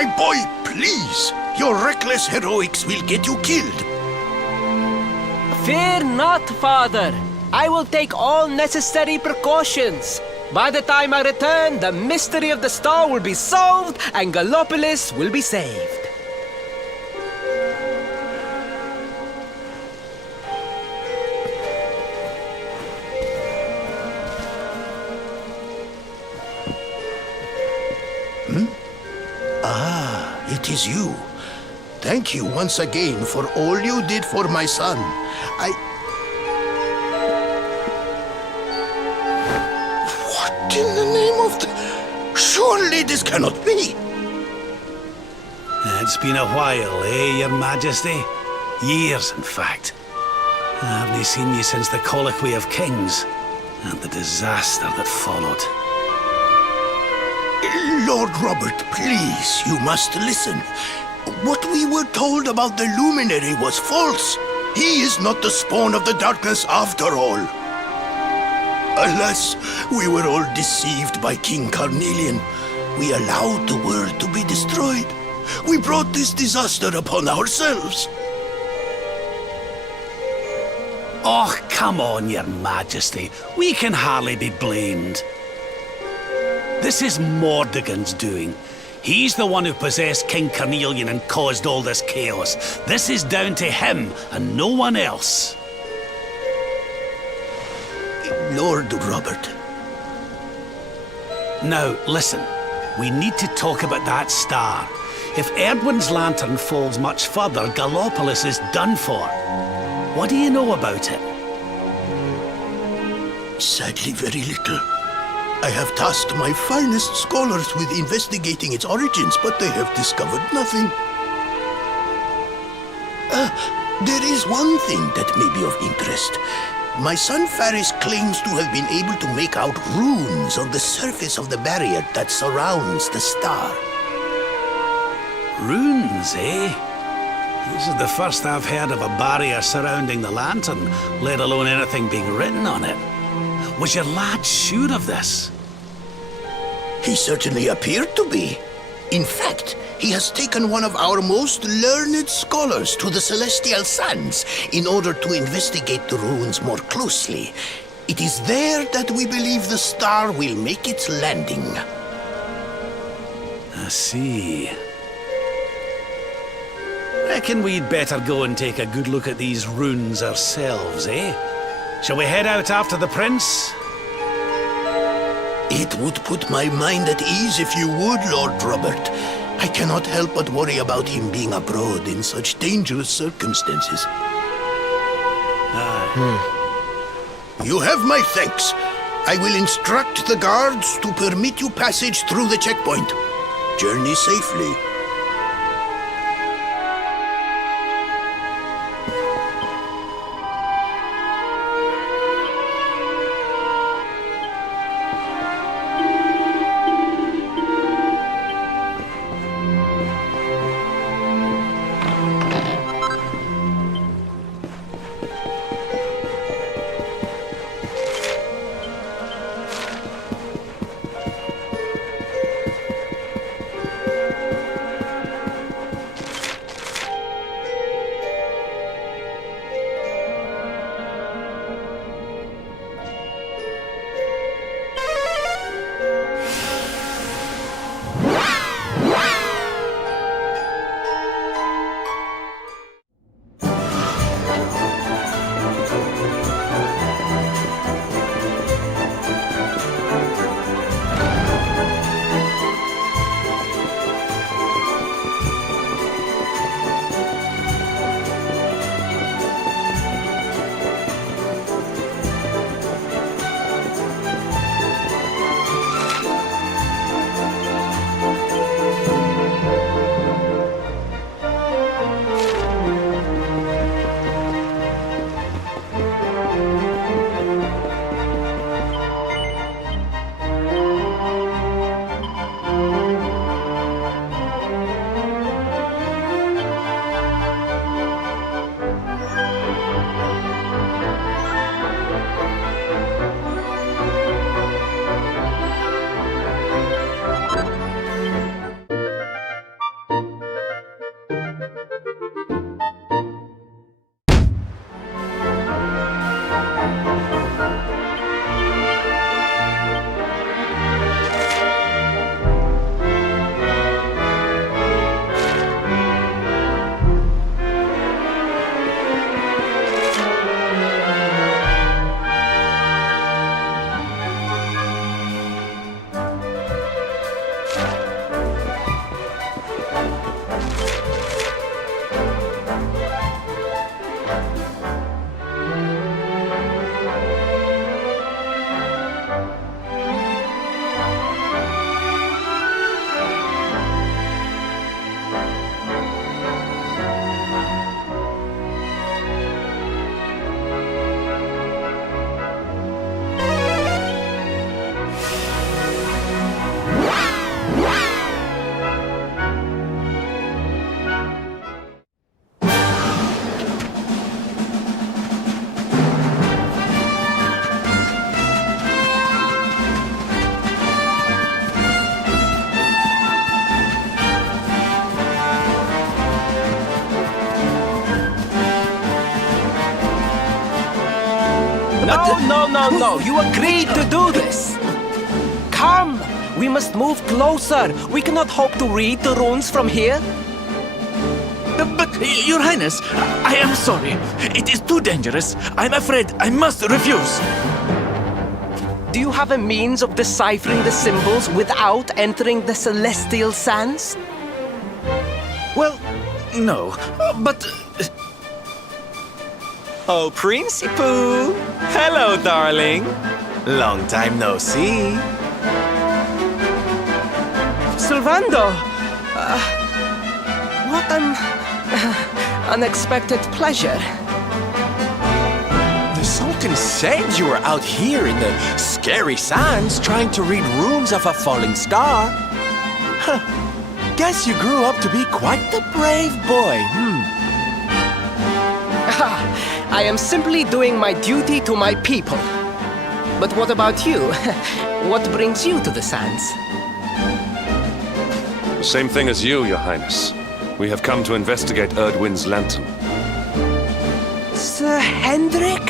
my boy, please! Your reckless heroics will get you killed. Fear not, Father. I will take all necessary precautions. By the time I return, the mystery of the star will be solved and Galapolis will be saved. It is you. Thank you once again for all you did for my son. What in the name of the... Surely this cannot be. It's been a while, Your Majesty? Years, in fact. I haven't seen you since the Colloquy of Kings and the disaster that followed. Lord Robert, please, you must listen. What we were told about the luminary was false. He is not the spawn of the darkness after all. Alas, we were all deceived by King Carnelian. We allowed the world to be destroyed. We brought this disaster upon ourselves. Oh, come on, Your Majesty. We can hardly be blamed. This is Mordegon's doing. He's the one who possessed King Carnelian and caused all this chaos. This is down to him and no one else. Lord Robert. Now, listen. We need to talk about that star. If Erdwin's lantern falls much further, Galapolis is done for. What do you know about it? Sadly, very little. I have tasked my finest scholars with investigating its origins, but they have discovered nothing. There is one thing that may be of interest. My son Faris claims to have been able to make out runes on the surface of the barrier that surrounds the star. Runes, eh? This is the first I've heard of a barrier surrounding the lantern, let alone anything being written on it. Was your lad sure of this? He certainly appeared to be. In fact, he has taken one of our most learned scholars to the Celestial Sands in order to investigate the runes more closely. It is there that we believe the star will make its landing. I see. Reckon we'd better go and take a good look at these runes ourselves, eh? Shall we head out after the prince? It would put my mind at ease if you would, Lord Robert. I cannot help but worry about him being abroad in such dangerous circumstances. You have my thanks. I will instruct the guards to permit you passage through the checkpoint. Journey safely. No. You agreed to do this. Come. We must move closer. We cannot hope to read the runes from here. But, Your Highness, I am sorry. It is too dangerous. I'm afraid I must refuse. Do you have a means of deciphering the symbols without entering the celestial sands? Well, no, but... Oh, Principoo! Hello, darling! Long time no see. Sylvando! What an unexpected pleasure. The Sultan said you were out here in the scary sands trying to read runes of a falling star. Huh. Guess you grew up to be quite the brave boy, I am simply doing my duty to my people. But what about you? What brings you to the sands? The same thing as you, Your Highness. We have come to investigate Erdwin's lantern. Sir Hendrik?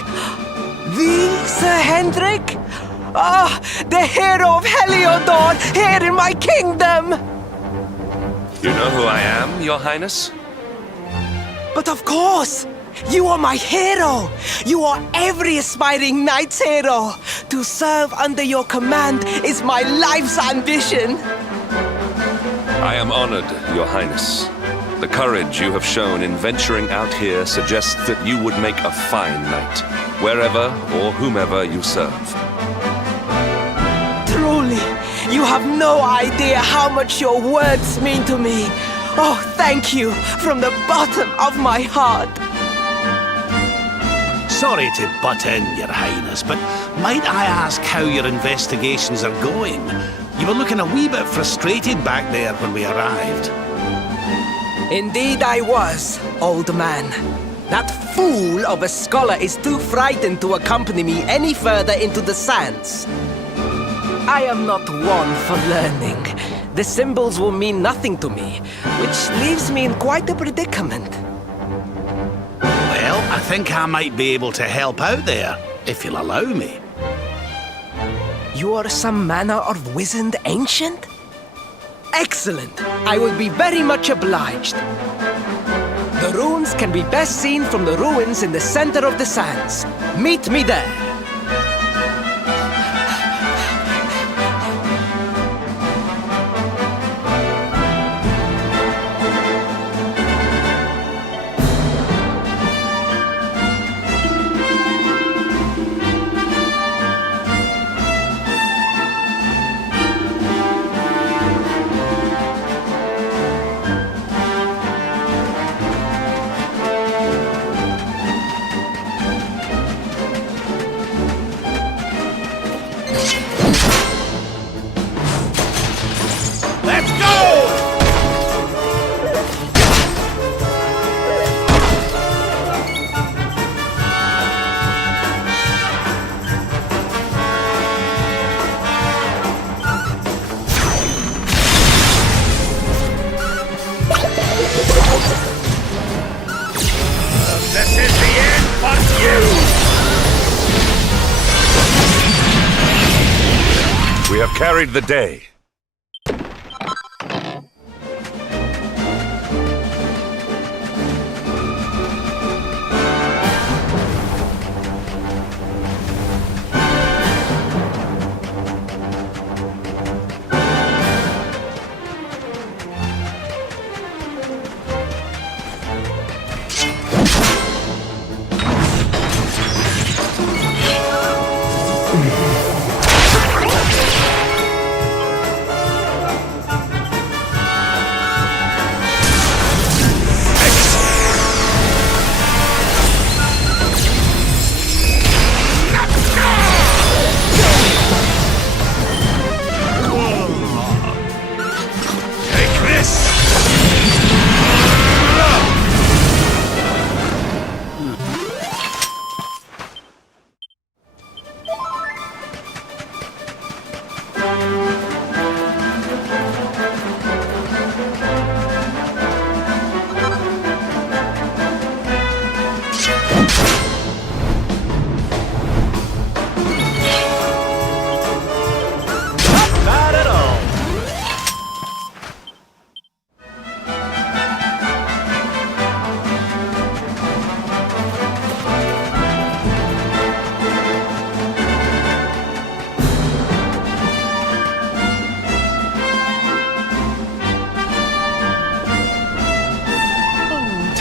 The Sir Hendrik? Ah, the hero of Heliodor, here in my kingdom! You know who I am, Your Highness? But of course! You are my hero! You are every aspiring knight's hero! To serve under your command is my life's ambition! I am honored, Your Highness. The courage you have shown in venturing out here suggests that you would make a fine knight, wherever or whomever you serve. Truly, you have no idea how much your words mean to me. Oh, thank you from the bottom of my heart. Sorry to butt in, Your Highness, but might I ask how your investigations are going? You were looking a wee bit frustrated back there when we arrived. Indeed I was, old man. That fool of a scholar is too frightened to accompany me any further into the sands. I am not one for learning. The symbols will mean nothing to me, which leaves me in quite a predicament. Well, I think I might be able to help out there, if you'll allow me. You are some manner of wizened ancient? Excellent! I will be very much obliged. The runes can be best seen from the ruins in the center of the sands. Meet me there. We have carried the day.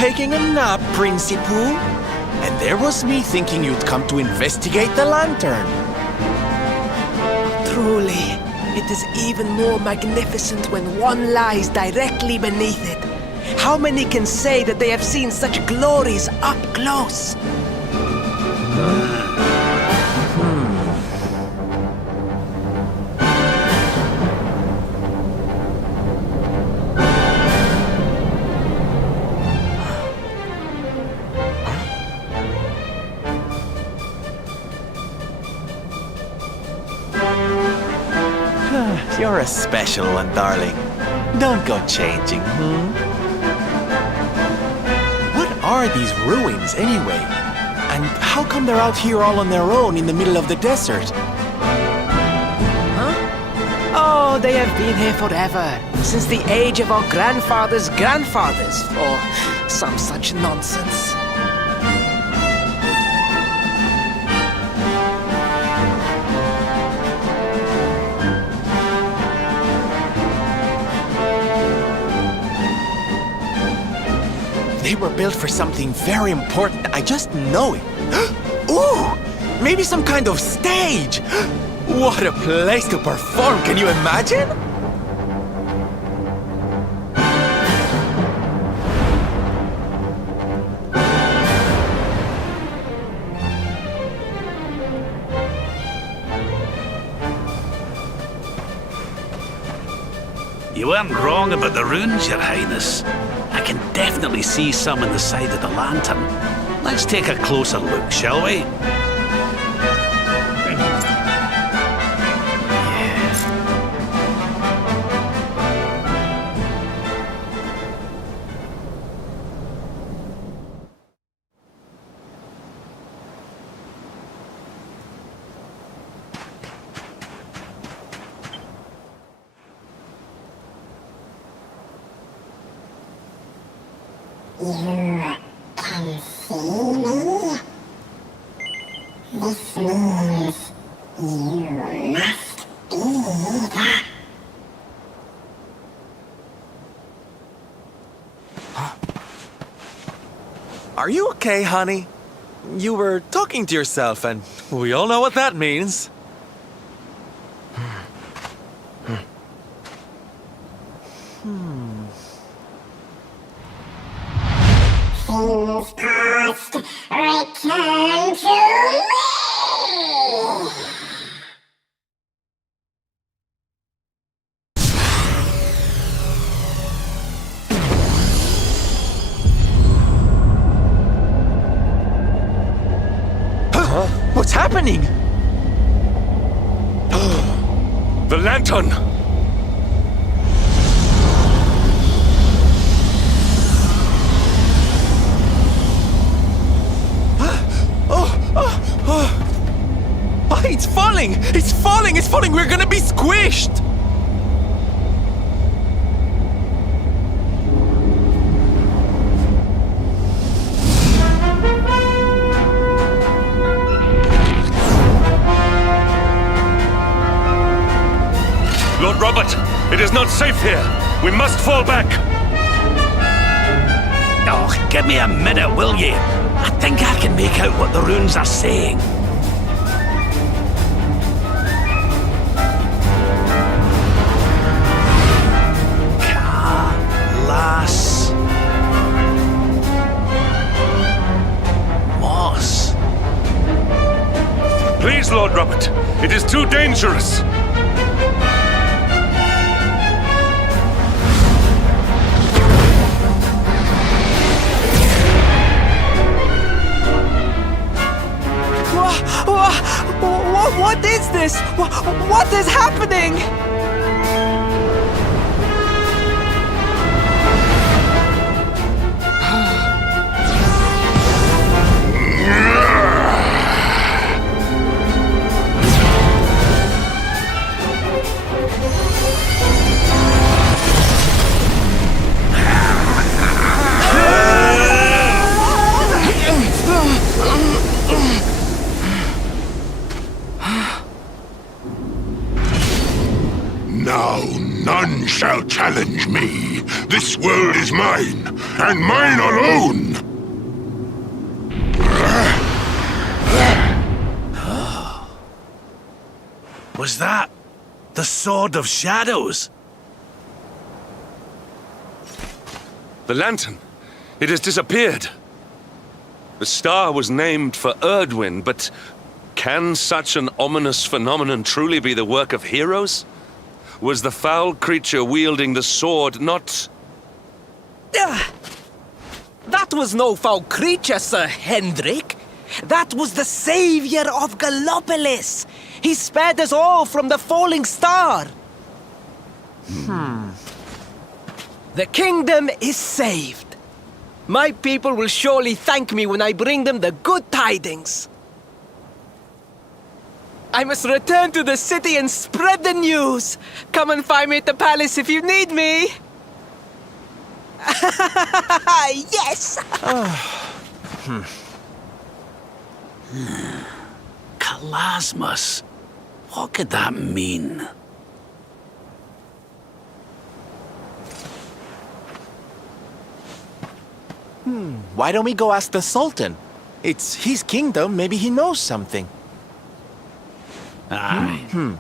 taking a nap, Principal. And there was me thinking you'd come to investigate the lantern. Truly, it is even more magnificent when one lies directly beneath it. How many can say that they have seen such glories up close? You're a special one, darling. Don't go changing, What are these ruins, anyway? And how come they're out here all on their own in the middle of the desert? Oh, they have been here forever. Since the age of our grandfathers' grandfathers, or some such nonsense. They were built for something very important. I just know it. Ooh! Maybe some kind of stage! What a place to perform! Can you imagine? You weren't wrong about the runes, Your Highness. I can definitely see some on the side of the lantern. Let's take a closer look, shall we? You can see me? This means you must be the... Are you okay, honey? You were talking to yourself, and we all know what that means. Things past, return to me! What's happening? The lantern! It's falling! It's falling! It's falling! We're gonna be squished! Lord Robert, it is not safe here. We must fall back. Oh, give me a minute, will ye? I think I can make out what the runes are saying. Calasmos. Please, Lord Robert, it is too dangerous. What is this? What is happening? None shall challenge me. This world is mine, and mine alone. Was that the Sword of Shadows? The lantern. It has disappeared. The star was named for Erdwin, but can such an ominous phenomenon truly be the work of heroes? Was the foul creature wielding the sword not... That was no foul creature, Sir Hendrik. That was the savior of Galapolis. He spared us all from the falling star. The kingdom is saved. My people will surely thank me when I bring them the good tidings. I must return to the city and spread the news. Come and find me at the palace if you need me. Yes! Calasmos. What could that mean? Why don't we go ask the Sultan? It's his kingdom, maybe he knows something. Aye.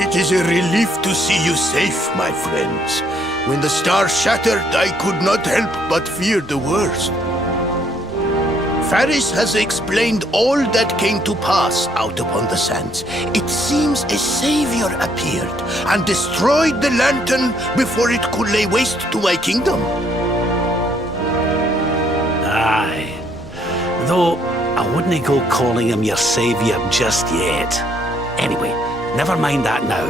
It is a relief to see you safe, my friends. When the star shattered, I could not help but fear the worst. Faris has explained all that came to pass out upon the sands. It seems a savior appeared and destroyed the lantern before it could lay waste to my kingdom. Aye. Though, I wouldn't go calling him your savior just yet. Anyway, never mind that now.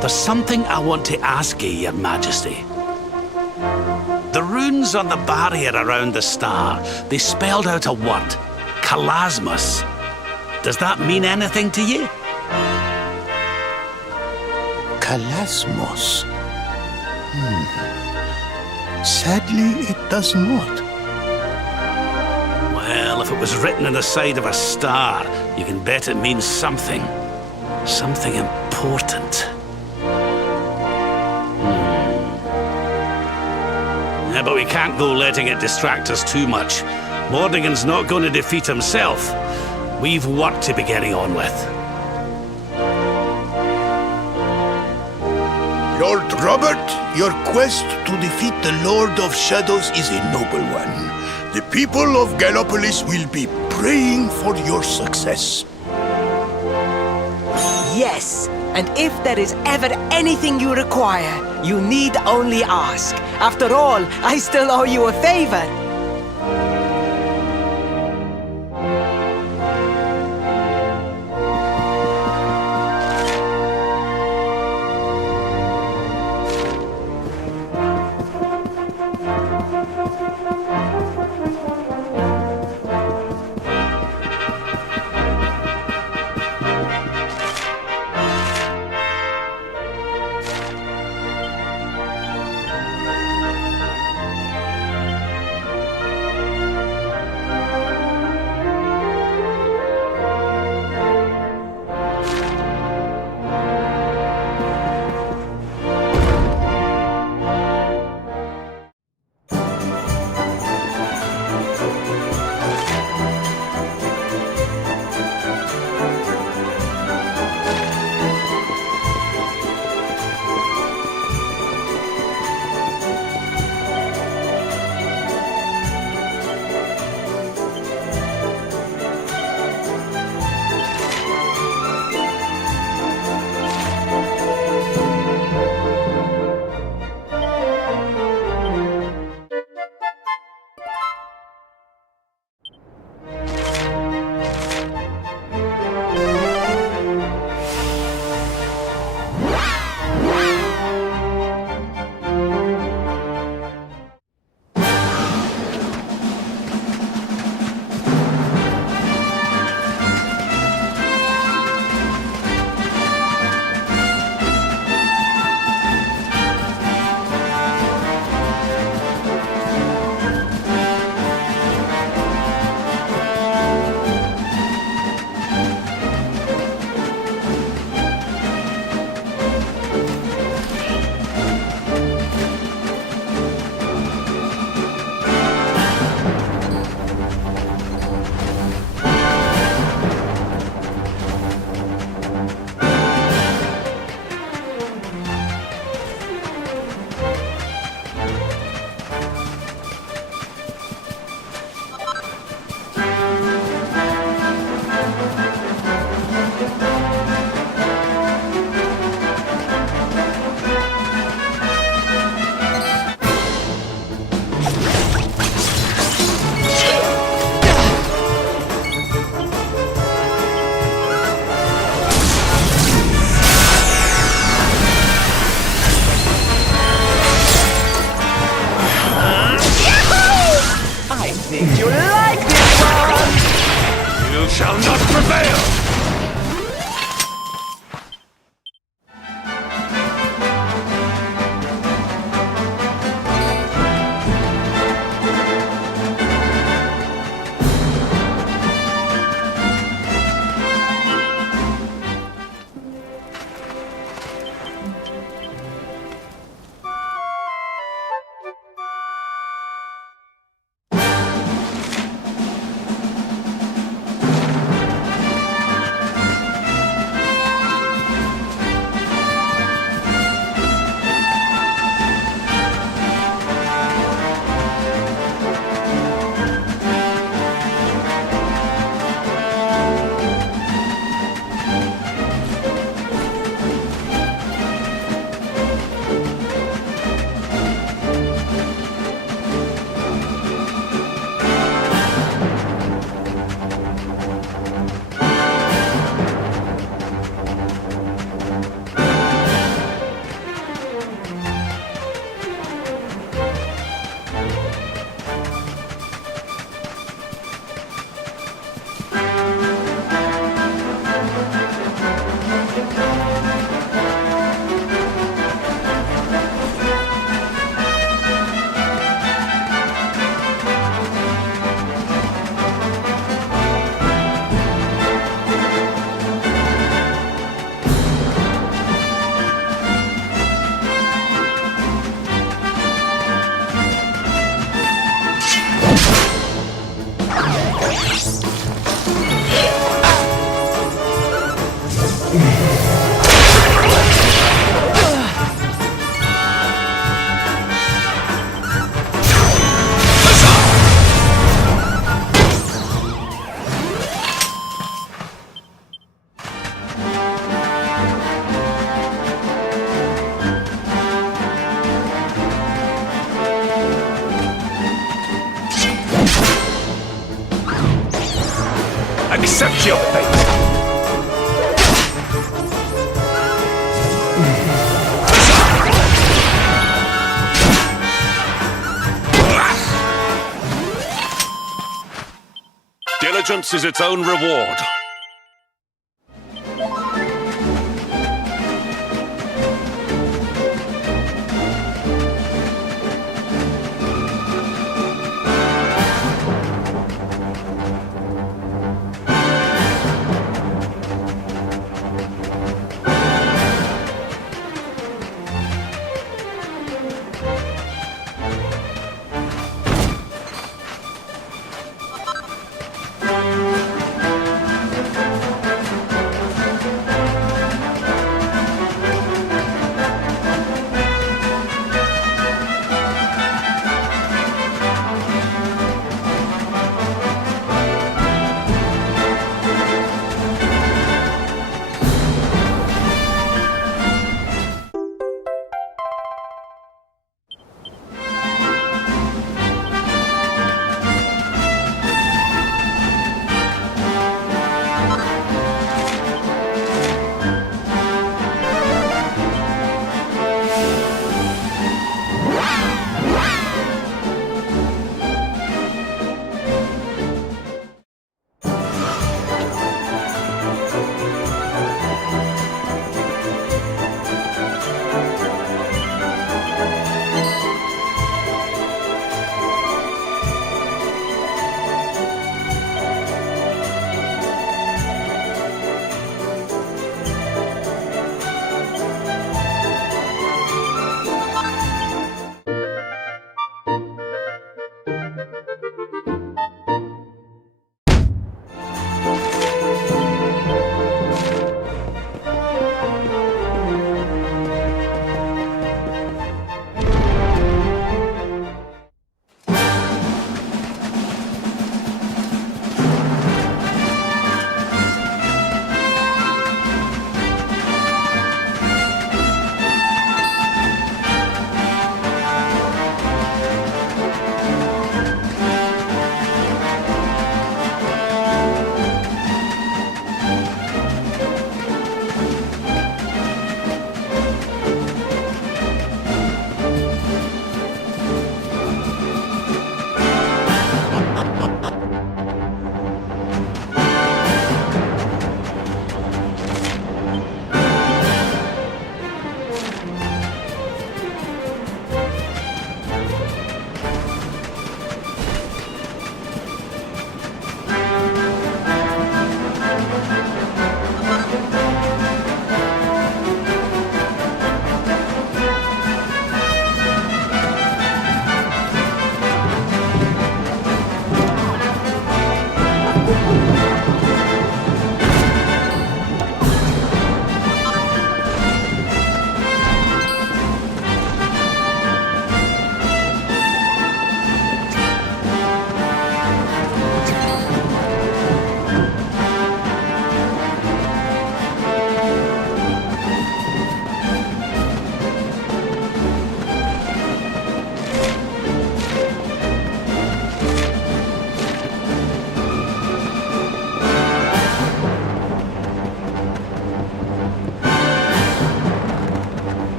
There's something I want to ask you, Your Majesty. The runes on the barrier around the star, they spelled out a word. Calasmos. Does that mean anything to you? Calasmos. Sadly, it does not. Well, if it was written on the side of a star, you can bet it means something. Something important. Yeah, but we can't go letting it distract us too much. Mordigan's not going to defeat himself. We've work to be getting on with. Lord Robert, your quest to defeat the Lord of Shadows is a noble one. The people of Galapolis will be praying for your success. Yes, and if there is ever anything you require, you need only ask. After all, I still owe you a favor. will shall not prevail! Accept your fate! Diligence is its own reward.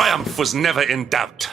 triumph was never in doubt.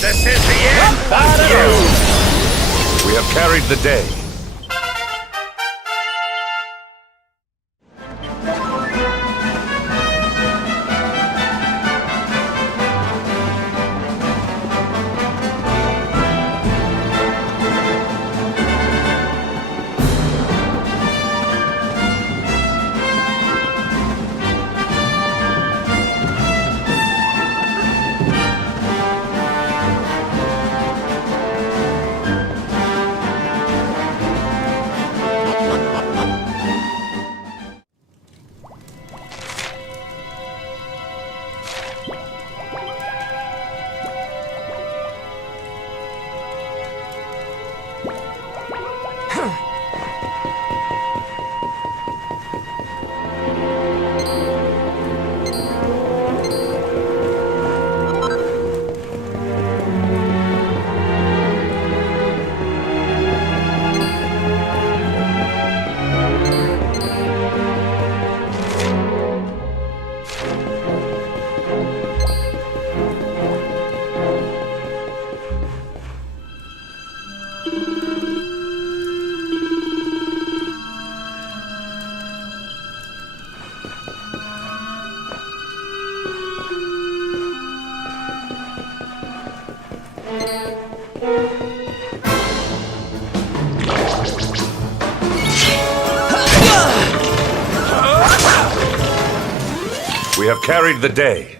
This is the end for you! We have carried the day. We have carried the day.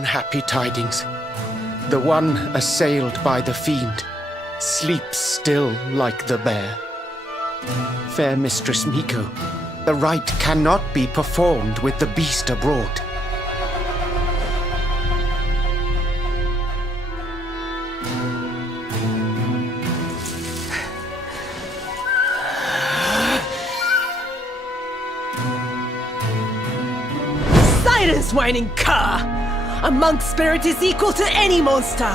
unhappy tidings. The one assailed by the fiend sleeps still like the bear. Fair Mistress Miko, the rite cannot be performed with the beast abroad. Silence, whining cur! A monk spirit is equal to any monster!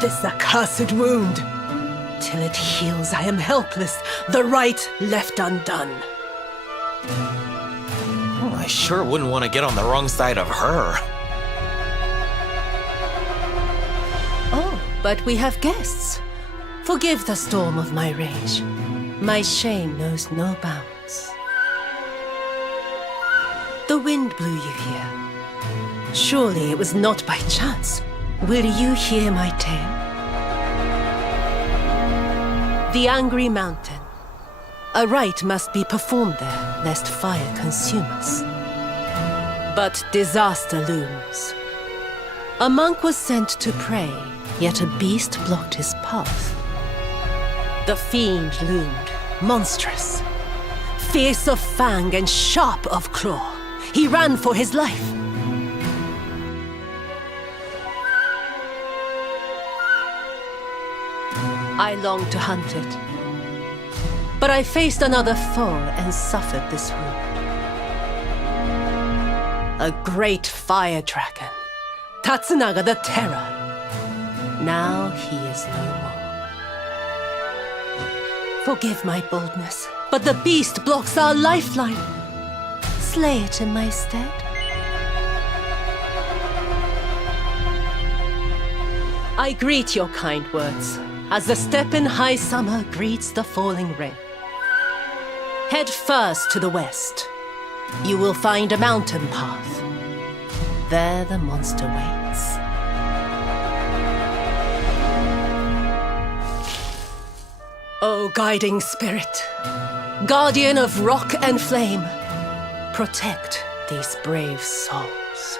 This accursed wound. Till it heals, I am helpless, the rite left undone. I sure wouldn't want to get on the wrong side of her. Oh, but we have guests. Forgive the storm of my rage. My shame knows no bounds. The wind blew you here. Surely it was not by chance. Will you hear my tale? The Angry Mountain. A rite must be performed there, lest fire consume us. But disaster looms. A monk was sent to pray, yet a beast blocked his path. The fiend loomed, monstrous. Fierce of fang and sharp of claw. He ran for his life. I longed to hunt it. But I faced another foe and suffered this wound. A great fire dragon. Tatsunaga the Terror. Now he is no more. Forgive my boldness, but the beast blocks our lifeline. Slay it in my stead. I greet your kind words, as the steppe in high summer greets the falling rain. Head first to the west. You will find a mountain path. There the monster waits. O guiding spirit, guardian of rock and flame, protect these brave souls.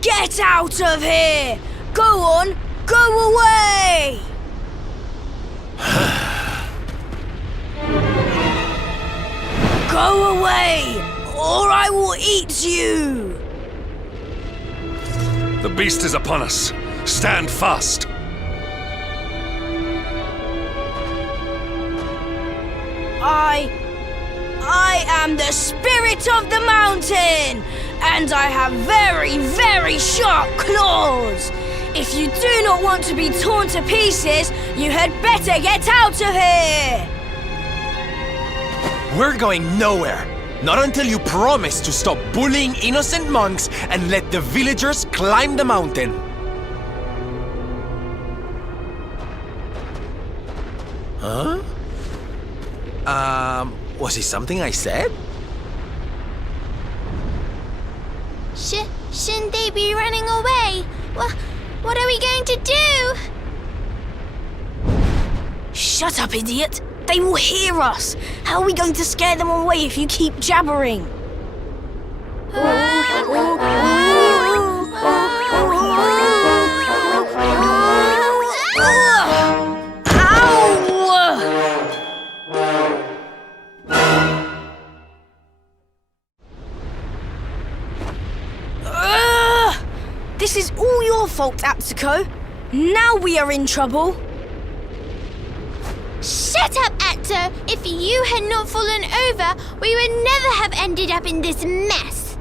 Get out of here! Go on, go away! Go away, or I will eat you! The beast is upon us. Stand fast. I am the spirit of the mountain, and I have very, very sharp claws. If you do not want to be torn to pieces, you had better get out of here! We're going nowhere. Not until you promise to stop bullying innocent monks and let the villagers climb the mountain. Huh? Was it something I said? Shouldn't they be running away? What are we going to do? Shut up, idiot! They will hear us! How are we going to scare them away if you keep jabbering? This is all your fault, Atsuko. Now we are in trouble. Shut up, Atto! If you had not fallen over, we would never have ended up in this mess.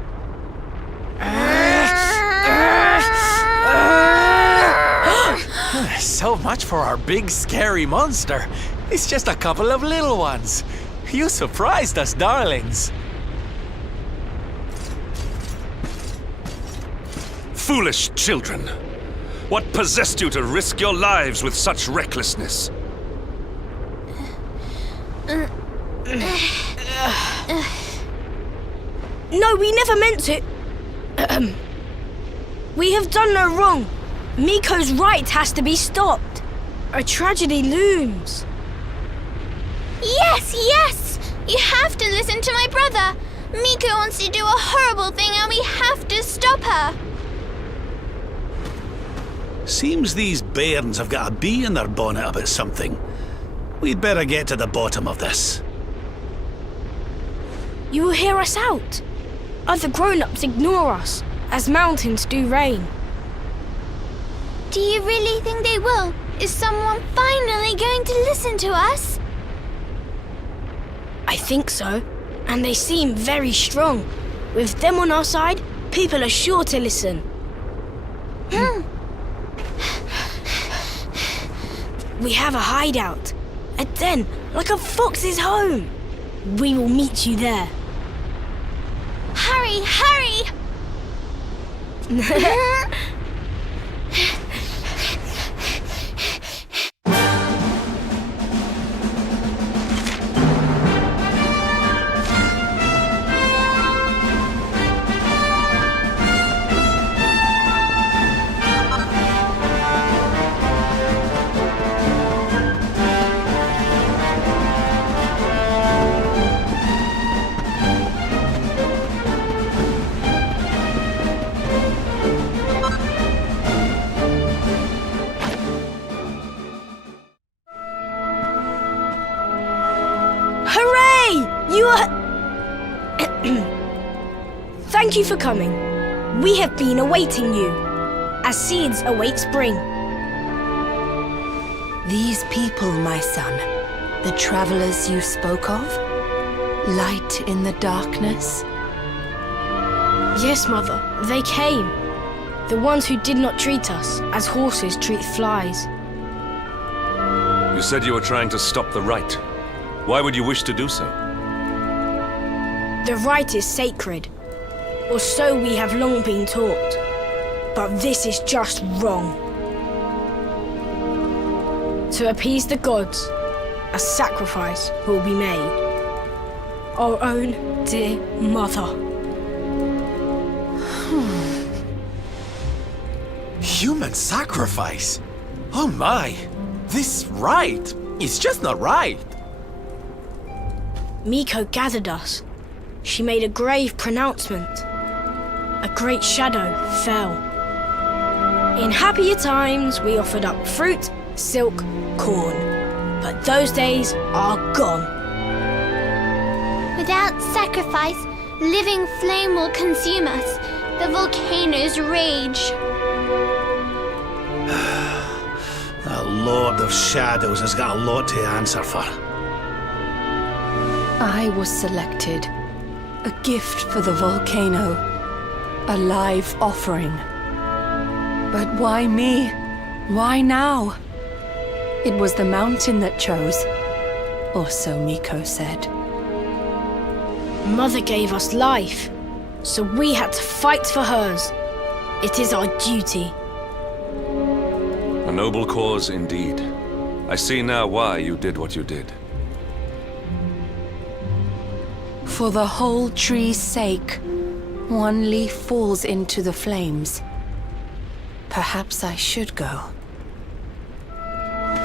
So much for our big scary monster. It's just a couple of little ones. You surprised us, darlings. Foolish children. What possessed you to risk your lives with such recklessness? No, we never meant to. We have done no wrong. Miko's right has to be stopped. A tragedy looms. Yes, yes! You have to listen to my brother. Miko wants to do a horrible thing and we have to stop her. Seems these bairns have got a bee in their bonnet about something. We'd better get to the bottom of this. You will hear us out. Other grown-ups ignore us, as mountains do rain. Do you really think they will? Is someone finally going to listen to us? I think so, and they seem very strong. With them on our side, people are sure to listen. We have a hideout, a den, like a fox's home. We will meet you there. Hurry, hurry! Thank you for coming. We have been awaiting you, as seeds await spring. These people, my son, the travelers you spoke of? Light in the darkness? Yes, Mother, they came. The ones who did not treat us as horses treat flies. You said you were trying to stop the rite. Why would you wish to do so? The rite is sacred, or so we have long been taught. But this is just wrong. To appease the gods, a sacrifice will be made. Our own dear mother. Human sacrifice? Oh my! This rite is just not right. Miko gathered us. She made a grave pronouncement. a great shadow fell. In happier times, we offered up fruit, silk, corn. But those days are gone. Without sacrifice, living flame will consume us. The volcanoes rage. The Lord of Shadows has got a lot to answer for. I was selected. A gift for the volcano. A live offering. But why me? Why now? It was the mountain that chose. Or so Miko said. Mother gave us life, so we had to fight for hers. It is our duty. A noble cause indeed. I see now why you did what you did. For the whole tree's sake, one leaf falls into the flames. Perhaps I should go.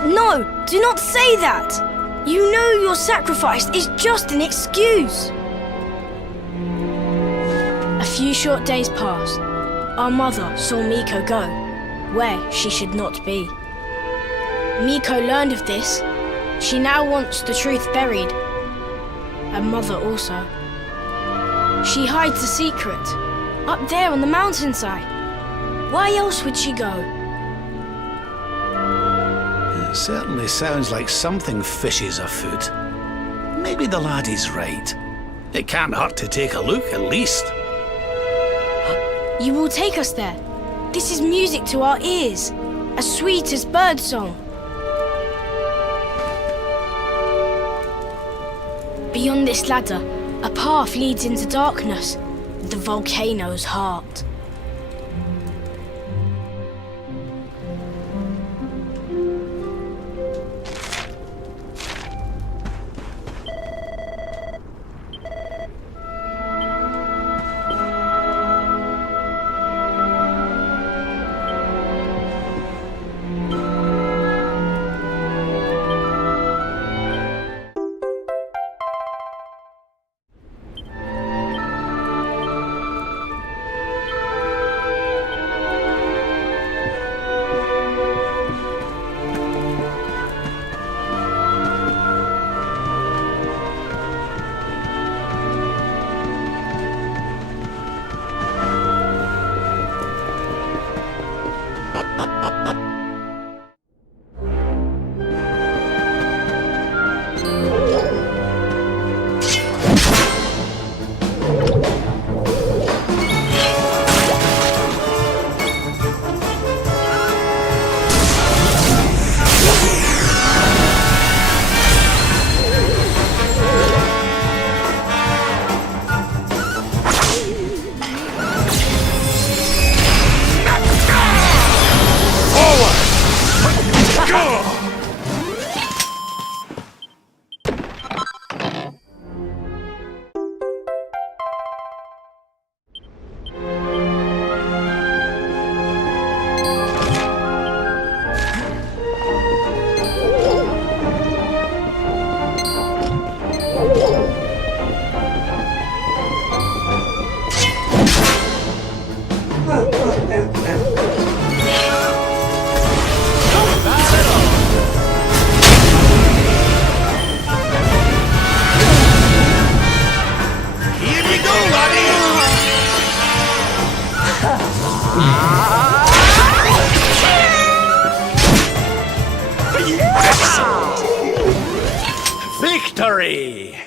No, do not say that! You know your sacrifice is just an excuse. A few short days passed. Our mother saw Miko go, where she should not be. Miko learned of this. She now wants the truth buried. And Mother also. She hides a secret, up there on the mountainside. Why else would she go? It certainly sounds like something fishy's afoot. Maybe the laddie's right. It can't hurt to take a look, at least. You will take us there. This is music to our ears, as sweet as birdsong. Beyond this ladder, a path leads into darkness, the volcano's heart. Victory!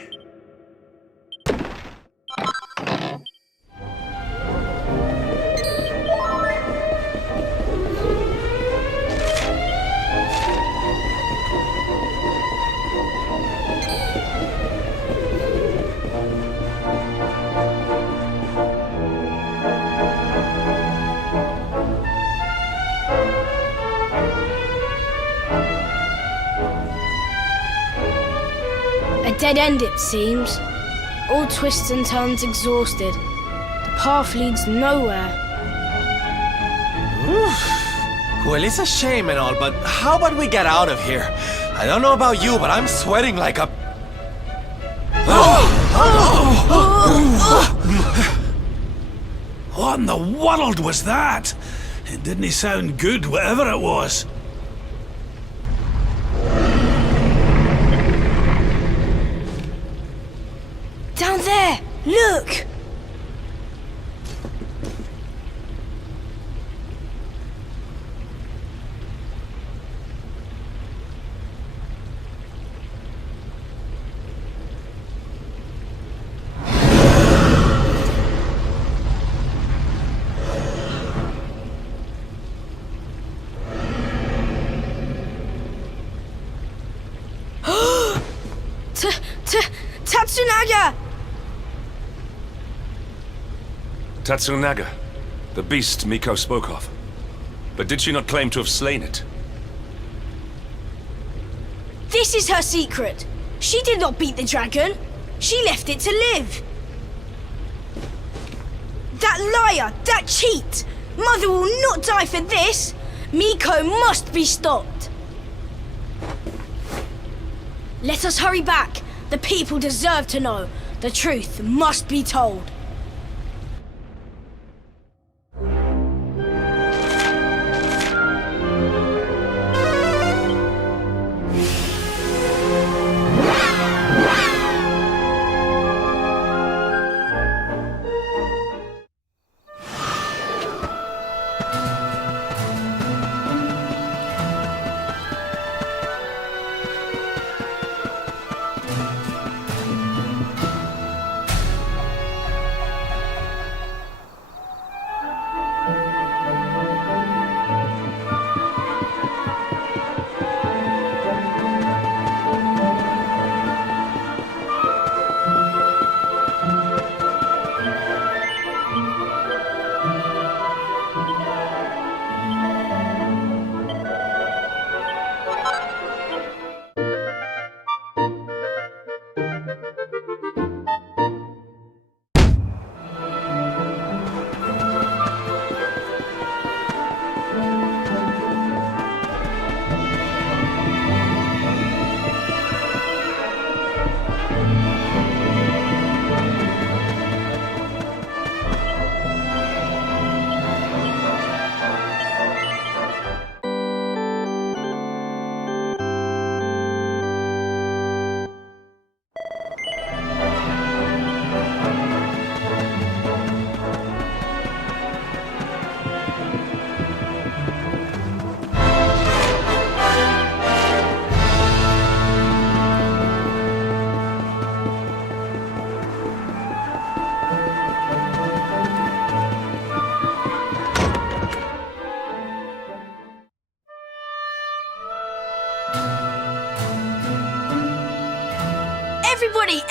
Dead end, it seems. All twists and turns exhausted. The path leads nowhere. Well, it's a shame and all, but how about we get out of here? I don't know about you, but I'm sweating like a... What in the world was that? It didn't sound good, whatever it was. Down there! Look! Tatsunaga! Tatsunaga, the beast Miko spoke of. But did she not claim to have slain it? This is her secret. She did not beat the dragon. She left it to live. That liar! That cheat! Mother will not die for this! Miko must be stopped! Let us hurry back. The people deserve to know. The truth must be told.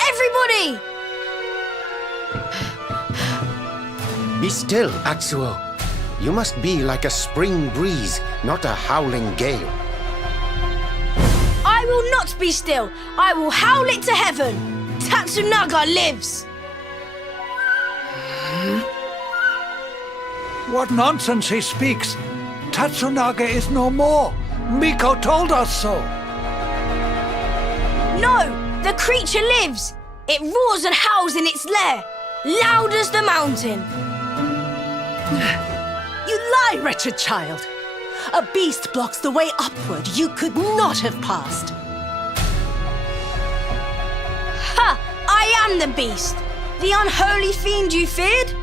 Everybody! Be still, Atsuo. You must be like a spring breeze, not a howling gale. I will not be still. I will howl it to heaven. Tatsunaga lives. What nonsense he speaks. Tatsunaga is no more. Miko told us so. No, the creature lives. It roars and howls in its lair, loud as the mountain. You lie, wretched child. A beast blocks the way upward you could not have passed. Ha! I am the beast. The unholy fiend you feared?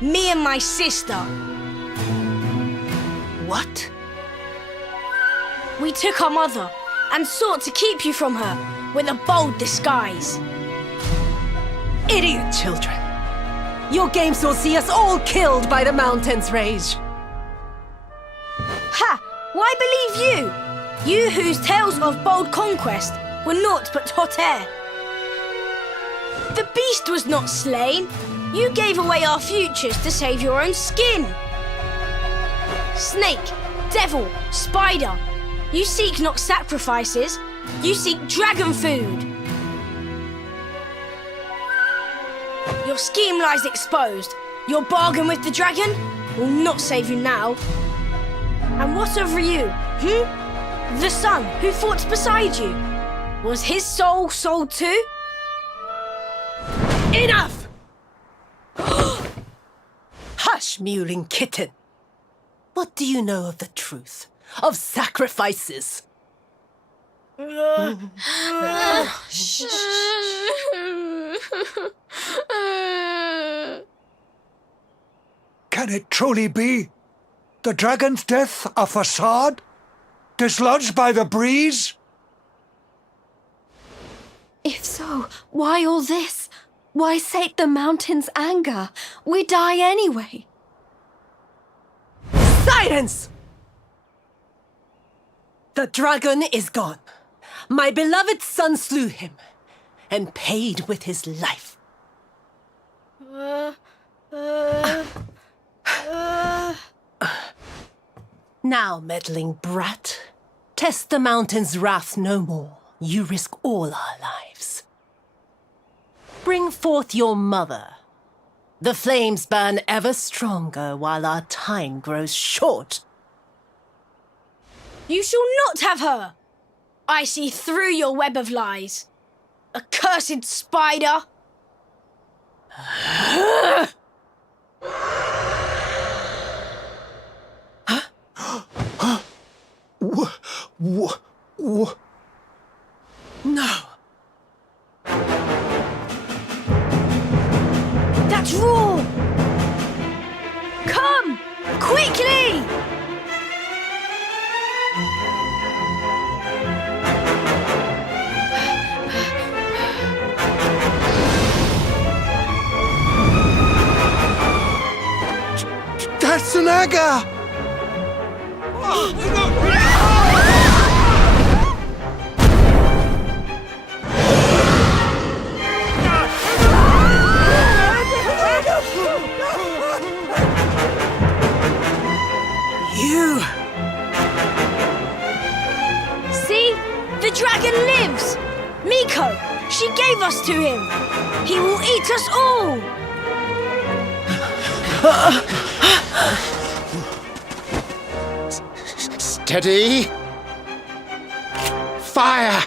Me and my sister. What? We took our mother and sought to keep you from her with a bold disguise. Idiot children. Your games will see us all killed by the mountain's rage. Ha! Why believe you? You whose tales of bold conquest were naught but hot air. The beast was not slain. You gave away our futures to save your own skin. Snake, devil, spider. You seek not sacrifices. You seek dragon food. Your scheme lies exposed. Your bargain with the dragon will not save you now. And what of Ryu, The son who fought beside you. Was his soul sold too? Enough! Hush! Hush, mewling kitten. What do you know of the truth? Of sacrifices? Can it truly be? The dragon's death a facade? Dislodged by the breeze? If so, why all this? Why sate the mountain's anger? We die anyway. Silence! The dragon is gone. My beloved son slew him, and paid with his life. Now, meddling brat, test the mountain's wrath no more. You risk all our lives. Bring forth your mother. The flames burn ever stronger while our time grows short. You shall not have her! I see through your web of lies. Accursed spider! No. That's raw! Come! Quickly! That's an aga! You! See? The dragon lives! Miko! She gave us to him! He will eat us all! Steady! Fire!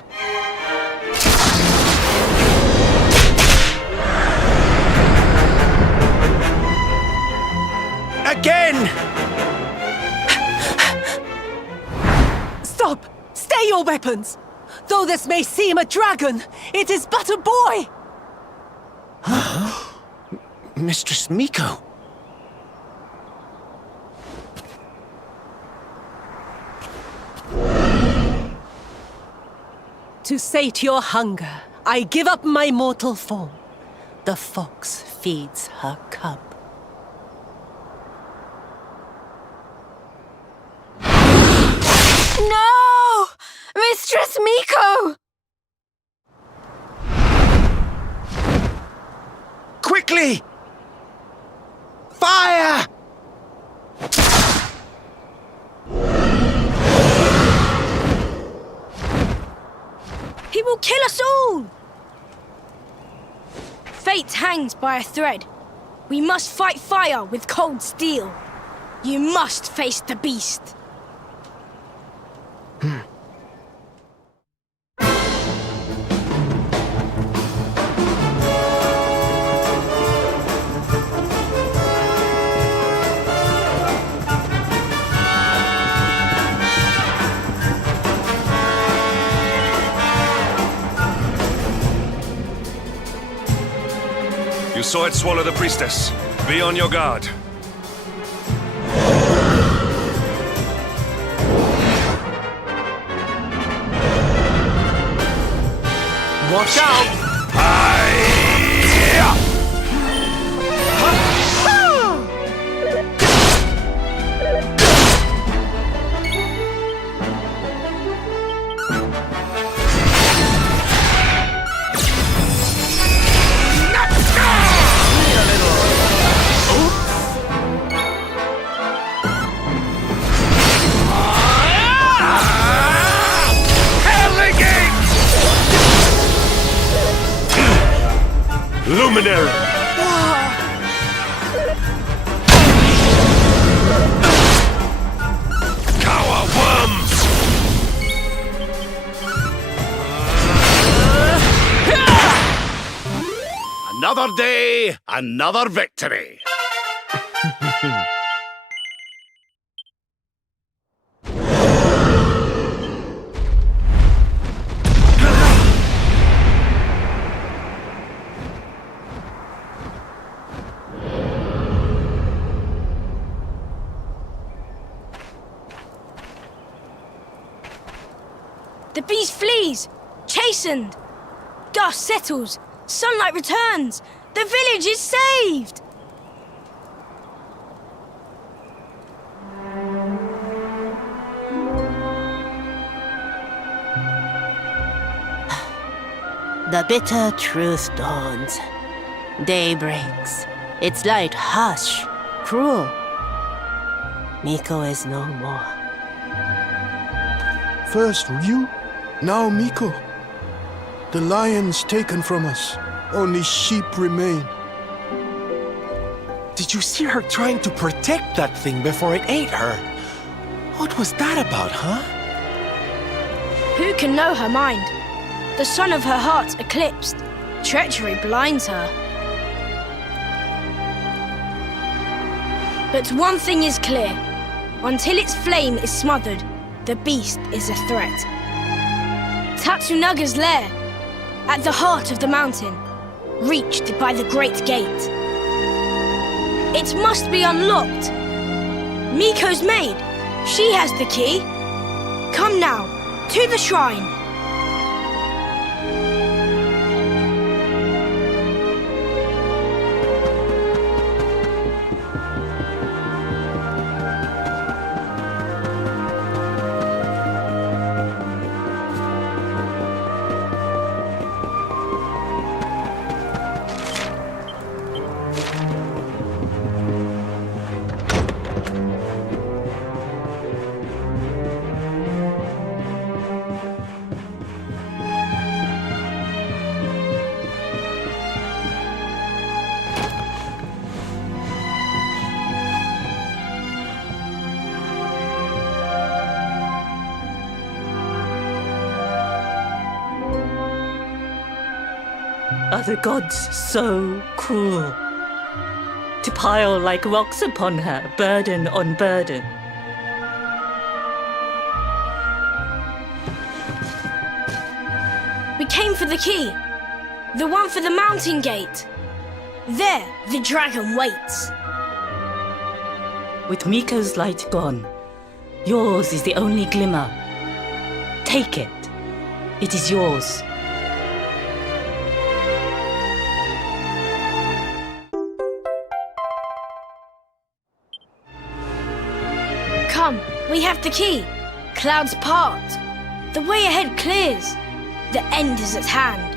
Again! Stop! Stay your weapons! Though this may seem a dragon, it is but a boy! Mistress Miko! To sate your hunger, I give up my mortal form. The fox feeds her cub. No! Mistress Miko! Quickly! Fire! He will kill us all! Fate hangs by a thread. We must fight fire with cold steel. You must face the beast. You saw it swallow the priestess. Be on your guard. Watch out! Luminary! Cower worms! Another day, another victory. The beast flees, chastened. Dust settles, sunlight returns. The village is saved! The bitter truth dawns. Day breaks. Its light harsh, cruel. Miko is no more. First Ryu, now Miko. The lion's taken from us. Only sheep remain. Did you see her trying to protect that thing before it ate her? What was that about, huh? Who can know her mind? The sun of her heart eclipsed. Treachery blinds her. But one thing is clear. Until its flame is smothered, the beast is a threat. Tatsunaga's lair, at the heart of the mountain, reached by the great gate. It must be unlocked. Miko's maid, she has the key. Come now, to the shrine. Are the gods so cruel? To pile like rocks upon her, burden on burden. We came for the key. The one for the mountain gate. There, the dragon waits. With Miko's light gone, yours is the only glimmer. Take it. It is yours. Come, we have the key. Clouds part. The way ahead clears. The end is at hand.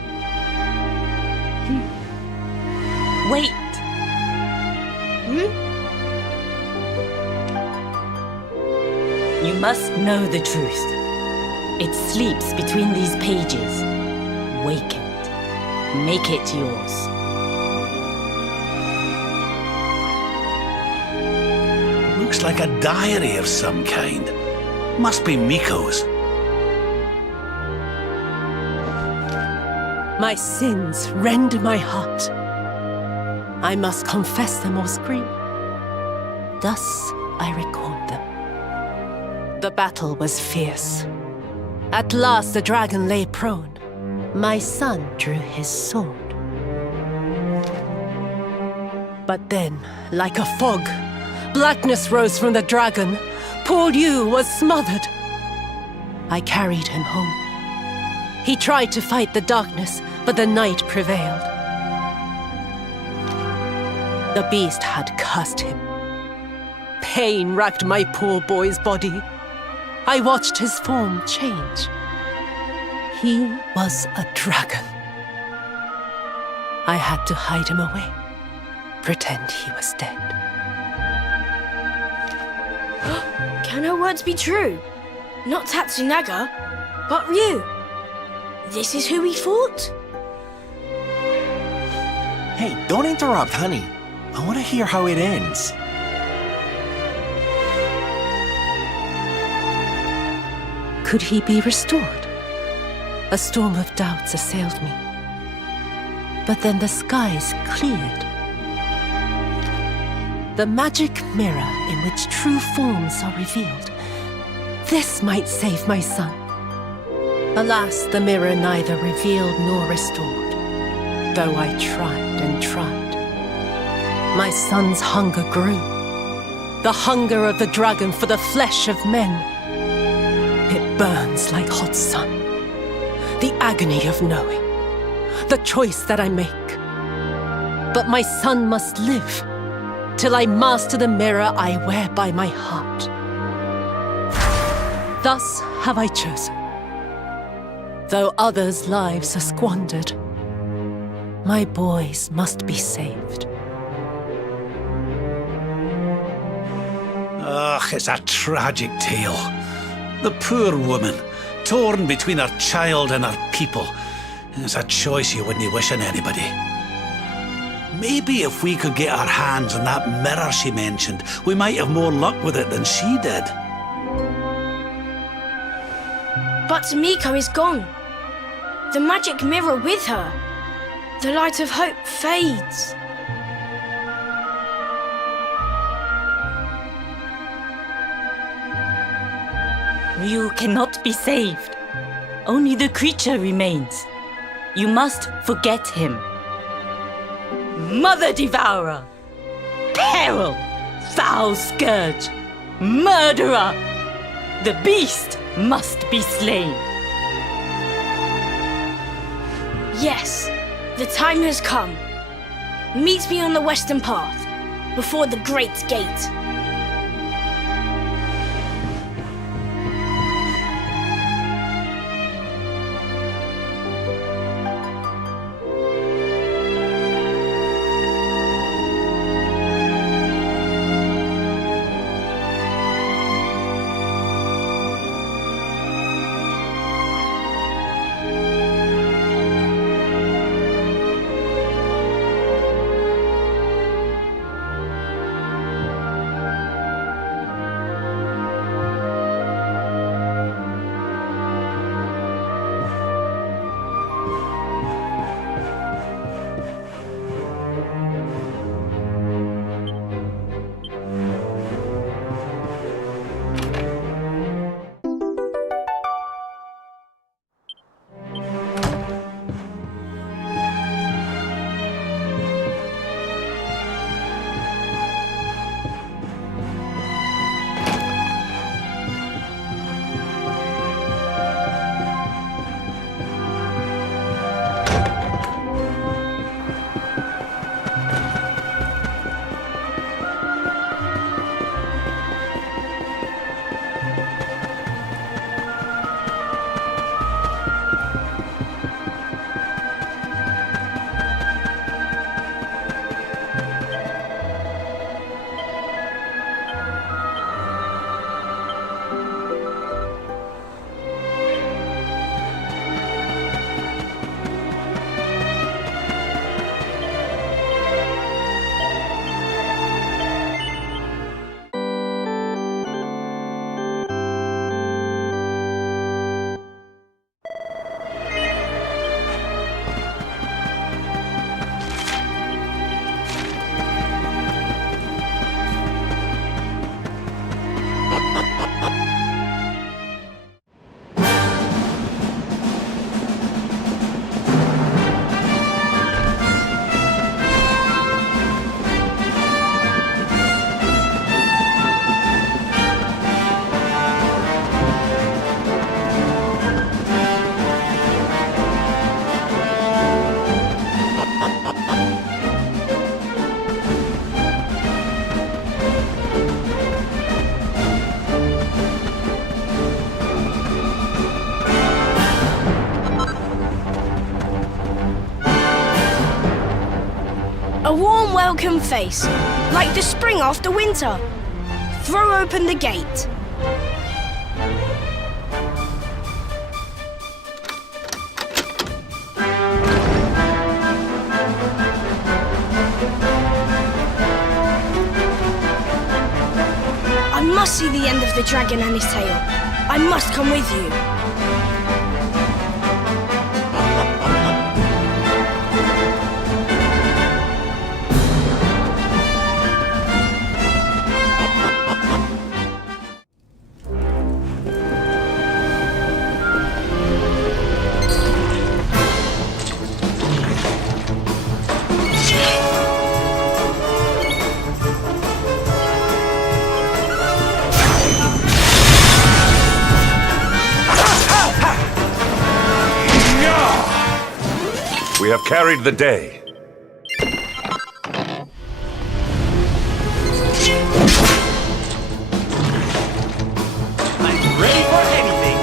Wait. You must know the truth. It sleeps between these pages. Wake it. Make it yours. Looks like a diary of some kind. Must be Miko's. My sins rend my heart. I must confess them or scream. Thus I record them. The battle was fierce. At last the dragon lay prone. My son drew his sword. But then, like a fog, blackness rose from the dragon. Poor Yu was smothered. I carried him home. He tried to fight the darkness, but the night prevailed. The beast had cursed him. Pain racked my poor boy's body. I watched his form change. He was a dragon. I had to hide him away, pretend he was dead. Can her words be true? Not Tatsunaga, but Ryu. This is who we fought? Hey, don't interrupt, honey. I want to hear how it ends. Could he be restored? A storm of doubts assailed me. But then the skies cleared. The magic mirror in which true forms are revealed. This might save my son. Alas, the mirror neither revealed nor restored, though I tried and tried. My son's hunger grew. The hunger of the dragon for the flesh of men. It burns like hot sun. the agony of knowing, the choice that I make. But my son must live till I master the mirror I wear by my heart. Thus have I chosen. Though others' lives are squandered, my boys must be saved. Ugh, it's a tragic tale. The poor woman, torn between her child and her people. It's a choice you wouldn't wish on anybody. Maybe if we could get our hands on that mirror she mentioned, we might have more luck with it than she did. But Miko is gone. The magic mirror with her. The light of hope fades. You cannot be saved. Only the creature remains. You must forget him. Mother Devourer! Peril! Foul Scourge! Murderer! The beast must be slain. Yes, the time has come. Meet me on the western path, before the great gate. A warm welcome face, like the spring after winter. Throw open the gate. I must see the end of the dragon and his tail. I must come with you. We have carried the day. I'm ready for anything.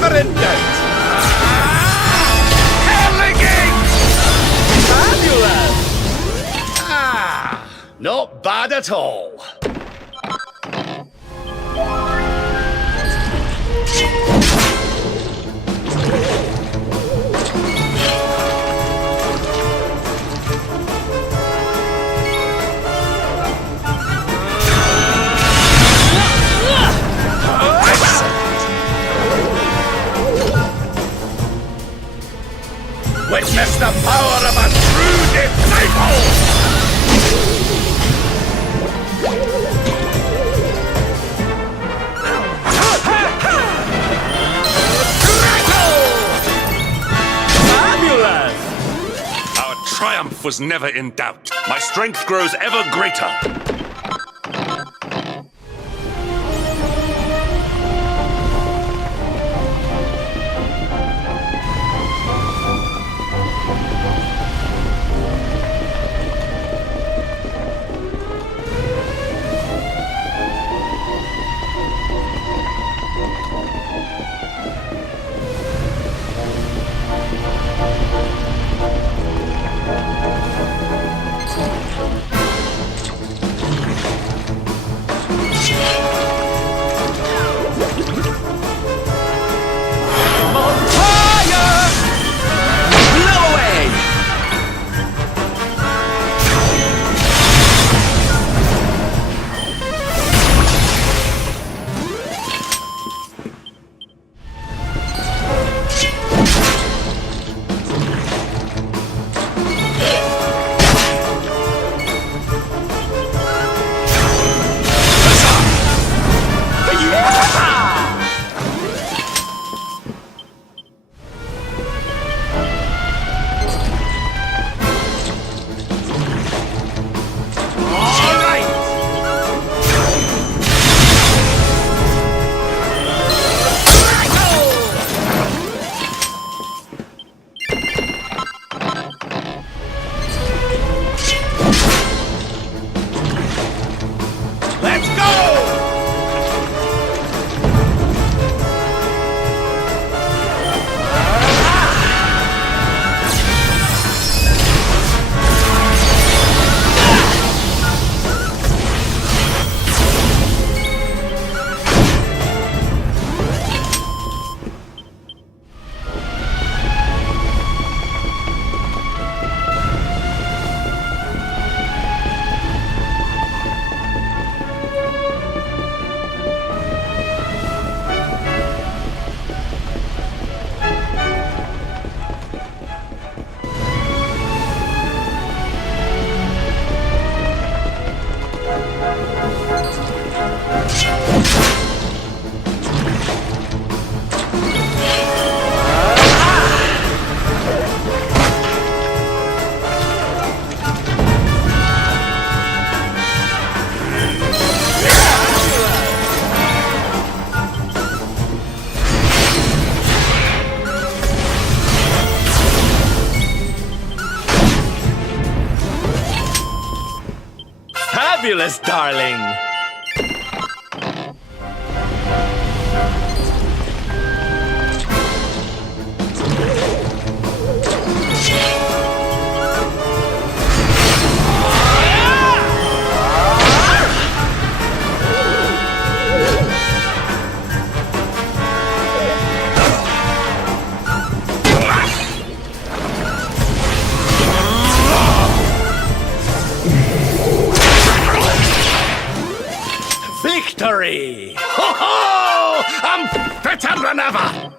Never in doubt. Fabulous! Not bad at all. Witness the power of a true disciple! Fabulous! Our triumph was never in doubt. My strength grows ever greater. Fabulous, darling! Victory! Ho ho! I'm fitter than ever!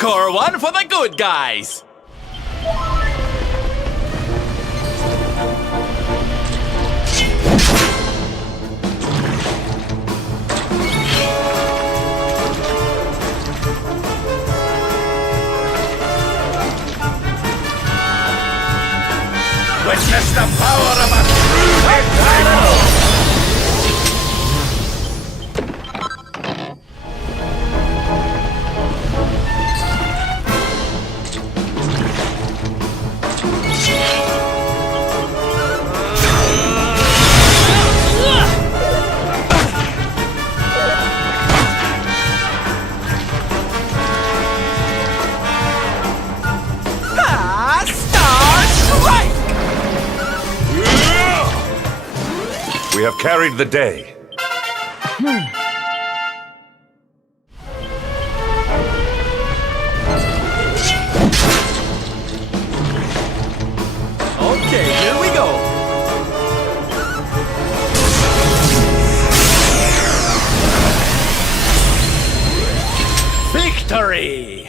Score one for the good guys! Witness the power of a true disciple! We have carried the day. Okay, here we go. Victory!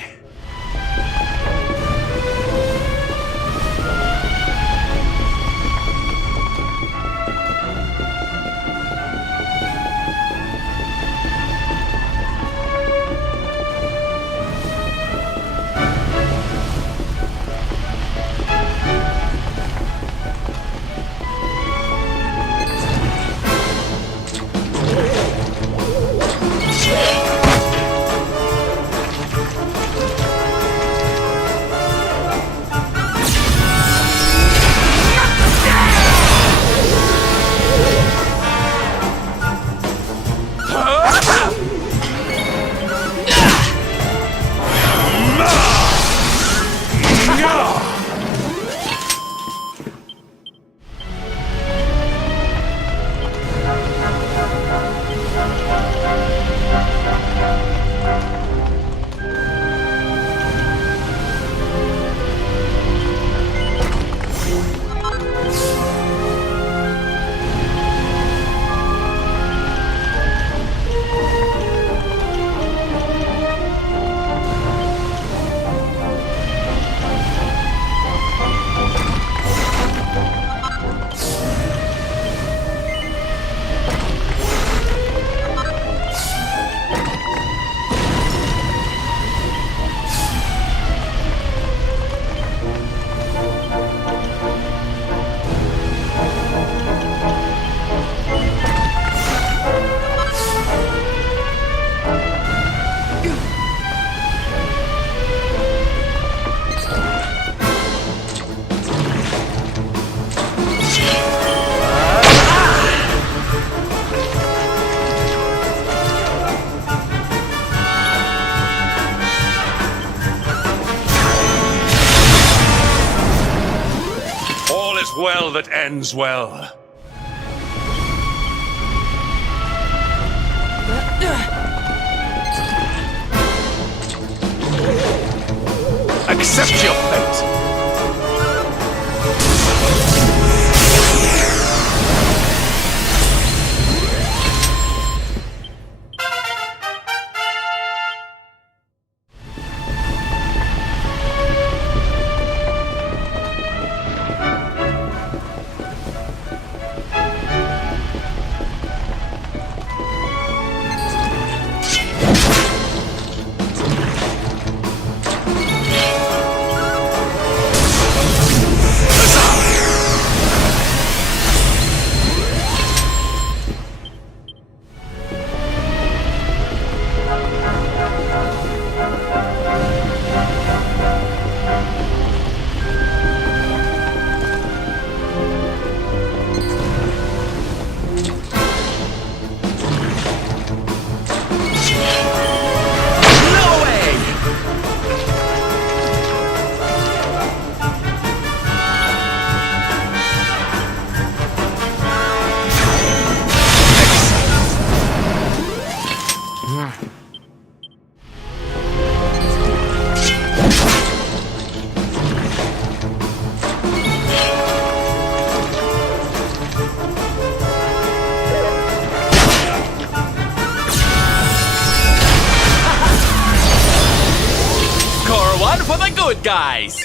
Well that ends well. accept your fate. For the good guys!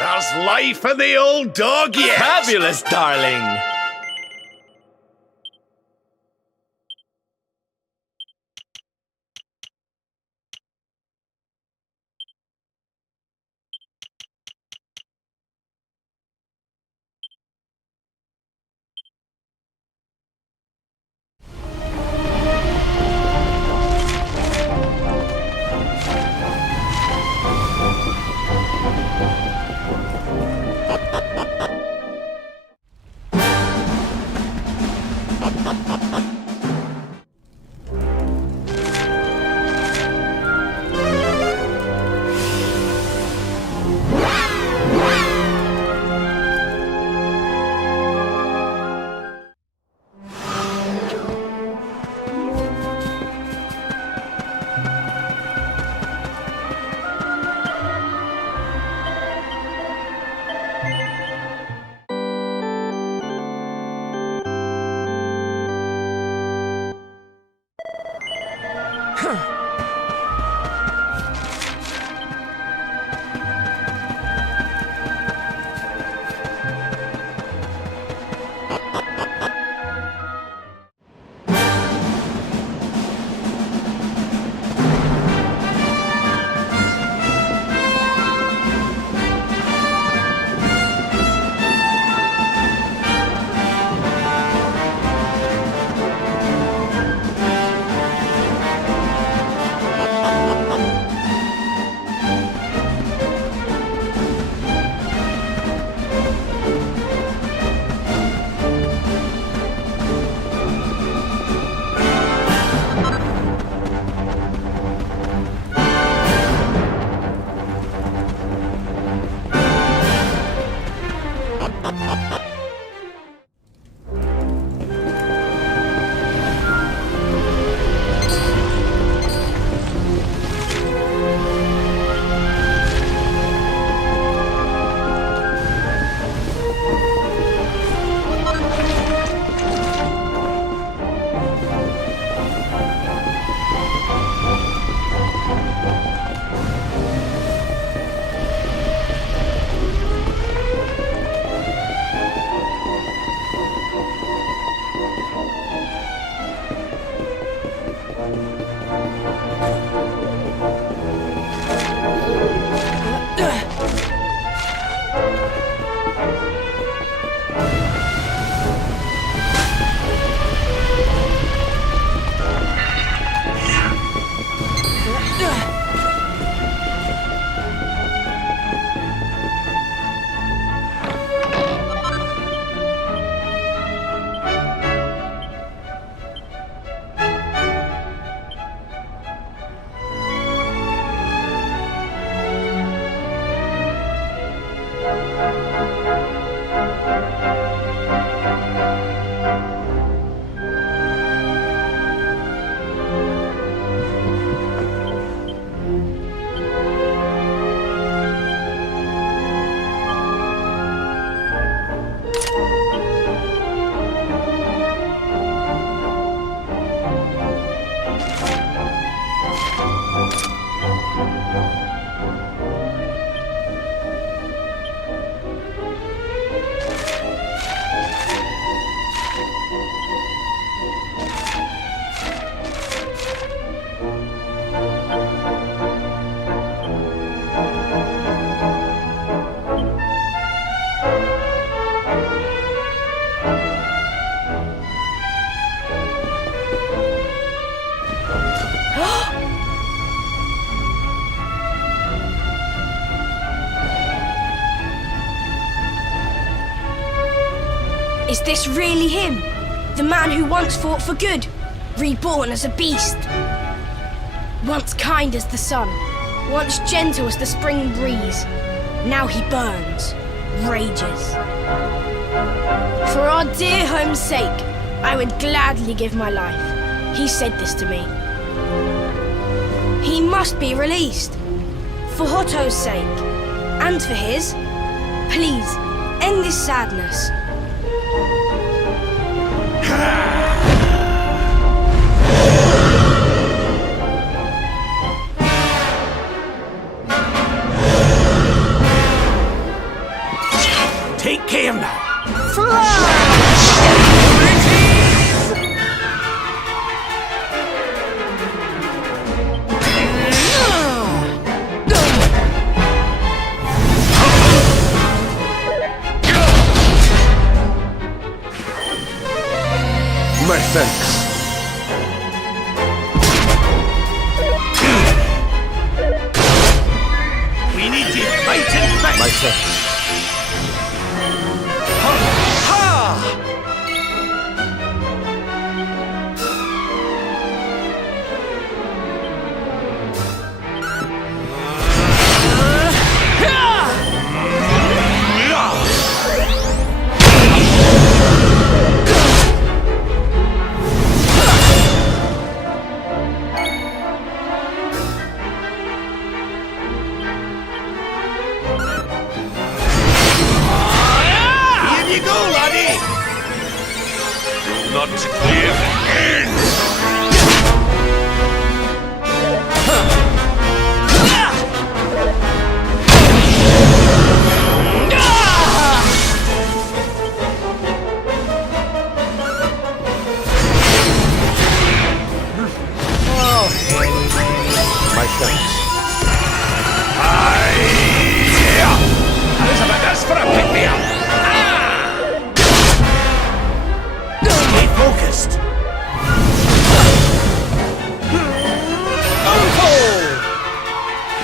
There's life in the old dog yet! Fabulous, darling! Is this really him? The man who once fought for good, reborn as a beast? Once kind as the sun, once gentle as the spring breeze, now he burns, rages. For our dear home's sake, I would gladly give my life. He said this to me. He must be released. For Hotto's sake, and for his. Please, end this sadness. Take care now. My thanks. We need you fighting back. My thanks. Not give in! My thanks. Elizabeth, that's for a pick-me-up! Stay focused!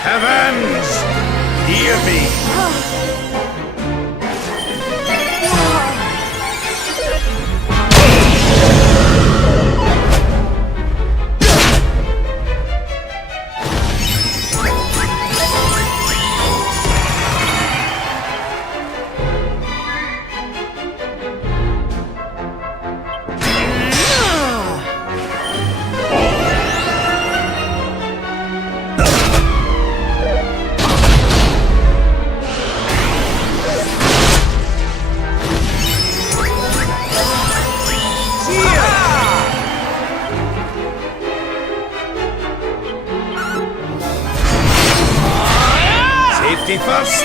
Heavens! Hear me! Safety first!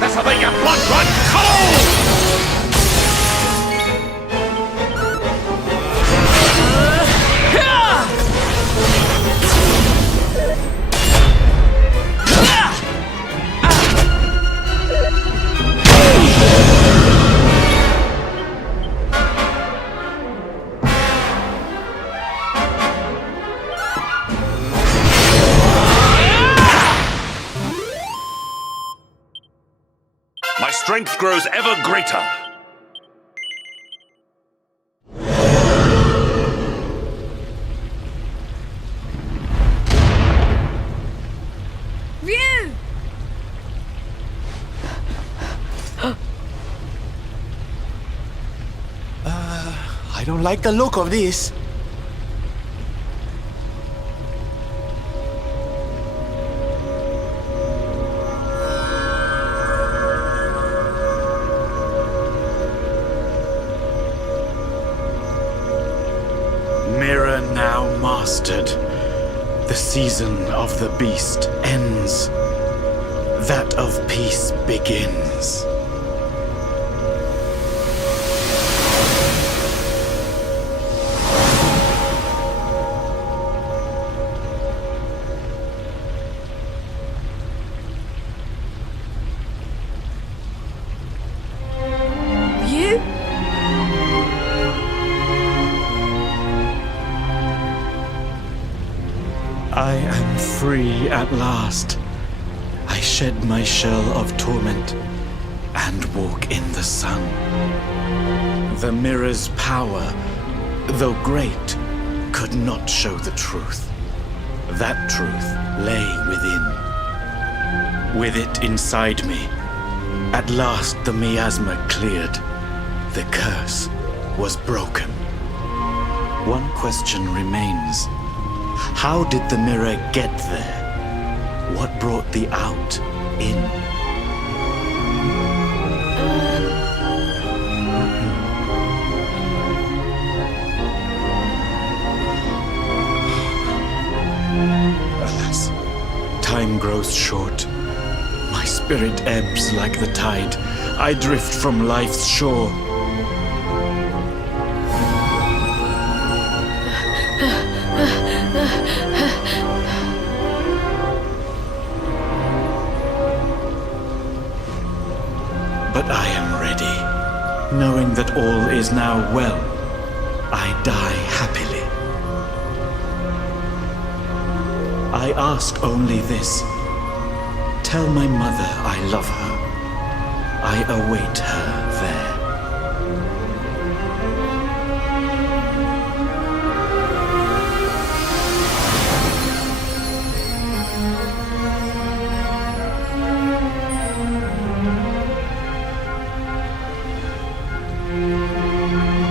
This'll make your blood run cold! My strength grows ever greater. Ryu! I don't like the look of this. Mirror now mastered. The season of the beast ends. That of peace begins. Free at last, I shed my shell of torment and walk in the sun. The mirror's power, though great, could not show the truth. That truth lay within. With it inside me, at last the miasma cleared. The curse was broken. One question remains. How did the mirror get there? What brought the out in? Alas, time grows short. My spirit ebbs like the tide. I drift from life's shore. But I am ready. Knowing that all is now well, I die happily. I ask only this. Tell my mother I love her. I await her there.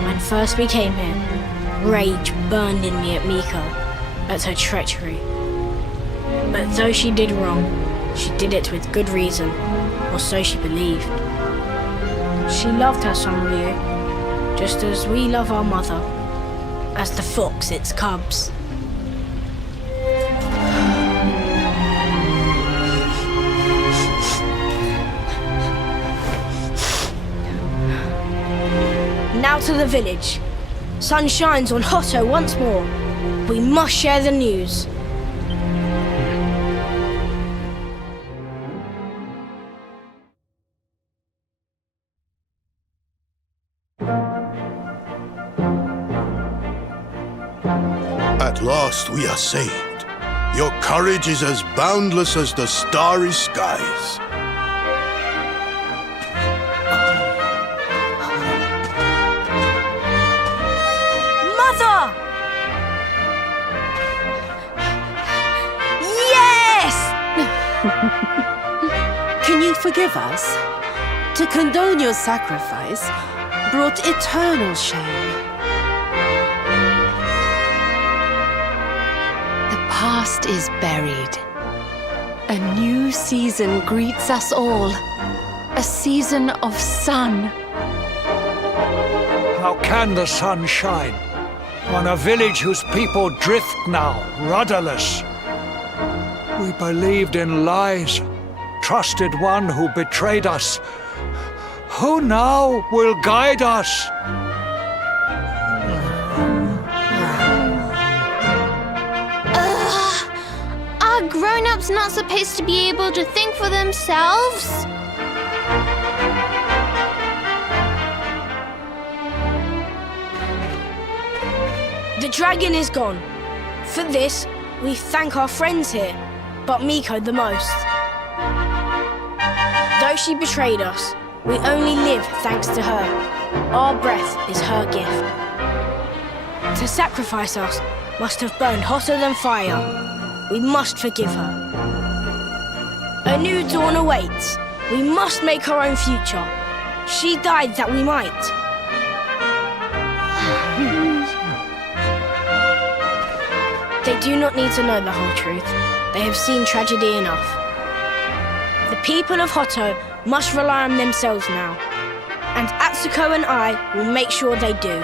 When first we came here, rage burned in me at Miko, at her treachery. But though she did wrong, she did it with good reason, or so she believed. She loved her son Ryu, just as we love our mother, as the fox its cubs. Now to the village. Sun shines on Hotto once more. We must share the news. At last we are saved. Your courage is as boundless as the starry skies. Mother! Yes! Can you forgive us? To condone your sacrifice brought eternal shame. The past is buried. A new season greets us all. A season of sun. How can the sun shine on a village whose people drift now, rudderless? We believed in lies, trusted one who betrayed us. Who now will guide us? Are grown-ups not supposed to be able to think for themselves? The dragon is gone. For this, we thank our friends here, but Miko the most. Though she betrayed us, we only live thanks to her. Our breath is her gift. To sacrifice us must have burned hotter than fire. We must forgive her. A new dawn awaits. We must make our own future. She died that we might. They do not need to know the whole truth. They have seen tragedy enough. The people of Hotto must rely on themselves now. And Atsuko and I will make sure they do.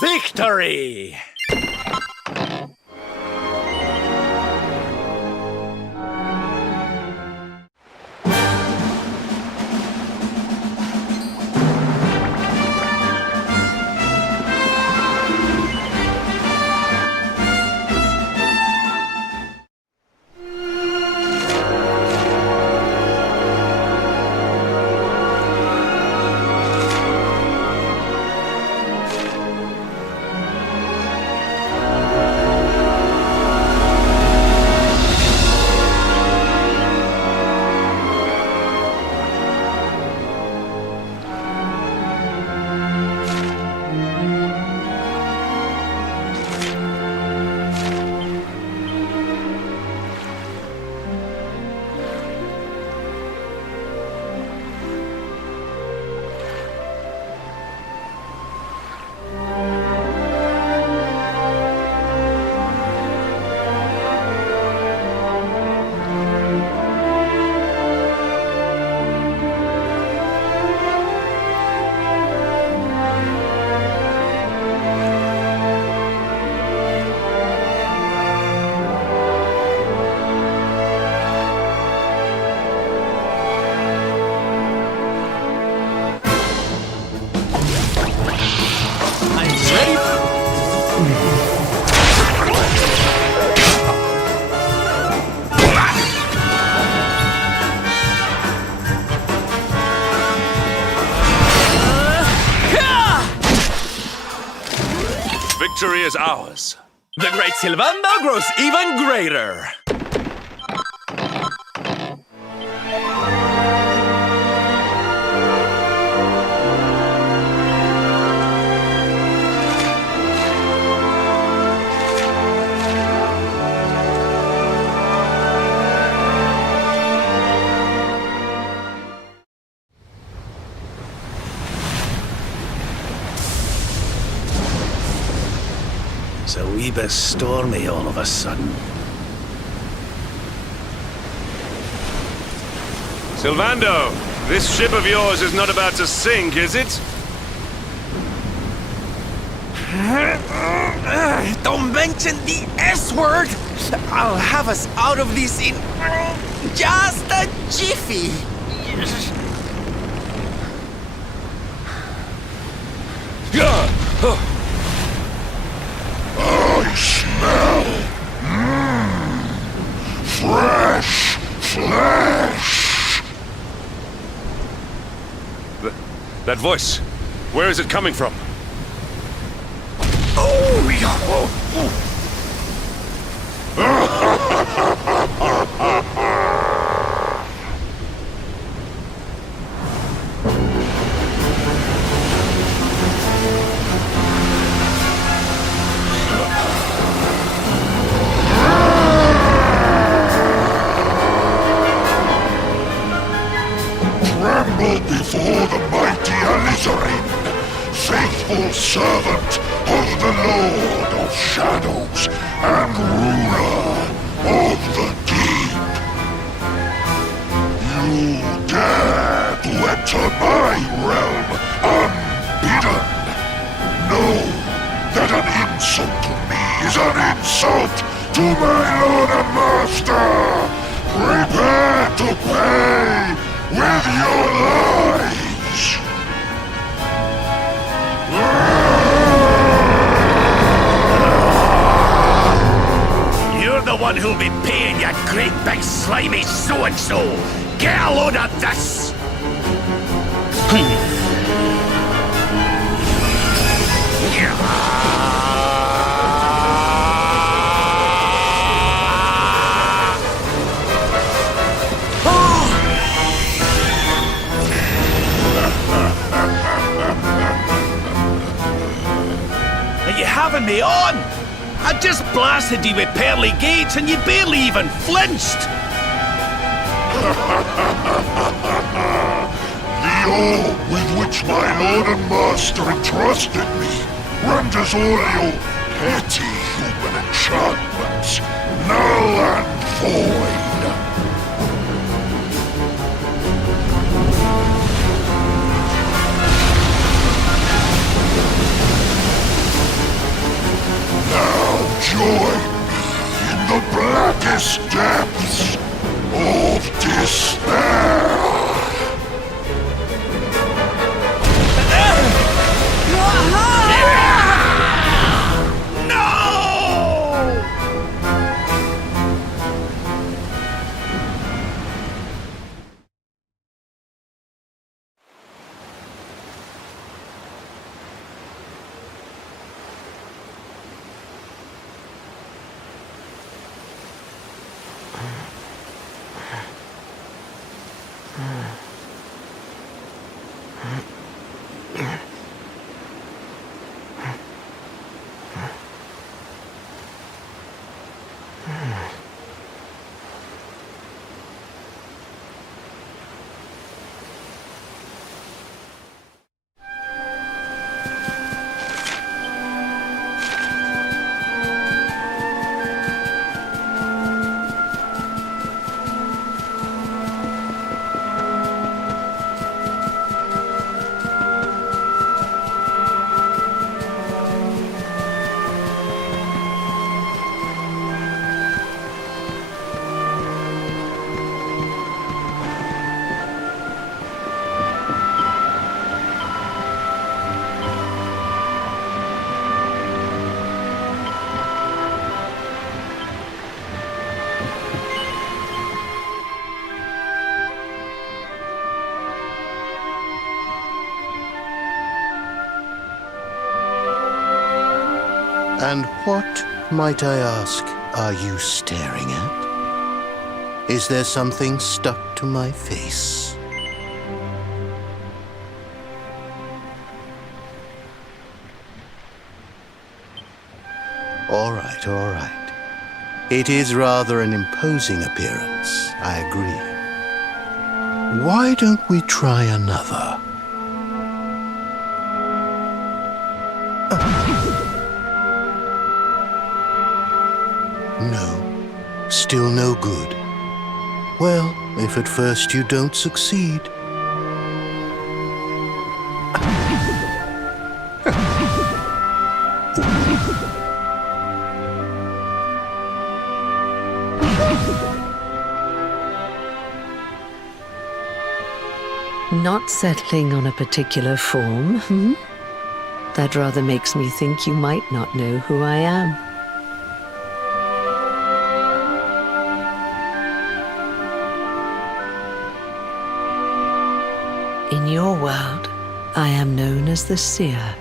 Victory! Victory is ours. The great Sylvando grows even greater. It's a wee bit stormy all of a sudden. Sylvando, this ship of yours is not about to sink, is it? Don't mention the S word! I'll have us out of this in just a jiffy. I smell fresh flesh. That voice, where is it coming from? Oh, yeah. Tremble before the mighty Alizarin, faithful servant of the Lord of Shadows and ruler of the deep. You dare to enter my realm unbidden. Know that an insult to me is an insult to my lord and master. Prepare to pay with your lives. You're the one who'll be paying, you great big slimy so-and-so! Get a load of this! me on! I just blasted you with pearly gates and you barely even flinched! The awe with which my lord and master entrusted me renders all your petty human enchantments null and void. Now join me in the blackest depths of despair. And what, might I ask, are you staring at? Is there something stuck to my face? All right, all right. It is rather an imposing appearance, I agree. Why don't we try another? No, still no good. Well, if at first you don't succeed. Not settling on a particular form, hmm? That rather makes me think you might not know who I am. In your world, I am known as the Seer.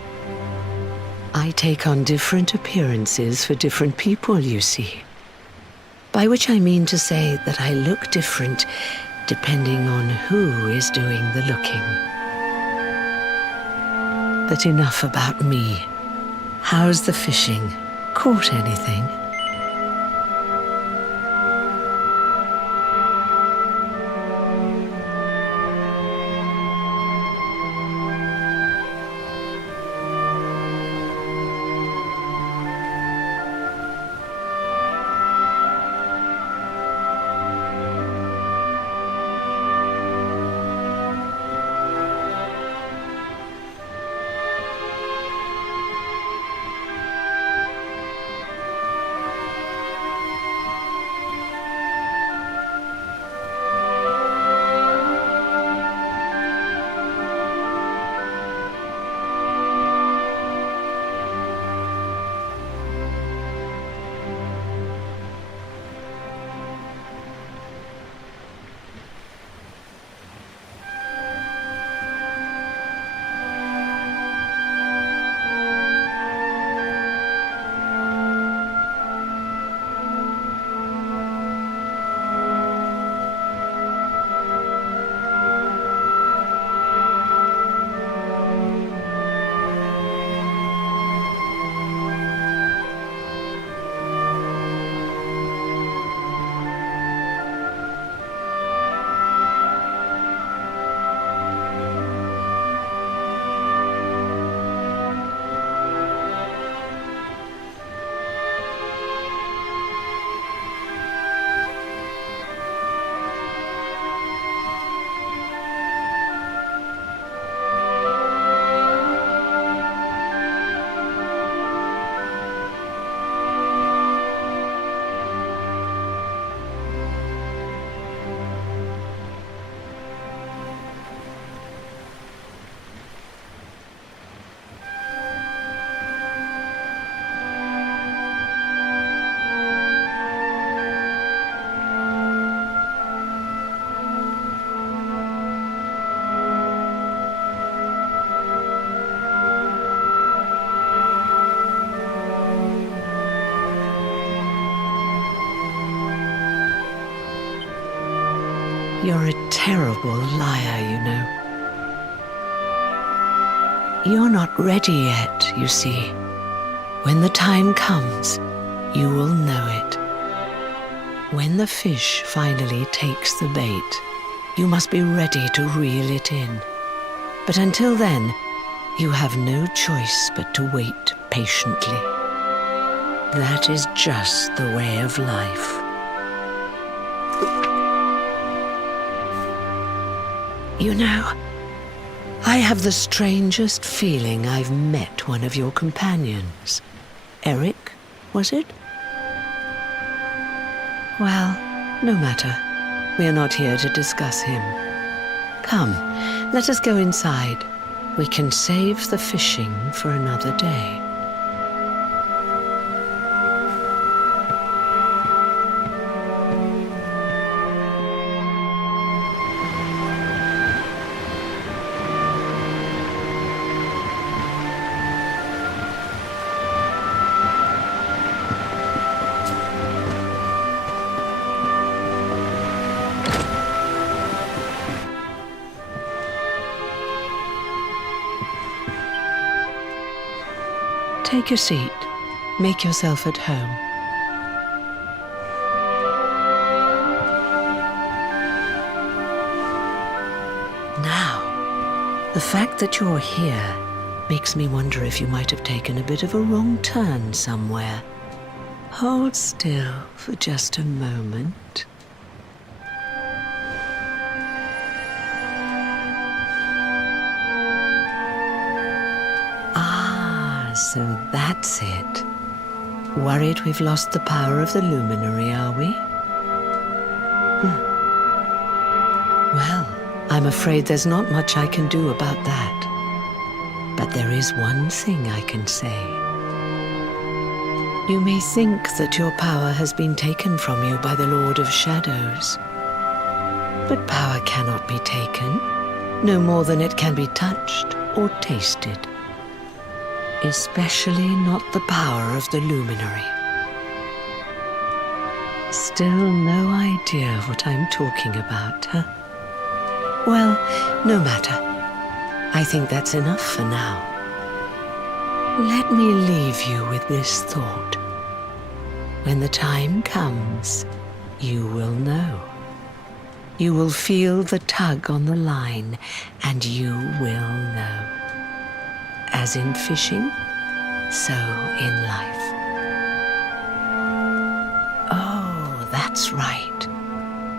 I take on different appearances for different people, you see. By which I mean to say that I look different depending on who is doing the looking. But enough about me. How's the fishing? Caught anything? You're a terrible liar, you know. You're not ready yet, you see. When the time comes, you will know it. When the fish finally takes the bait, you must be ready to reel it in. But until then, you have no choice but to wait patiently. That is just the way of life. You know, I have the strangest feeling I've met one of your companions. Eric, was it? Well, no matter. We are not here to discuss him. Come, let us go inside. We can save the fishing for another day. Take a seat. Make yourself at home. Now, the fact that you're here makes me wonder if you might have taken a bit of a wrong turn somewhere. Hold still for just a moment. So that's it. Worried we've lost the power of the luminary, are we? Well, I'm afraid there's not much I can do about that. But there is one thing I can say. You may think that your power has been taken from you by the Lord of Shadows. But power cannot be taken, no more than it can be touched or tasted. Especially not the power of the luminary. Still no idea what I'm talking about, huh? Well, no matter. I think that's enough for now. Let me leave you with this thought. When the time comes, you will know. You will feel the tug on the line, and you will know. As in fishing, so in life. Oh, that's right.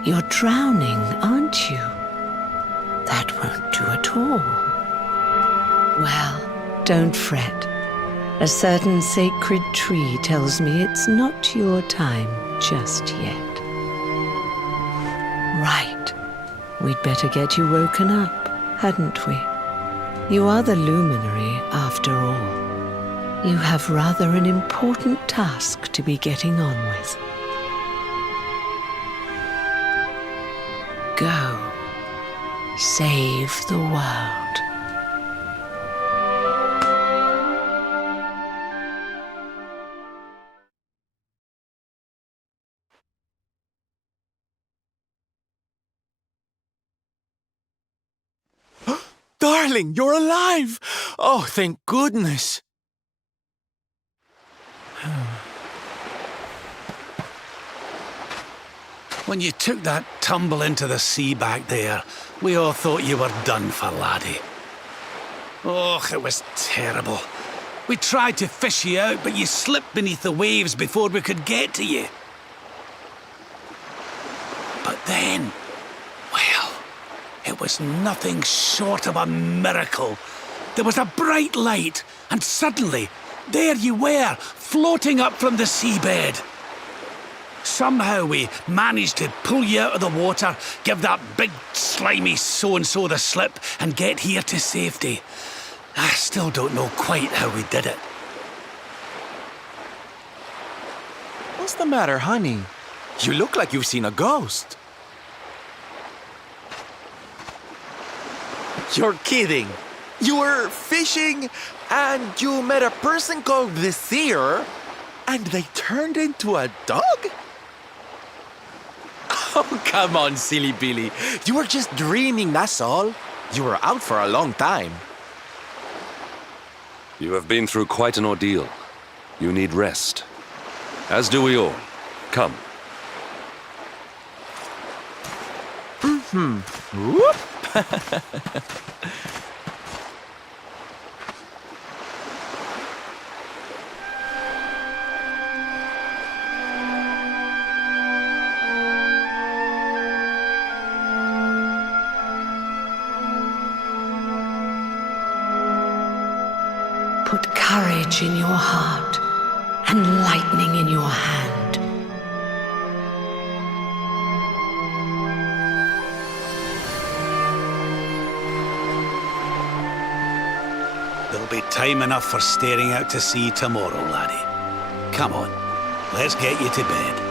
You're drowning, aren't you? That won't do at all. Well, don't fret. A certain sacred tree tells me it's not your time just yet. Right. We'd better get you woken up, hadn't we? You are the luminary, after all. You have rather an important task to be getting on with. Go. Save the world. Darling, you're alive! Oh, thank goodness! When you took that tumble into the sea back there, we all thought you were done for, laddie. Oh, it was terrible. We tried to fish you out, but you slipped beneath the waves before we could get to you. But then, well, it was nothing short of a miracle. There was a bright light, and suddenly, there you were, floating up from the seabed. Somehow we managed to pull you out of the water, give that big slimy so-and-so the slip, and get here to safety. I still don't know quite how we did it. What's the matter, honey? You look like you've seen a ghost. You're kidding. You were fishing, and you met a person called the Seer, and they turned into a dog? Oh, come on, silly Billy. You were just dreaming, that's all. You were out for a long time. You have been through quite an ordeal. You need rest. As do we all. Come. Whoop! Put courage in your heart and lightning in your hand. There'll be time enough for staring out to sea tomorrow, laddie. Come on, let's get you to bed.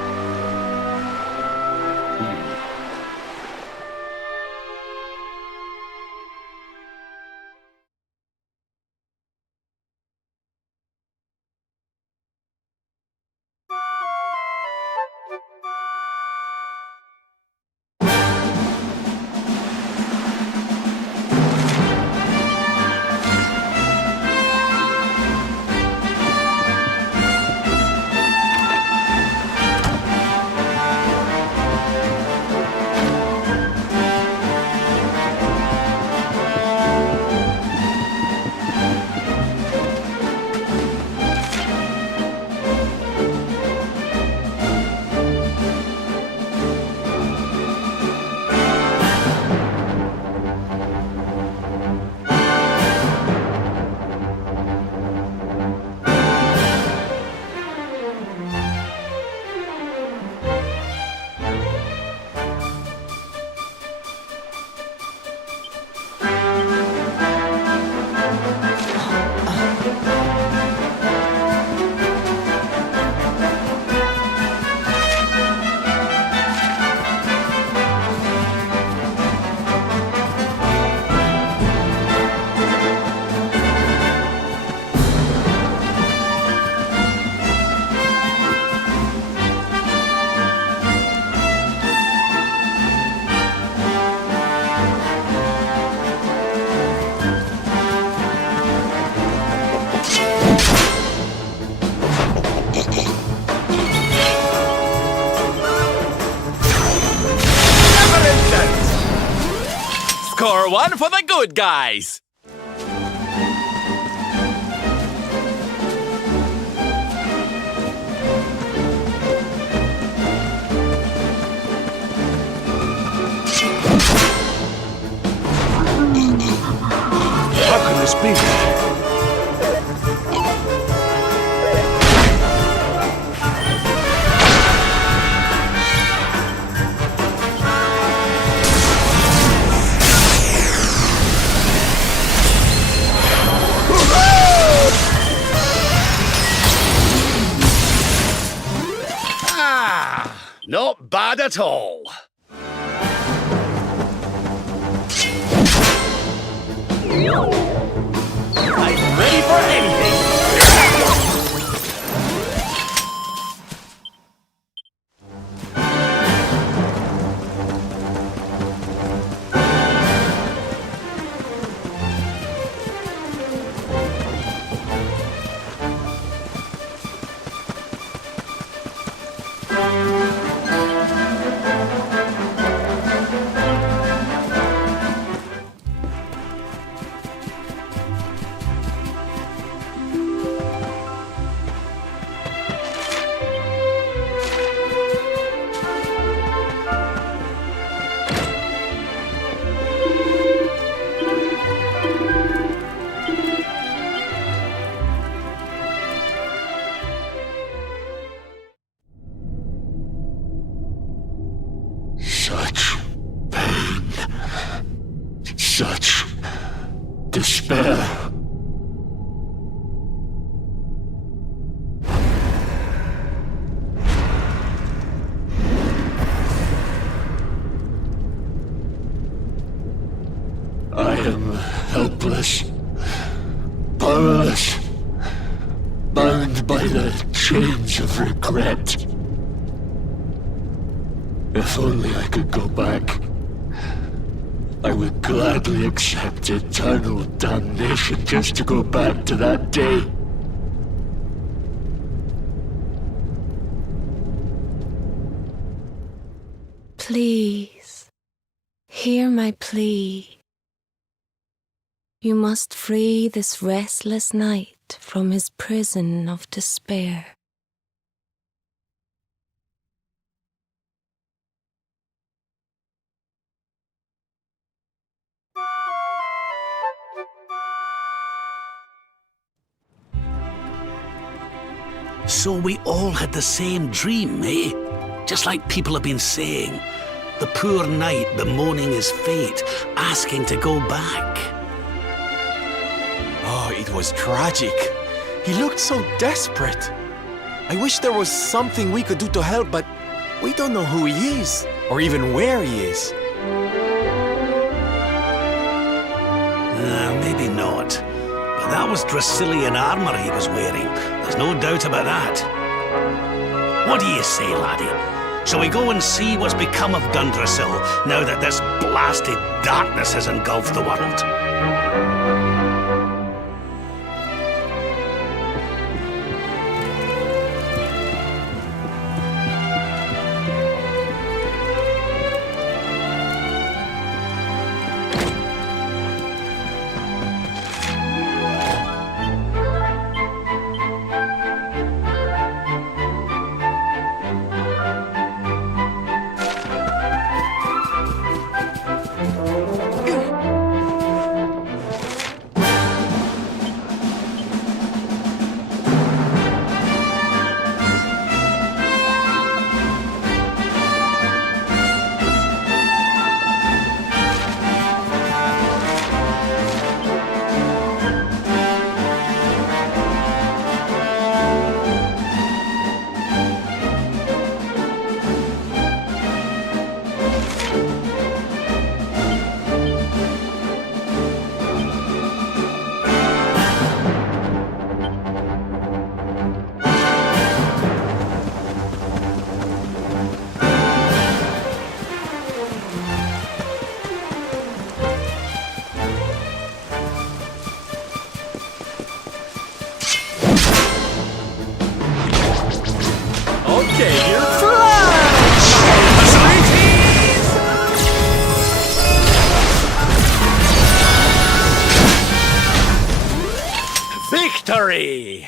Score one for the good guys! How can this be? Not bad at all. I'm ready for anything! Such pain. Such despair. I am helpless, powerless, bound by the chains of regret. If only I could go back. I would gladly accept eternal damnation just to go back to that day. Please, hear my plea. You must free this restless knight from his prison of despair. So we all had the same dream, eh? Just like people have been saying. The poor knight bemoaning his fate, asking to go back. Oh, it was tragic. He looked so desperate. I wish there was something we could do to help, but we don't know who he is, or even where he is. Maybe not. But that was Dracilian armor he was wearing. There's no doubt about that. What do you say, laddie? Shall we go and see what's become of Dundrasil now that this blasted darkness has engulfed the world? Victory!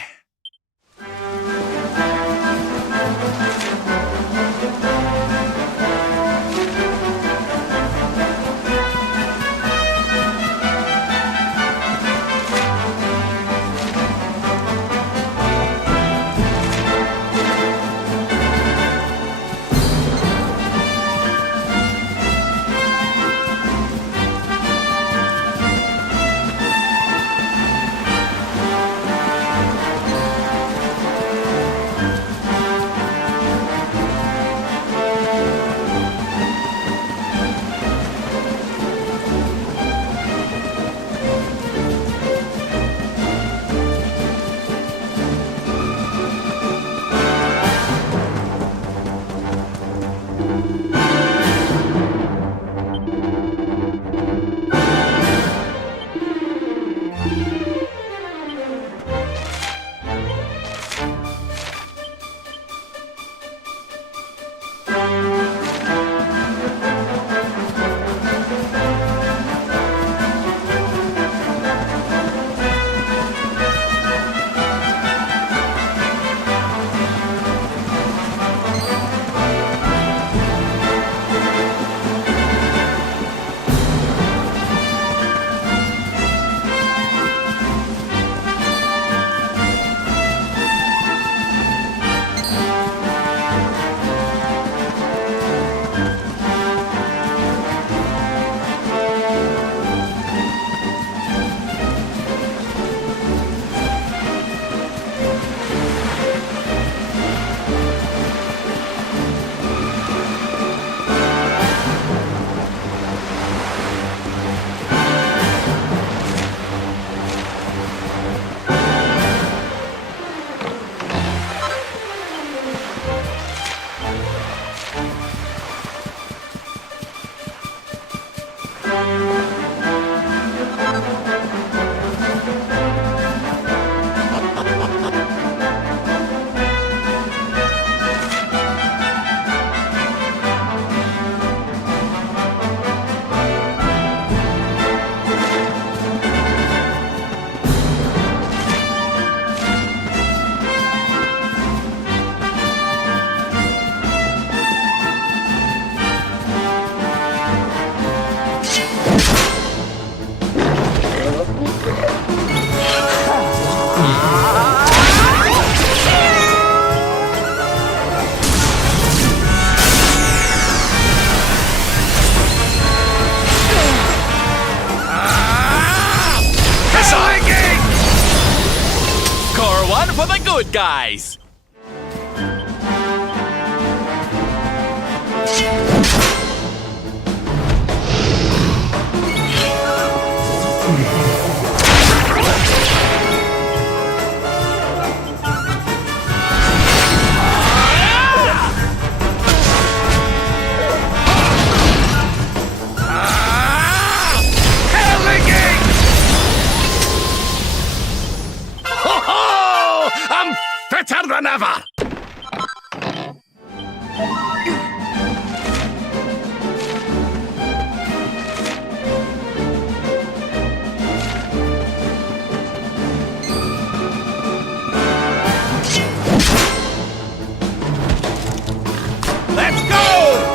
good guys! I'm fitter than ever! Let's go!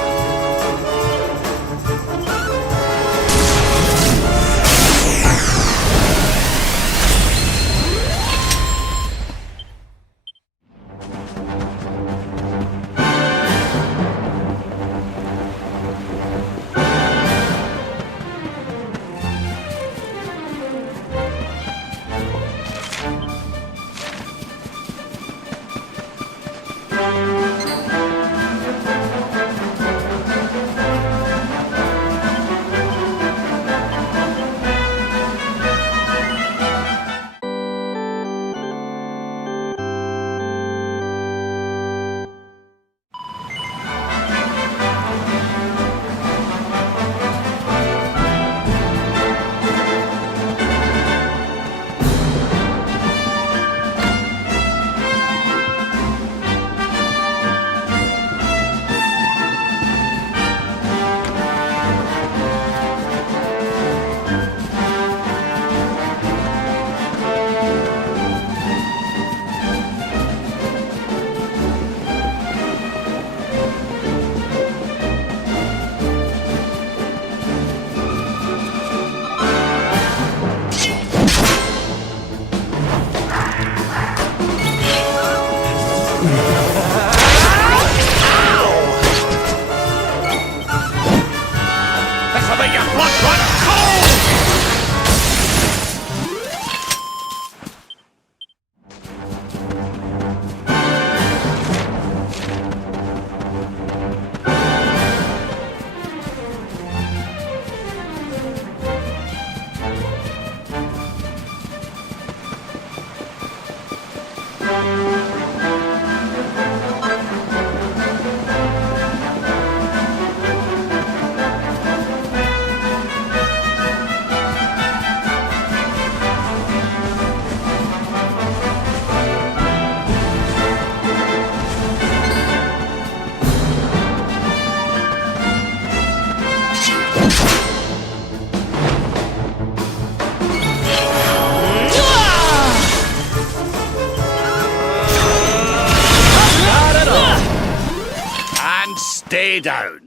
Stay down.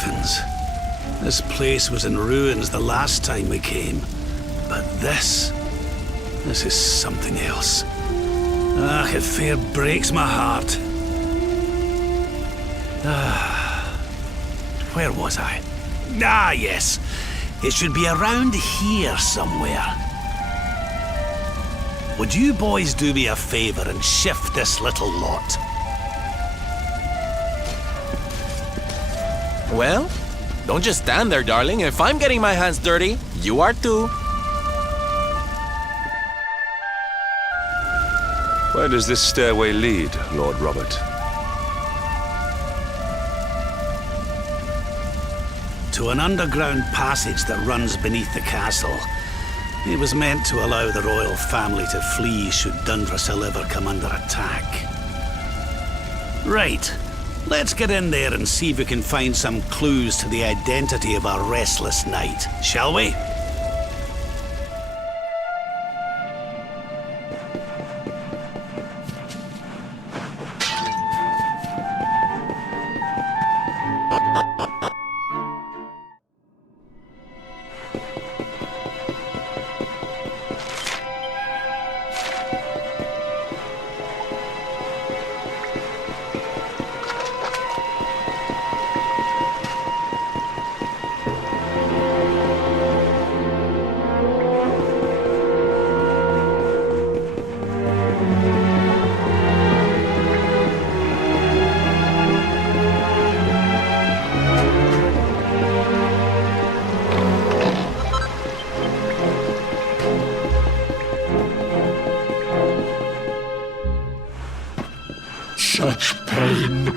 heavens. This place was in ruins the last time we came. But this is something else. Ah, it fair breaks my heart. Where was I? Ah, yes. It should be around here somewhere. Would you boys do me a favor and shift this little lot? Well, don't just stand there, darling. If I'm getting my hands dirty, you are too. Where does this stairway lead, Lord Robert? To an underground passage that runs beneath the castle. It was meant to allow the royal family to flee should Dundrusil ever come under attack. Right. Let's get in there and see if we can find some clues to the identity of our restless knight, shall we? Such pain.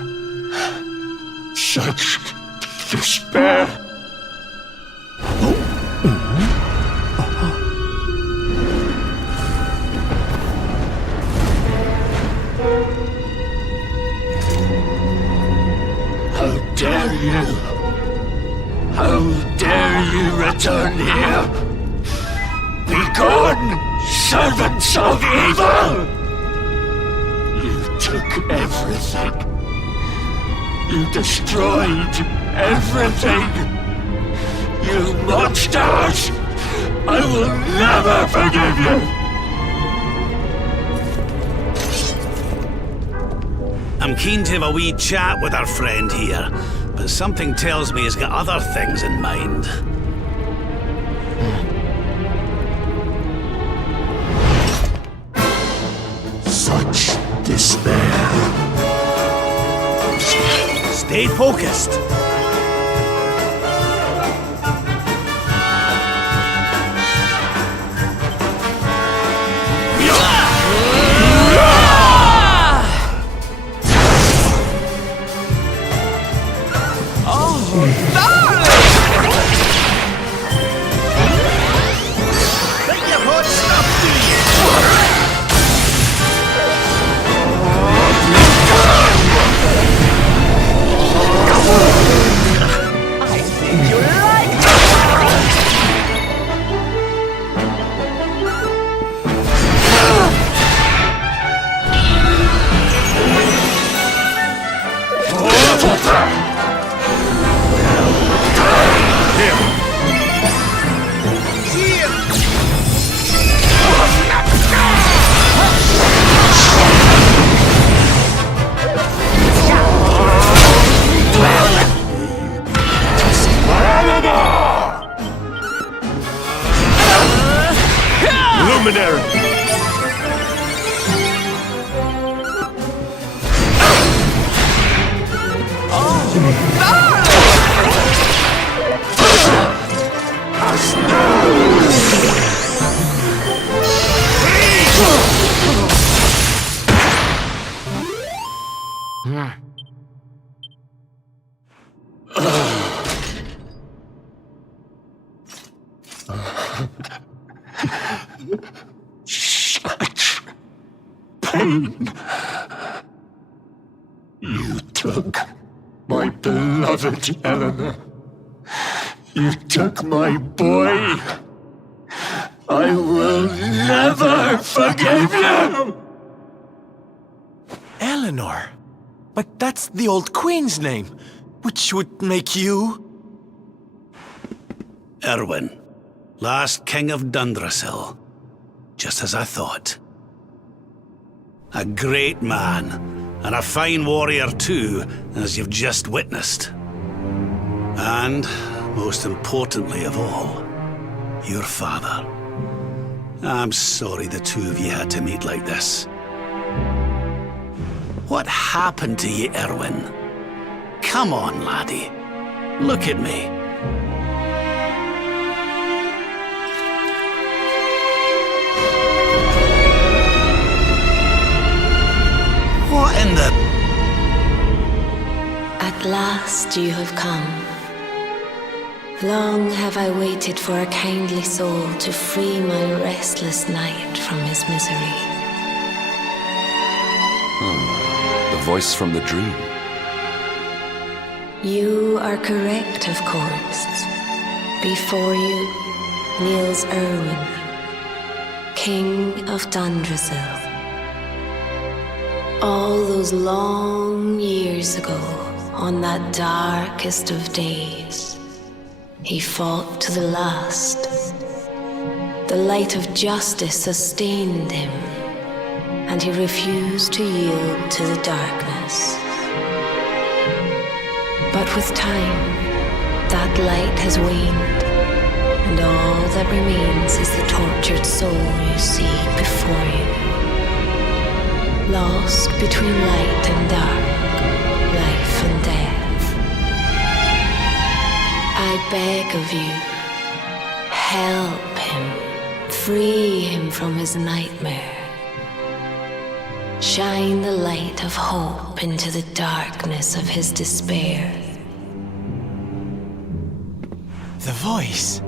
Such despair. How dare you? How dare you return here? Begone, servants of evil! Took everything. You destroyed everything. You monsters! I will never forgive you! I'm keen to have a wee chat with our friend here, but something tells me he's got other things in mind. Such despair. Stay focused. Such pain. You took my beloved Eleanor. You took my boy. I will never forgive you! Eleanor? But that's the old queen's name. which would make you... Erwin, last king of Dundrasil. Just as I thought. A great man, and a fine warrior too, as you've just witnessed. And, most importantly of all, your father. I'm sorry the two of you had to meet like this. What happened to you, Erwin? Come on, laddie. Look at me. What in the... At last you have come. Long have I waited for a kindly soul to free my restless knight from his misery. The voice from the dream. You are correct, of course. Before you kneels Erwin, King of Dundrasil. All those long years ago, on that darkest of days, he fought to the last. The light of justice sustained him, and he refused to yield to the darkness. But with time, that light has waned, and all that remains is the tortured soul you see before you. Lost between light and dark, life and death. I beg of you, help him, free him from his nightmare. Shine the light of hope into the darkness of his despair. The voice.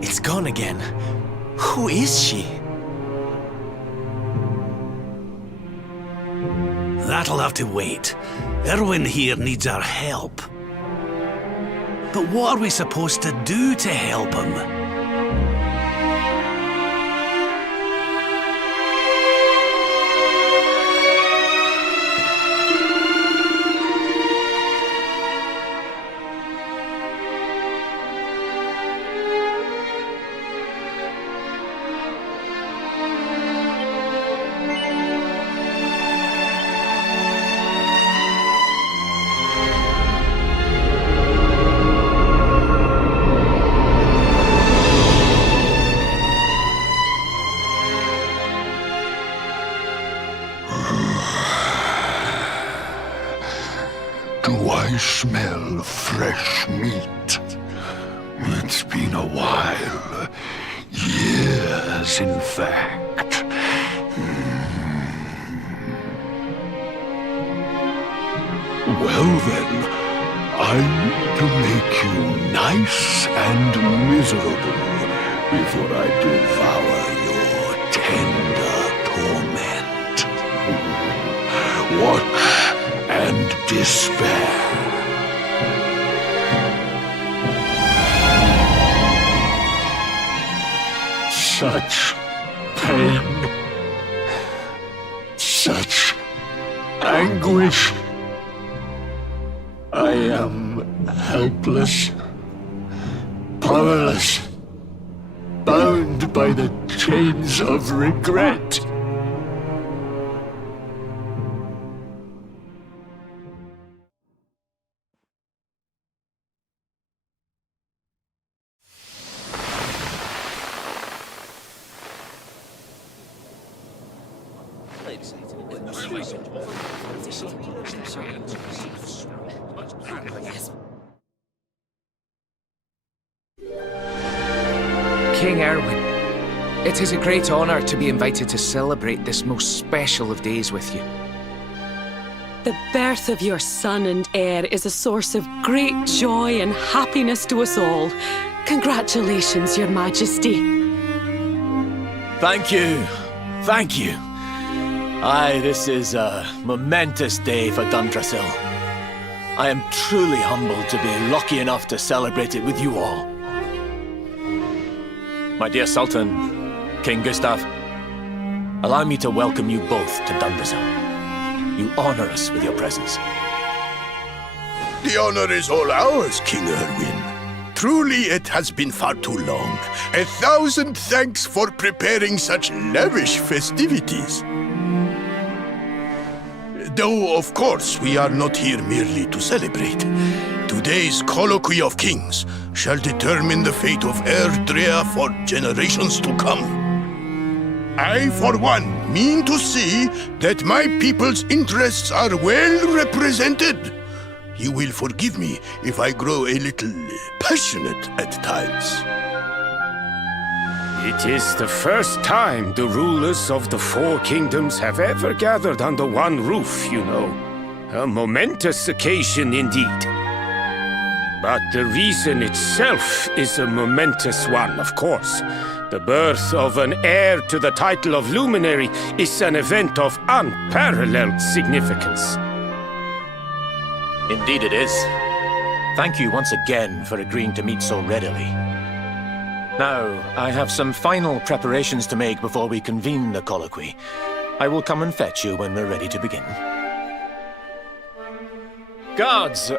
It's gone again. Who is she? That'll have to wait. Erwin here needs our help. But what are we supposed to do to help him? Do I smell fresh meat? It's been a while. Years, in fact. Well then, I need to make you nice and miserable before I devour your tender torment. Watch and despair. Such pain, such anguish. I am helpless, powerless, bound by the chains of regret. King Erwin, it is a great honor to be invited to celebrate this most special of days with you. The birth of your son and heir is a source of great joy and happiness to us all. Congratulations, Your Majesty. Thank you. Thank you. Aye, this is a momentous day for Dundrasil. I am truly humbled to be lucky enough to celebrate it with you all. My dear Sultan, King Gustav, allow me to welcome you both to Dundrasil. You honor us with your presence. The honor is all ours, King Erwin. Truly, it has been far too long. 1,000 thanks for preparing such lavish festivities. Though, of course, we are not here merely to celebrate. Today's Colloquy of Kings shall determine the fate of Erdrea for generations to come. I, for one, mean to see that my people's interests are well represented. You will forgive me if I grow a little passionate at times. It is the first time the rulers of the Four Kingdoms have ever gathered under one roof, you know. A momentous occasion indeed. But the reason itself is a momentous one, of course. The birth of an heir to the title of Luminary is an event of unparalleled significance. Indeed it is. Thank you once again for agreeing to meet so readily. Now, I have some final preparations to make before we convene the colloquy. I will come and fetch you when we're ready to begin. Guards,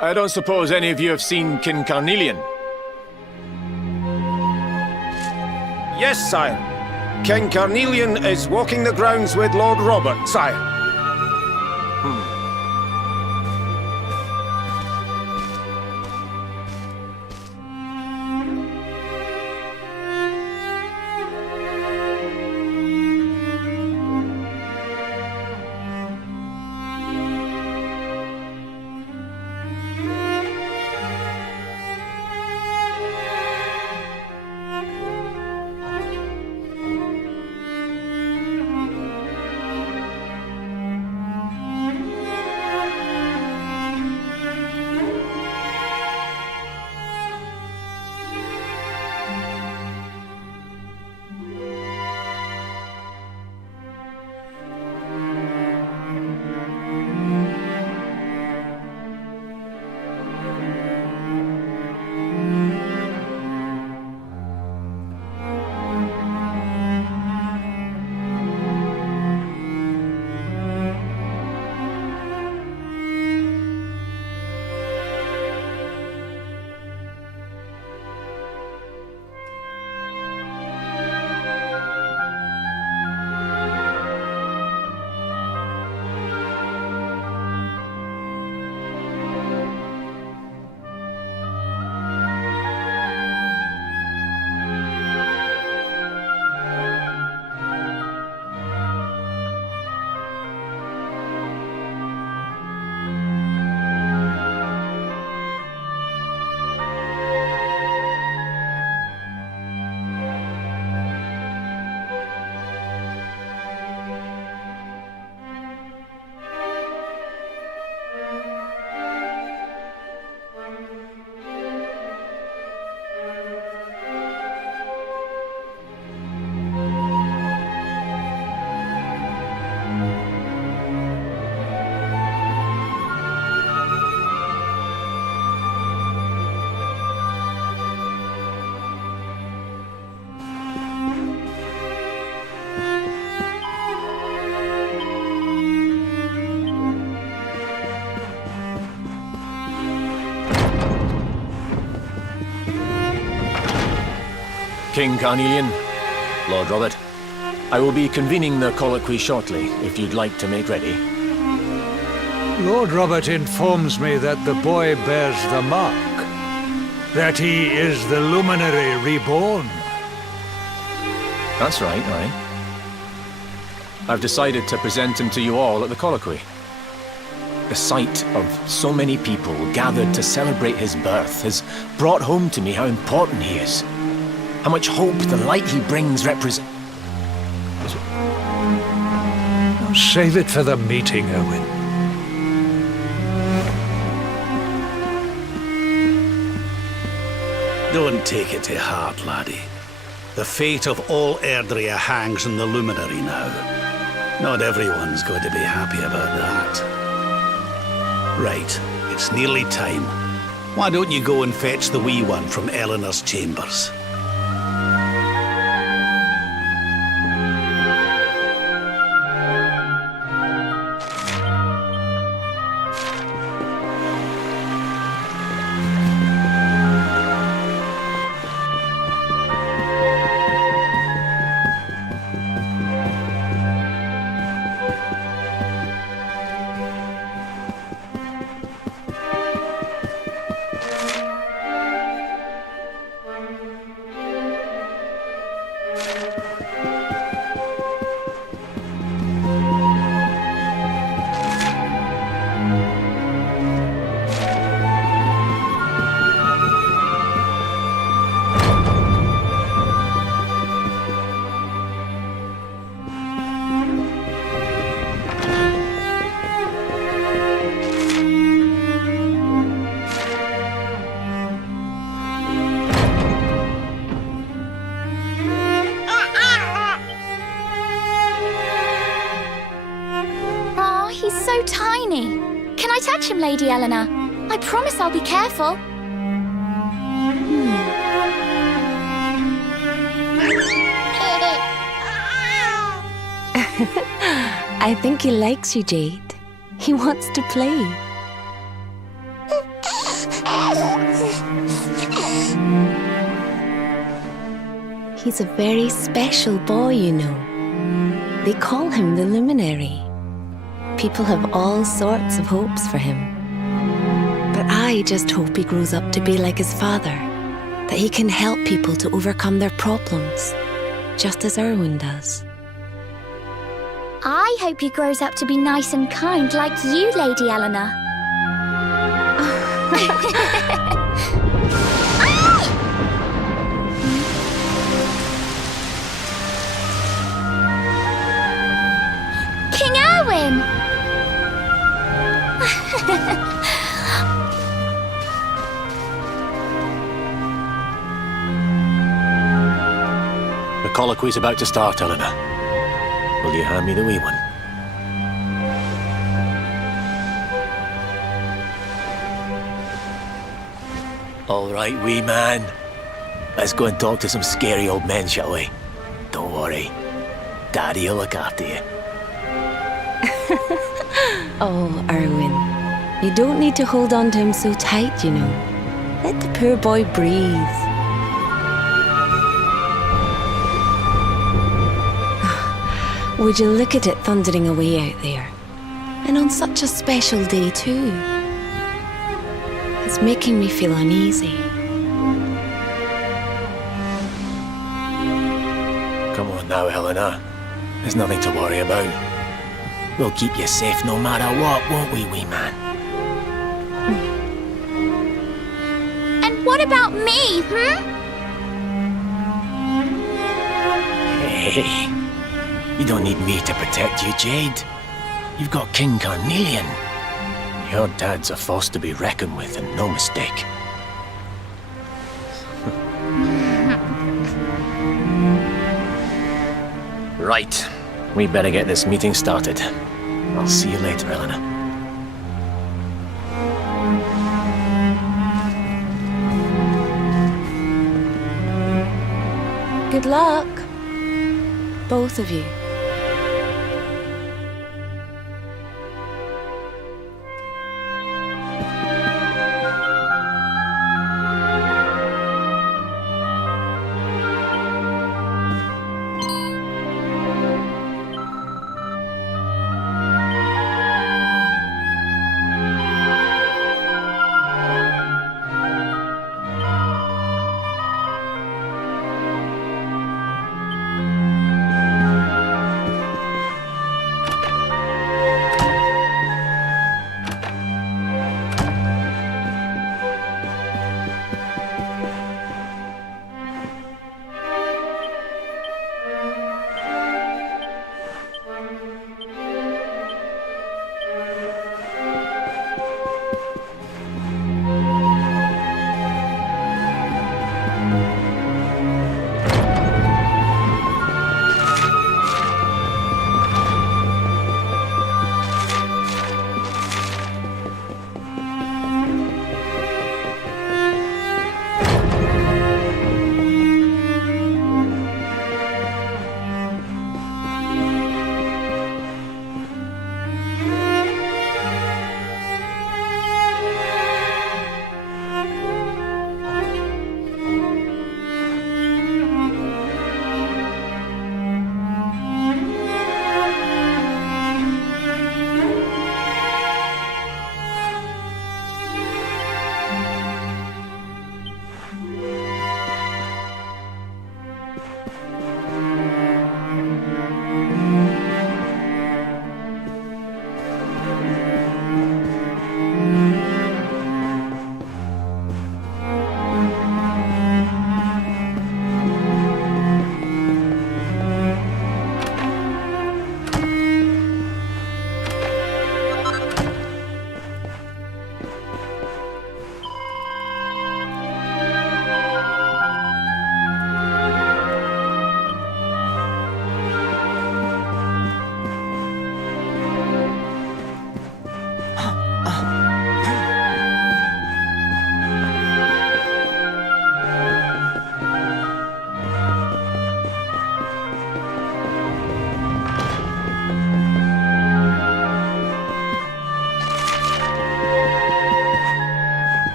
I don't suppose any of you have seen King Carnelian? Yes, sire. King Carnelian is walking the grounds with Lord Robert, sire. King Carnelian, Lord Robert, I will be convening the colloquy shortly, if you'd like to make ready. Lord Robert informs me that the boy bears the mark, that he is the Luminary reborn. That's right, aye. I've decided to present him to you all at the colloquy. The sight of so many people gathered to celebrate his birth has brought home to me how important he is. How much hope the light he brings represents. Save it for the meeting, Owen. Don't take it to heart, laddie. The fate of all Erdrea hangs on the Luminary now. Not everyone's going to be happy about that. Right, it's nearly time. Why don't you go and fetch the wee one from Eleanor's chambers? touch him, Lady Eleanor. I promise I'll be careful. I think he likes you, Jade. He wants to play. He's a very special boy, you know. They call him the Luminary. People have all sorts of hopes for him. But I just hope he grows up to be like his father, that he can help people to overcome their problems, just as Erwin does. I hope he grows up to be nice and kind like you, Lady Eleanor. King Erwin! The colloquy's about to start, Eleanor. Will you hand me the wee one? All right, wee man. Let's go and talk to some scary old men, shall we? Don't worry. Daddy will look after you. Oh, Erwin, you don't need to hold on to him so tight, you know. Let the poor boy breathe. Would you look at it thundering away out there? And on such a special day, too. It's making me feel uneasy. Come on now, Eleanor. There's nothing to worry about. We'll keep you safe no matter what, won't we, wee man? And what about me, Hey, you don't need me to protect you, Jade. You've got King Carnelian. Your dad's a force to be reckoned with, and no mistake. Right. We better get this meeting started. I'll see you later, Eleanor. Good luck, both of you.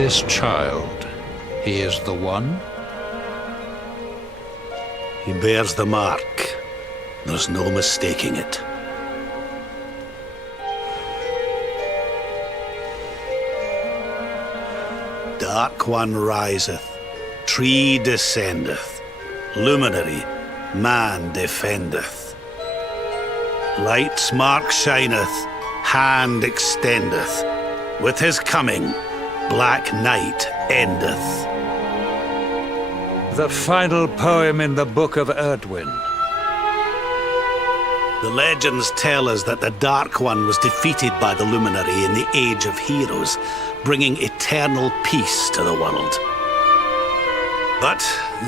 this child? He is the one? He bears the mark. There's no mistaking it. Dark One riseth, tree descendeth, luminary, man defendeth. Light's mark shineth, hand extendeth. With his coming, black night endeth. The final poem in the Book of Erdwin. The legends tell us that the Dark One was defeated by the Luminary in the Age of Heroes, bringing eternal peace to the world. But,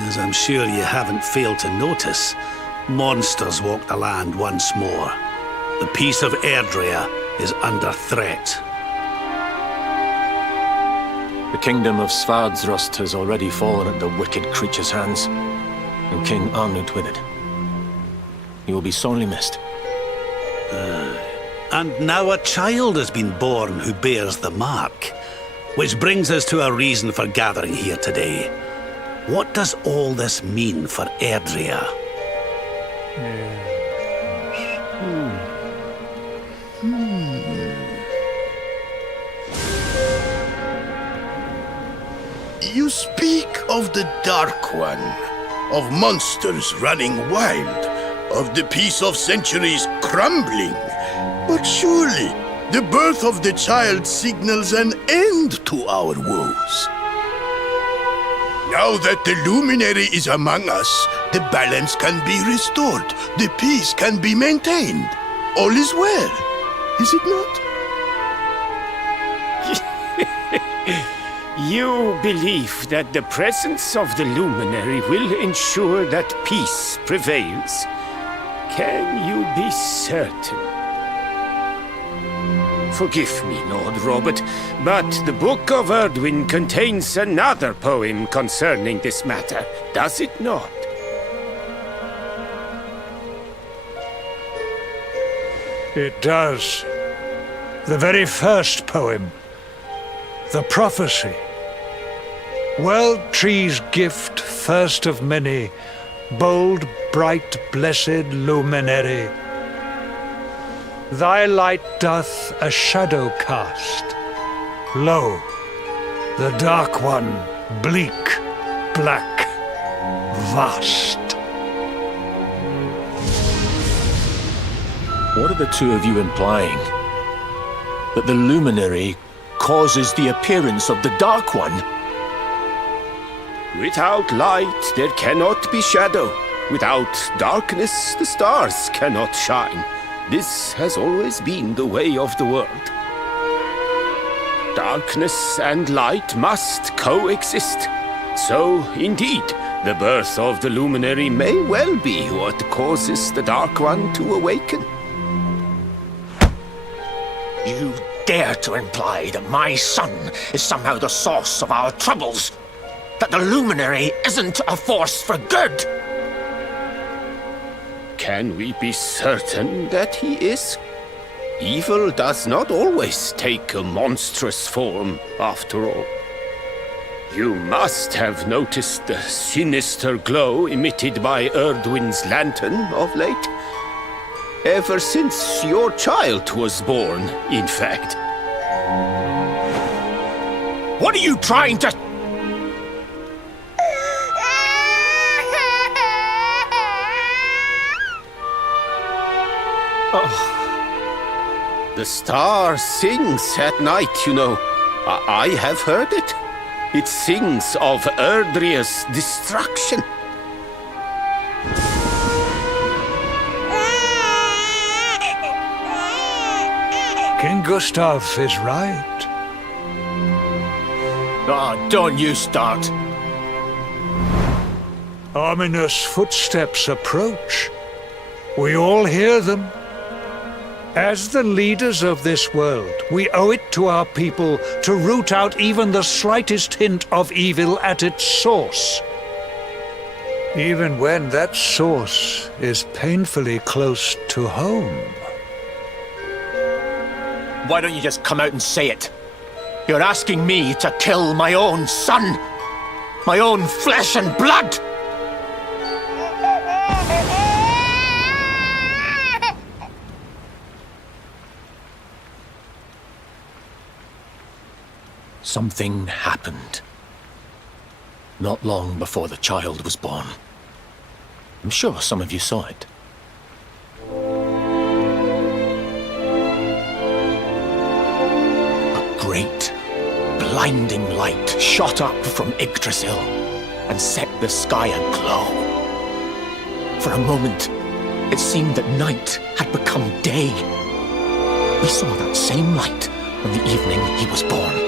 as I'm sure you haven't failed to notice, monsters walk the land once more. The peace of Erdrea is under threat. The kingdom of Svardsrust has already fallen at the wicked creature's hands, and King Arnut with it. He will be sorely missed. And now a child has been born who bears the mark. Which brings us to a reason for gathering here today. What does all this mean for Erdrea? You speak of the Dark One, of monsters running wild, of the peace of centuries crumbling. But surely, the birth of the child signals an end to our woes. Now that the Luminary is among us, the balance can be restored, the peace can be maintained. All is well, is it not? You believe that the presence of the Luminary will ensure that peace prevails. Can you be certain? Forgive me, Lord Robert, but the Book of Erdwin contains another poem concerning this matter, does it not? It does. The very first poem. The prophecy. World Tree's gift, first of many, bold, bright, blessed luminary. Thy light doth a shadow cast. Lo, the Dark One, bleak, black, vast. What are the two of you implying? That the Luminary causes the appearance of the Dark One? Without light, there cannot be shadow. Without darkness, the stars cannot shine. This has always been the way of the world. Darkness and light must coexist. So, indeed, the birth of the Luminary may well be what causes the Dark One to awaken. You dare to imply that my son is somehow the source of our troubles? That the Luminary isn't a force for good? Can we be certain that he is? Evil does not always take a monstrous form, after all. You must have noticed the sinister glow emitted by Erdwin's lantern of late. Ever since your child was born, in fact. What are you trying to... Oh. The star sings at night, you know. I have heard it. It sings of Erdrea's destruction. King Gustav is right. Oh, don't you start. Ominous footsteps approach. We all hear them. As the leaders of this world, we owe it to our people to root out even the slightest hint of evil at its source. Even when that source is painfully close to home. Why don't you just come out and say it? You're asking me to kill my own son? My own flesh and blood? Something happened. Not long before the child was born. I'm sure some of you saw it. A great, blinding light shot up from Yggdrasil and set the sky aglow. For a moment, it seemed that night had become day. We saw that same light on the evening he was born.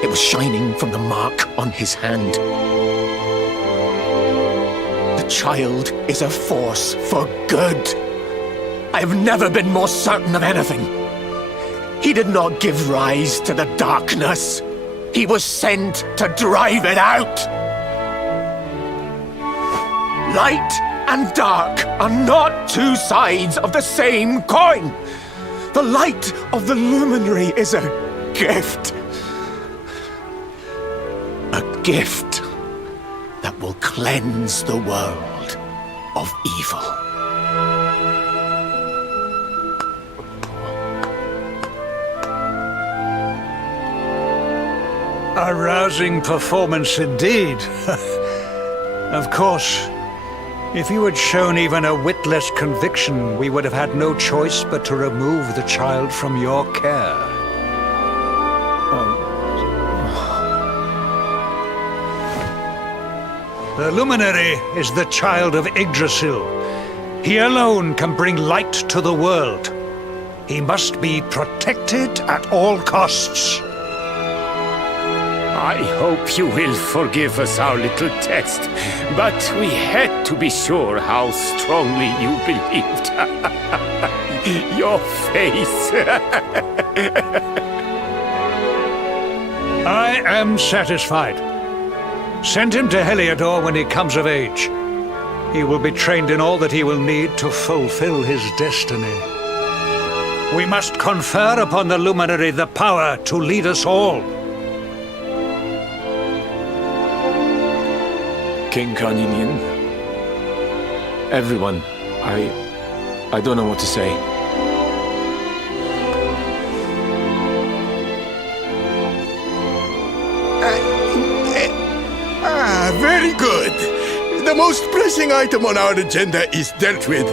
It was shining from the mark on his hand. The child is a force for good. I have never been more certain of anything. He did not give rise to the darkness. He was sent to drive it out. Light and dark are not two sides of the same coin. The light of the luminary is a gift. A gift that will cleanse the world of evil. A rousing performance indeed. Of course, if you had shown even a whit less conviction, we would have had no choice but to remove the child from your care. The Luminary is the child of Yggdrasil. He alone can bring light to the world. He must be protected at all costs. I hope you will forgive us our little test, but we had to be sure how strongly you believed. Your face. I am satisfied. Send him to Heliodor when he comes of age. He will be trained in all that he will need to fulfill his destiny. We must confer upon the Luminary the power to lead us all. King Carnelian, everyone, I don't know what to say. Very good. The most pressing item on our agenda is dealt with,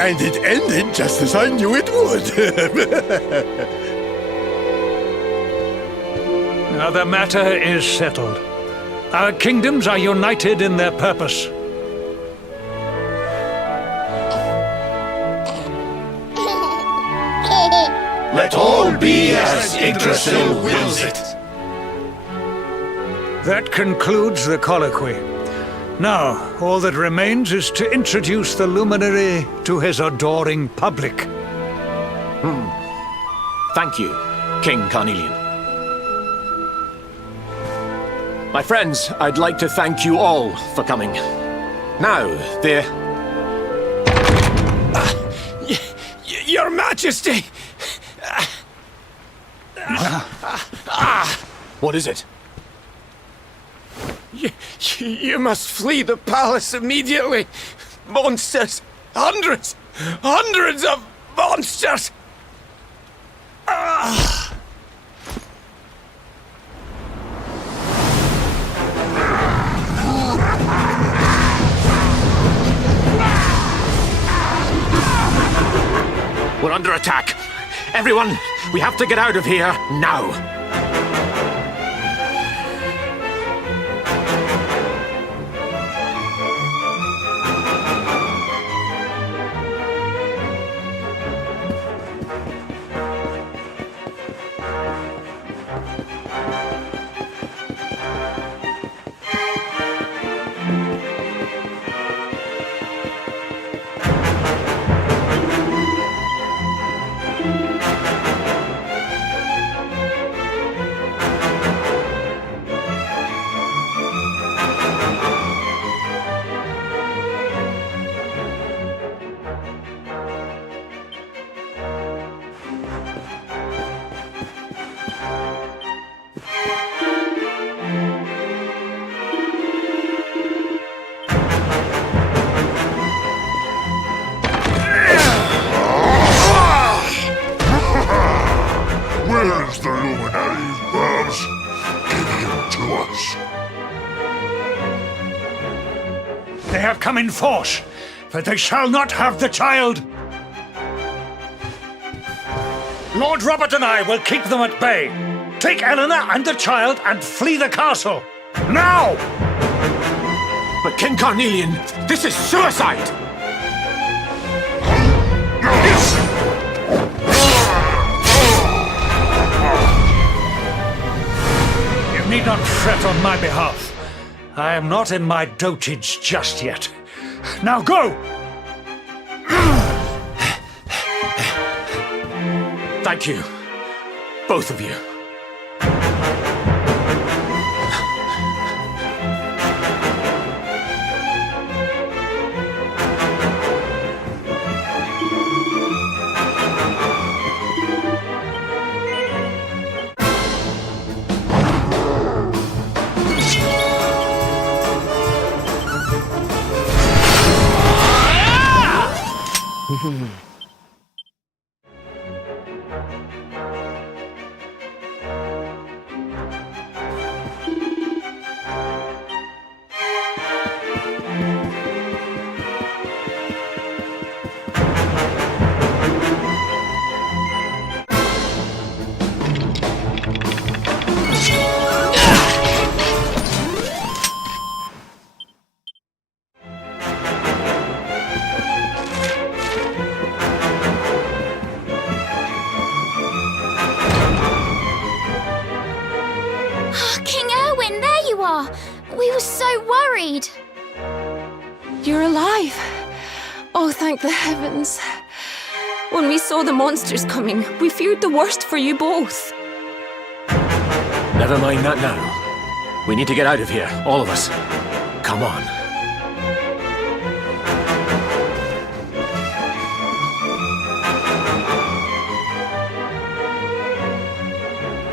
and it ended just as I knew it would. Now the matter is settled. Our kingdoms are united in their purpose. Let all be as Yggdrasil wills it. That concludes the colloquy. Now, all that remains is to introduce the Luminary to his adoring public. Thank you, King Carnelian. My friends, I'd like to thank you all for coming. Now, Your Majesty! What is it? You must flee the palace immediately. Monsters! Hundreds of monsters! We're under attack. Everyone, we have to get out of here now. have come in force, but they shall not have the child. Lord Robert and I will keep them at bay. Take Eleanor and the child and flee the castle. Now! But King Carnelian, this is suicide! You need not fret on my behalf. I am not in my dotage just yet. Now go! Thank you, both of you. King Erwin, there you are! We were so worried. You're alive. Oh, thank the heavens. When we saw the monsters coming, we feared the worst for you both. Never mind that now. We need to get out of here, all of us. Come on.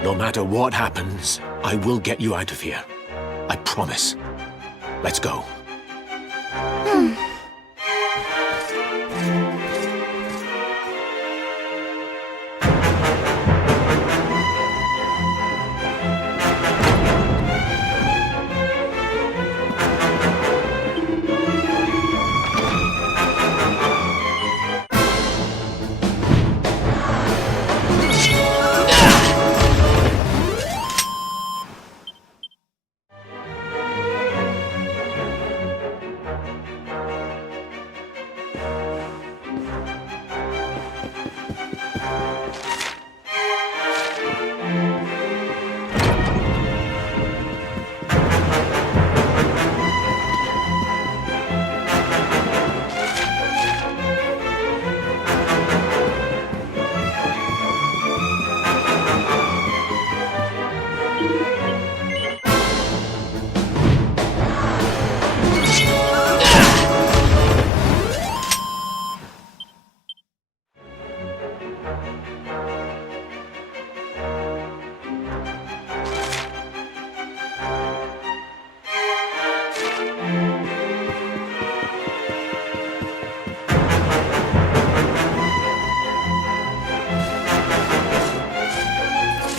No matter what happens, I will get you out of here. I promise. Let's go.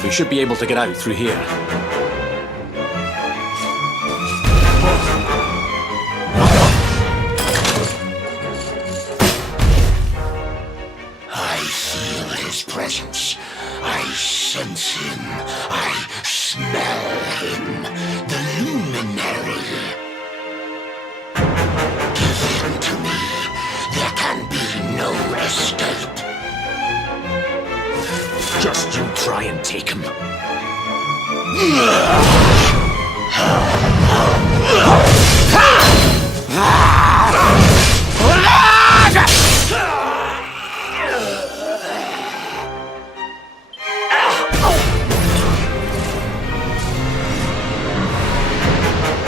We should be able to get out through here. I feel his presence. I sense him. I smell him. The luminary. Give him to me. There can be no escape. Just you try and take him.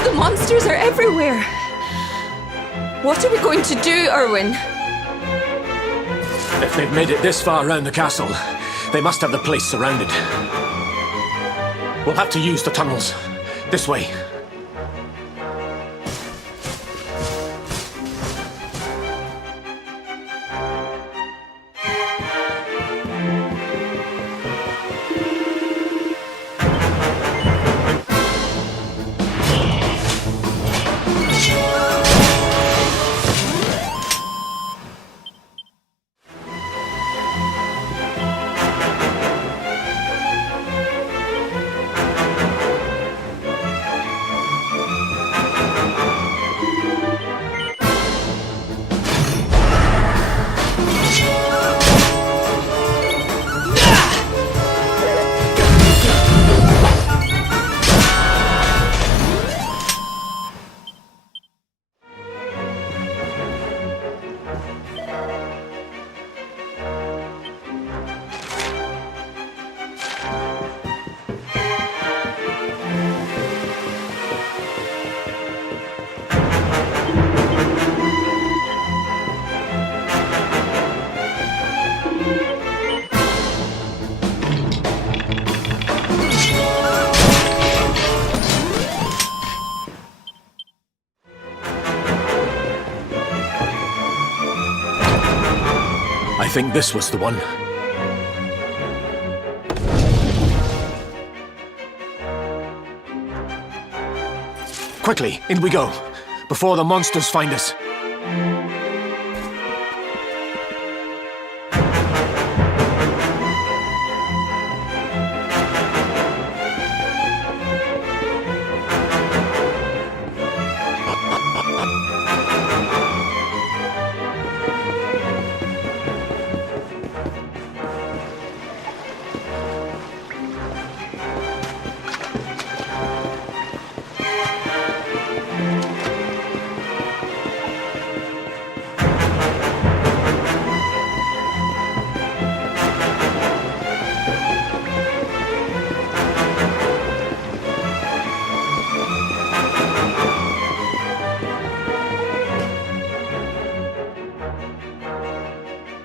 The monsters are everywhere. What are we going to do, Erwin? If they've made it this far around the castle, they must have the place surrounded. We'll have to use the tunnels. This way. think this was the one. Quickly, in we go, before the monsters find us.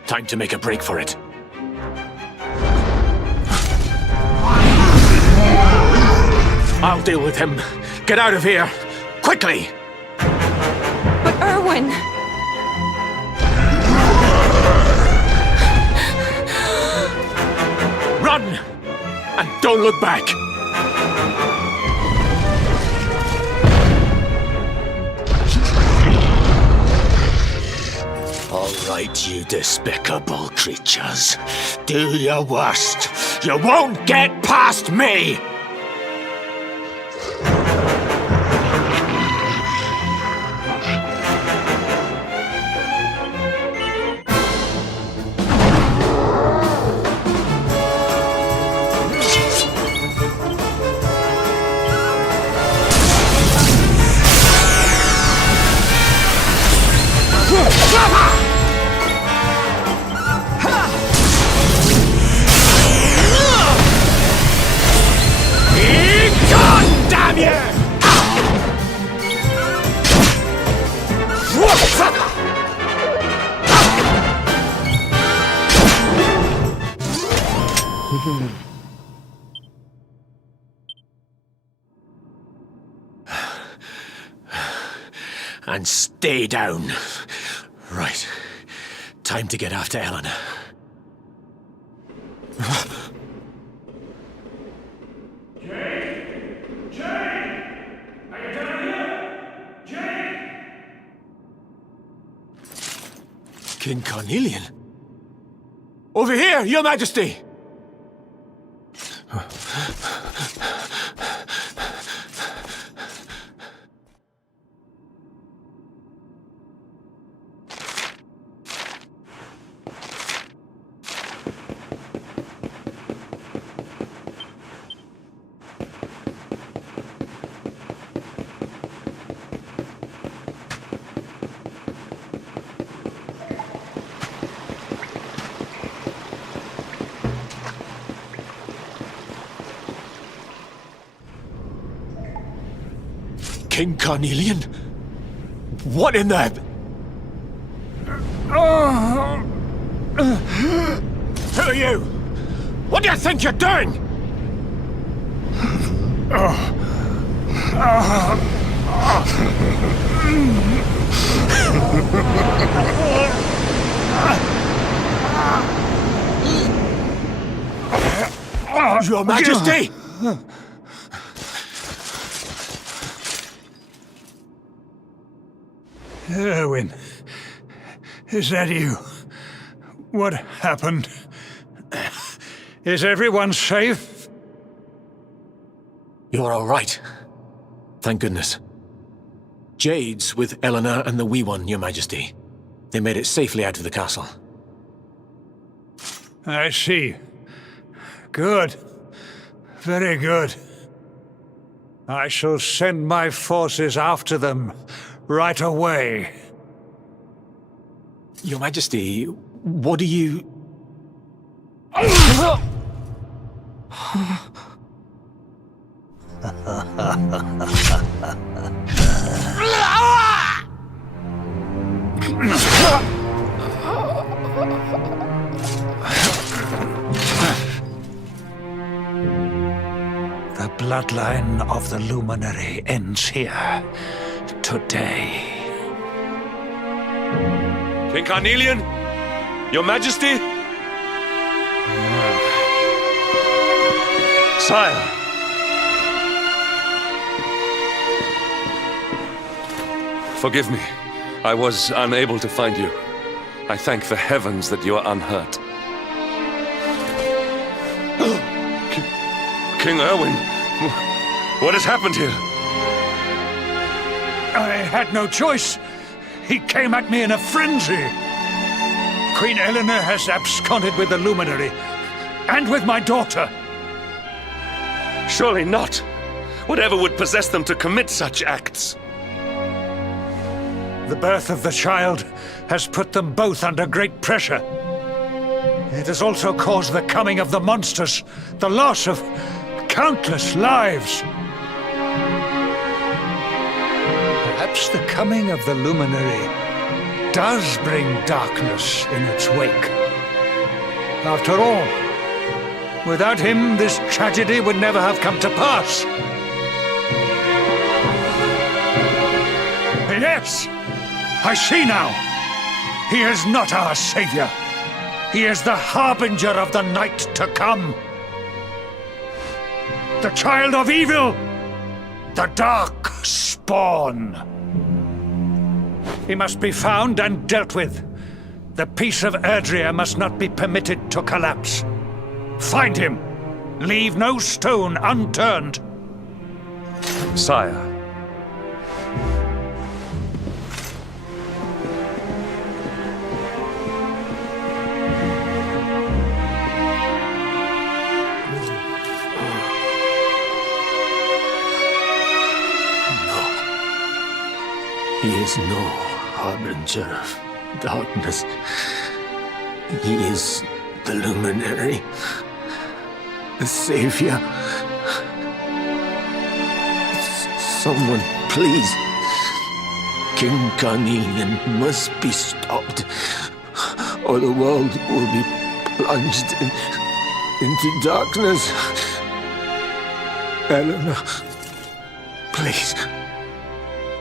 Time to make a break for it. I'll deal with him. Get out of here! Quickly! But Erwin! Run! And don't look back! All right, you despicable creatures. Do your worst. You won't get past me! And stay down. Right. Time to get after Eleanor. King Carnelian? Over here, Your Majesty! King Carnelian? What in the... Who are you? What do you think you're doing? Your Majesty! Erwin, is that you? What happened? Is everyone safe? You're all right. Thank goodness. Jade's with Eleanor and the wee one, Your Majesty. They made it safely out of the castle. I see. Good. Very good. I shall send my forces after them right away. Your Majesty, what do you... The bloodline of the Luminary ends here today. King Carnelian? Your Majesty? Sire. Forgive me. I was unable to find you. I thank the heavens that you are unhurt. King Erwin, what has happened here? I had no choice. He came at me in a frenzy. Queen Eleanor has absconded with the luminary, and with my daughter. Surely not. Whatever would possess them to commit such acts? The birth of the child has put them both under great pressure. It has also caused the coming of the monsters, the loss of countless lives. Perhaps the coming of the luminary does bring darkness in its wake. After all, without him, this tragedy would never have come to pass. Yes, I see now. He is not our savior. He is the harbinger of the night to come. The child of evil, the dark spawn. He must be found and dealt with. The peace of Erdrea must not be permitted to collapse. Find him. Leave no stone unturned. Sire. He is no harbinger of darkness. He is the luminary, the savior. Someone, please. King Carnelian must be stopped, or the world will be plunged into darkness. Eleanor, please.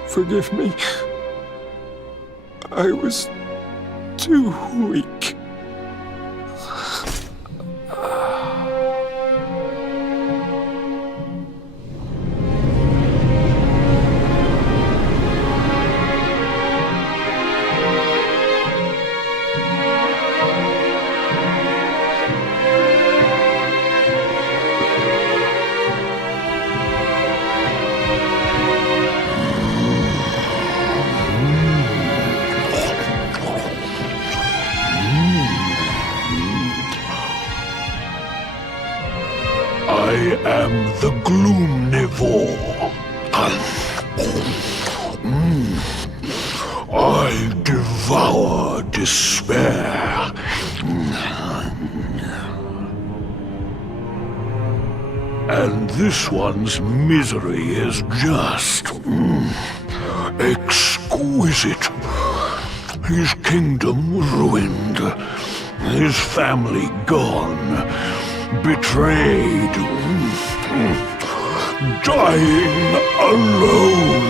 Forgive me. I was too weak. I am the Gloomnivore. I devour despair. And this one's misery is just exquisite. His kingdom ruined, his family gone, betrayed, dying alone.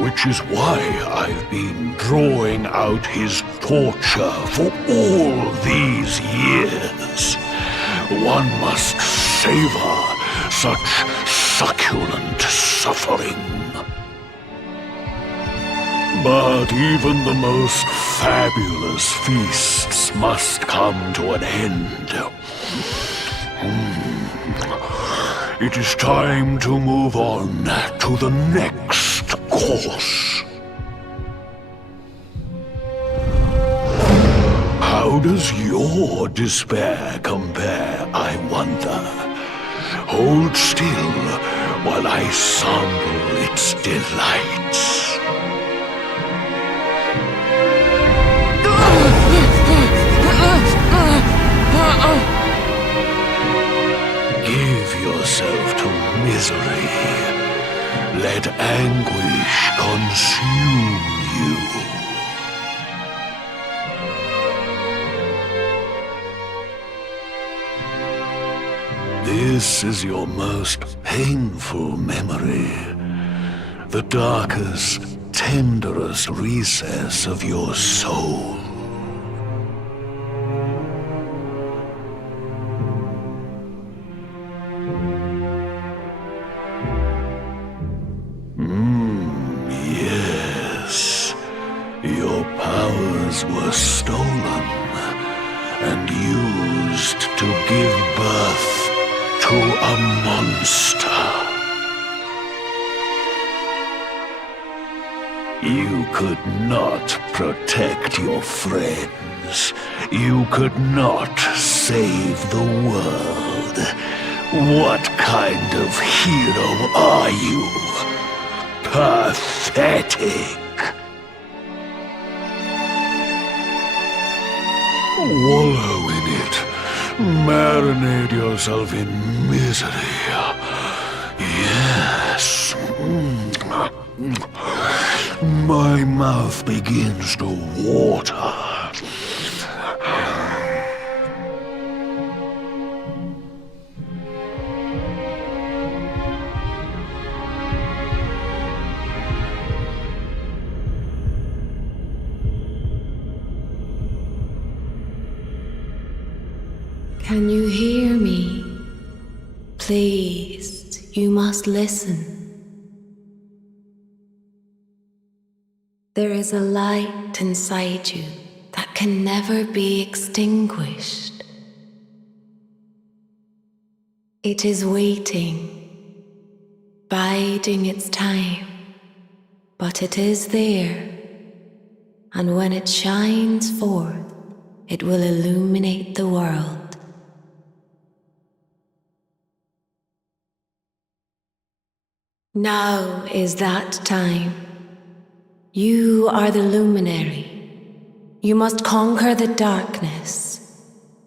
Which is why I've been drawing out his torture for all these years. One must savor such succulent suffering. But even the most fabulous feasts must come to an end. It is time to move on to the next course. How does your despair compare, I wonder? Hold still while I sample its delights. Give yourself to misery. Let anguish consume you. This is your most painful memory. the darkest, tenderest recess of your soul. Yes. Your powers were stolen and used to give birth to a monster. You could not protect your friends. You could not save the world. What kind of hero are you? Pathetic. Wallow in it. Marinate yourself in misery. Yes. My mouth begins to water. Can you hear me? Please, you must listen. There is a light inside you that can never be extinguished. It is waiting, biding its time, but it is there, and when it shines forth, it will illuminate the world. Now is that time. You are the luminary. You must conquer the darkness.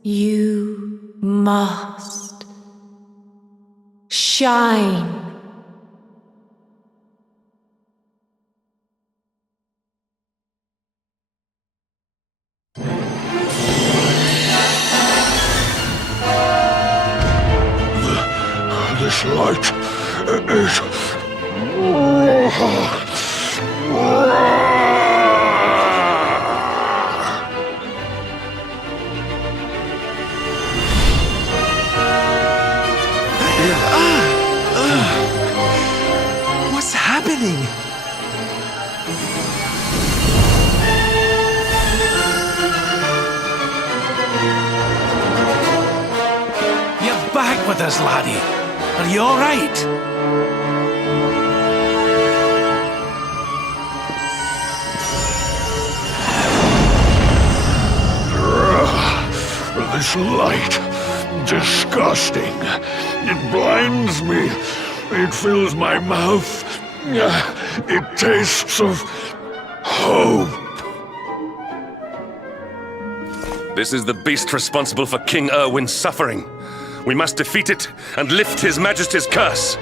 You must shine. This light is... What's happening? You're back with us, laddie. Are you all right? This light, disgusting. It blinds me. It fills my mouth. It tastes of hope. This is the beast responsible for King Erwin's suffering. We must defeat it and lift His Majesty's curse.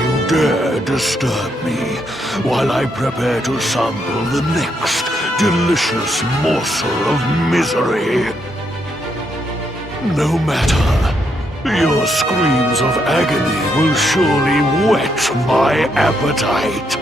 You dare disturb me while I prepare to sample the next delicious morsel of misery. No matter. Your screams of agony will surely whet my appetite.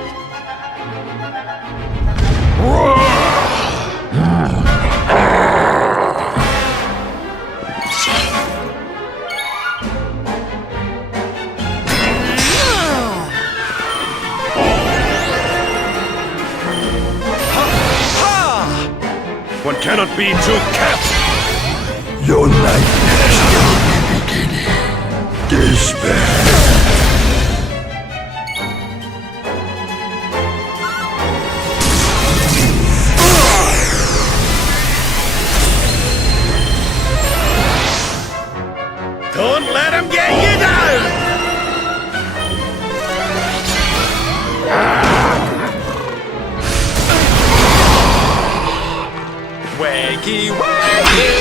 One cannot be too careful. Your nightmares are only beginning. Despair. Don't let him get you down! Wakey, wakey!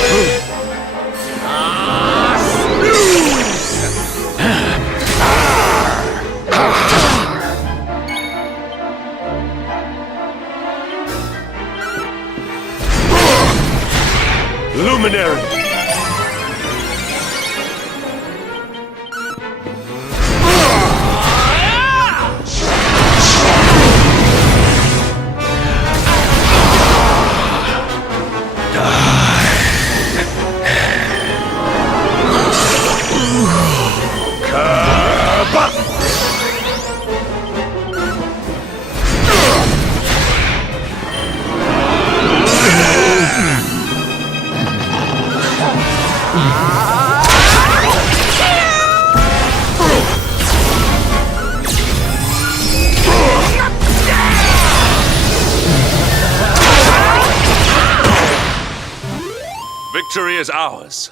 Snooze! Victory is ours.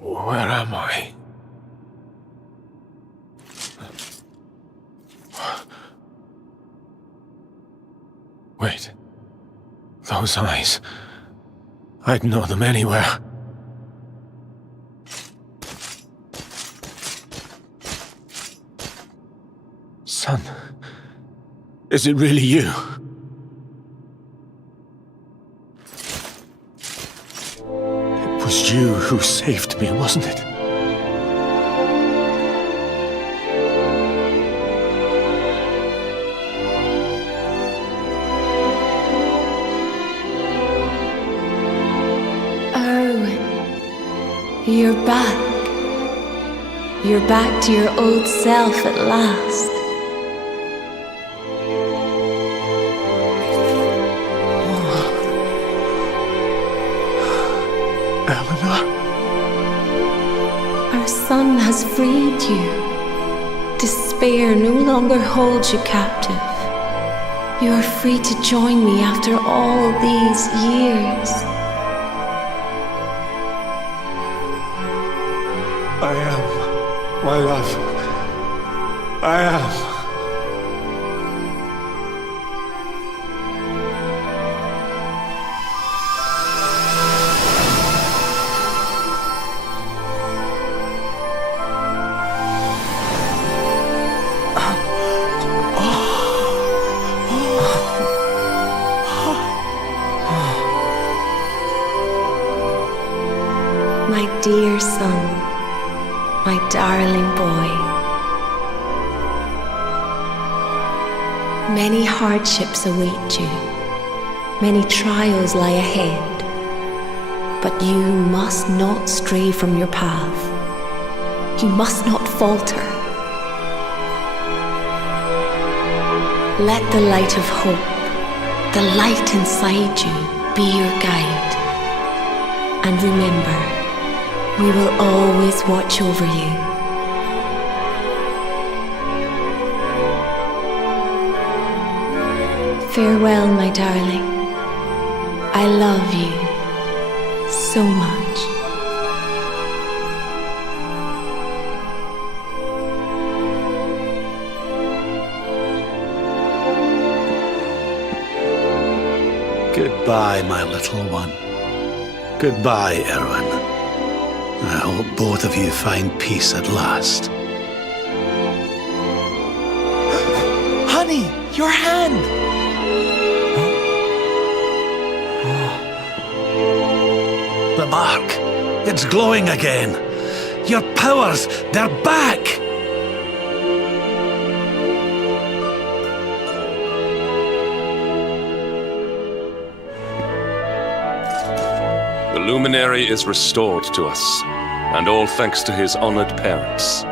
Where am I? Wait. Those eyes. I'd know them anywhere. Son, is it really you? It was you who saved me, wasn't it? You're back. You're back to your old self at last. Eleanor? Our son has freed you. Despair no longer holds you captive. You are free to join me after all these years. I am, my love. I am. My dear son, my darling boy. Many hardships await you. Many trials lie ahead. But you must not stray from your path. You must not falter. Let the light of hope, the light inside you, be your guide. And remember, we will always watch over you. Farewell, my darling. I love you so much. Goodbye, my little one. Goodbye, Erwin. I hope both of you find peace at last. Honey, your hand! The mark. It's glowing again. Your powers, they're back! The luminary is restored to us, and all thanks to his honored parents.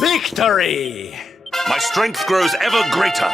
Victory! My strength grows ever greater.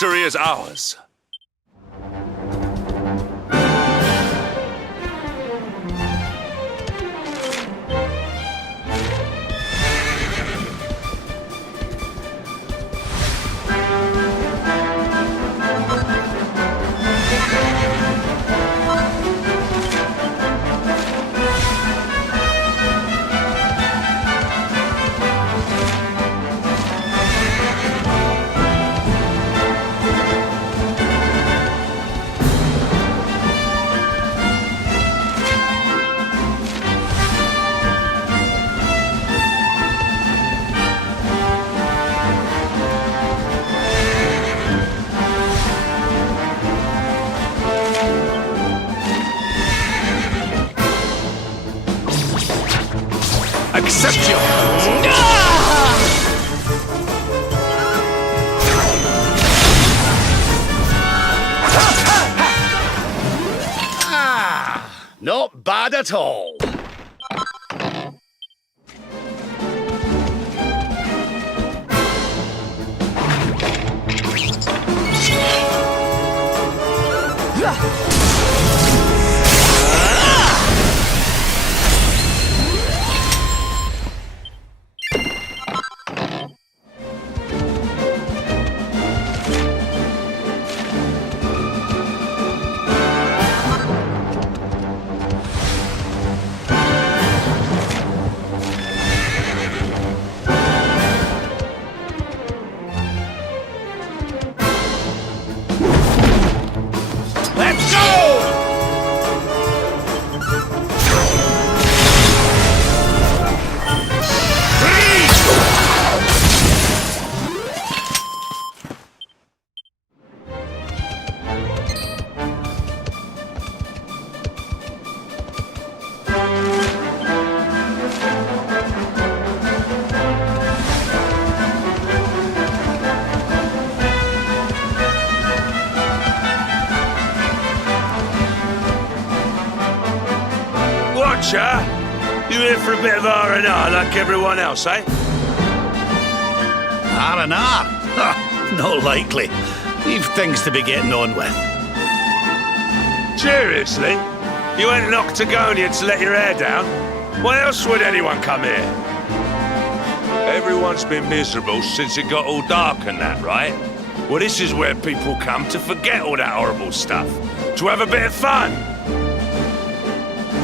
Victory is ours. Accept your... Not bad at all. You in for a bit of R&R like everyone else, eh? R&R? Not likely. We've things to be getting on with. Seriously? You went to Octagonia to let your hair down? Why else would anyone come here? Everyone's been miserable since it got all dark and that, right? Well, this is where people come to forget all that horrible stuff. To have a bit of fun.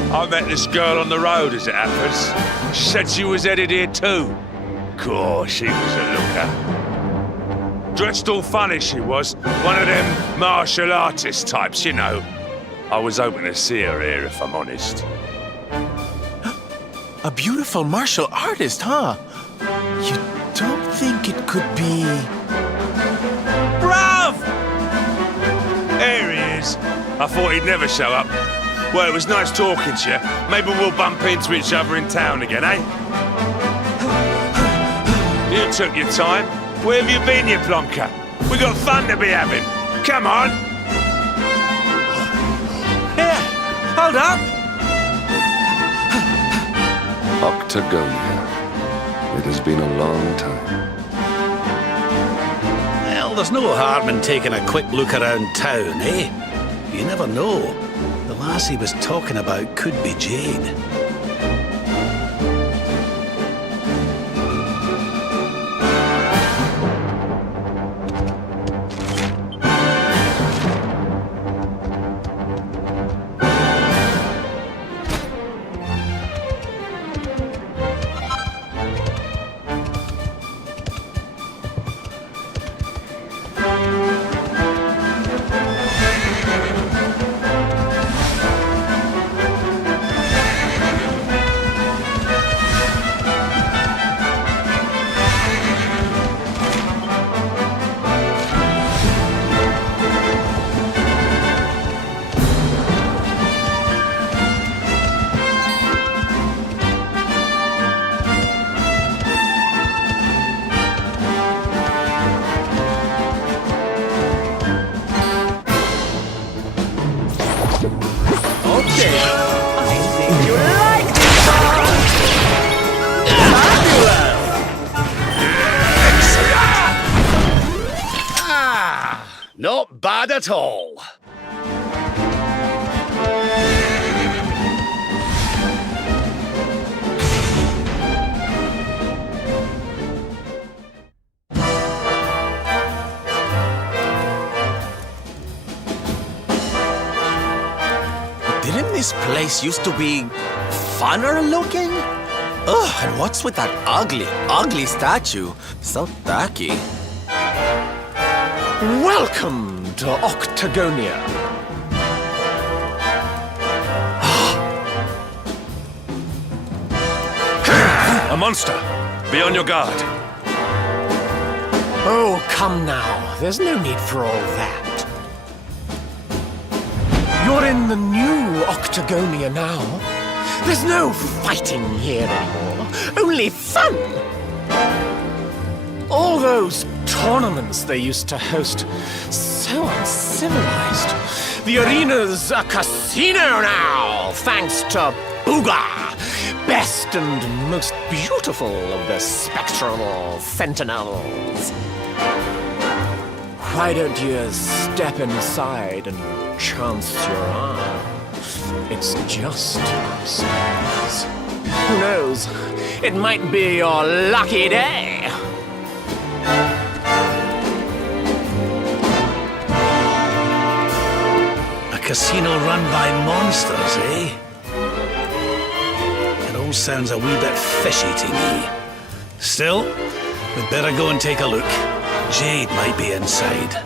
I met this girl on the road, as it happens. She said she was headed here too. Course, she was a looker. Dressed all funny, she was. One of them martial artist types, you know. I was hoping to see her here, if I'm honest. A beautiful martial artist, huh? You don't think it could be... Bruv! There he is. I thought he'd never show up. Well, it was nice talking to you. Maybe we'll bump into each other in town again, eh? You took your time. Where have you been, you plonker? We got fun to be having. Come on. Here, hold up. Octagonia. It has been a long time. Well, there's no harm in taking a quick look around town, eh? You never know. The lass he was talking about could be Jade. Not bad at all. Didn't this place used to be funner looking? Ugh, and what's with that ugly statue? So tacky. Welcome to Octagonia. A monster! Be on your guard. Oh, come now. There's no need for all that. You're in the new Octagonia now. There's no fighting here anymore. Only fun. All those tournaments they used to host, so uncivilized. The arena's a casino now, thanks to Booga, best and most beautiful of the spectral sentinels. Why don't you step inside and chance your arm? It's just upstairs. Who knows? It might be your lucky day. A casino run by monsters, eh? It all sounds a wee bit fishy to me. Still, we'd better go and take a look. Jade might be inside.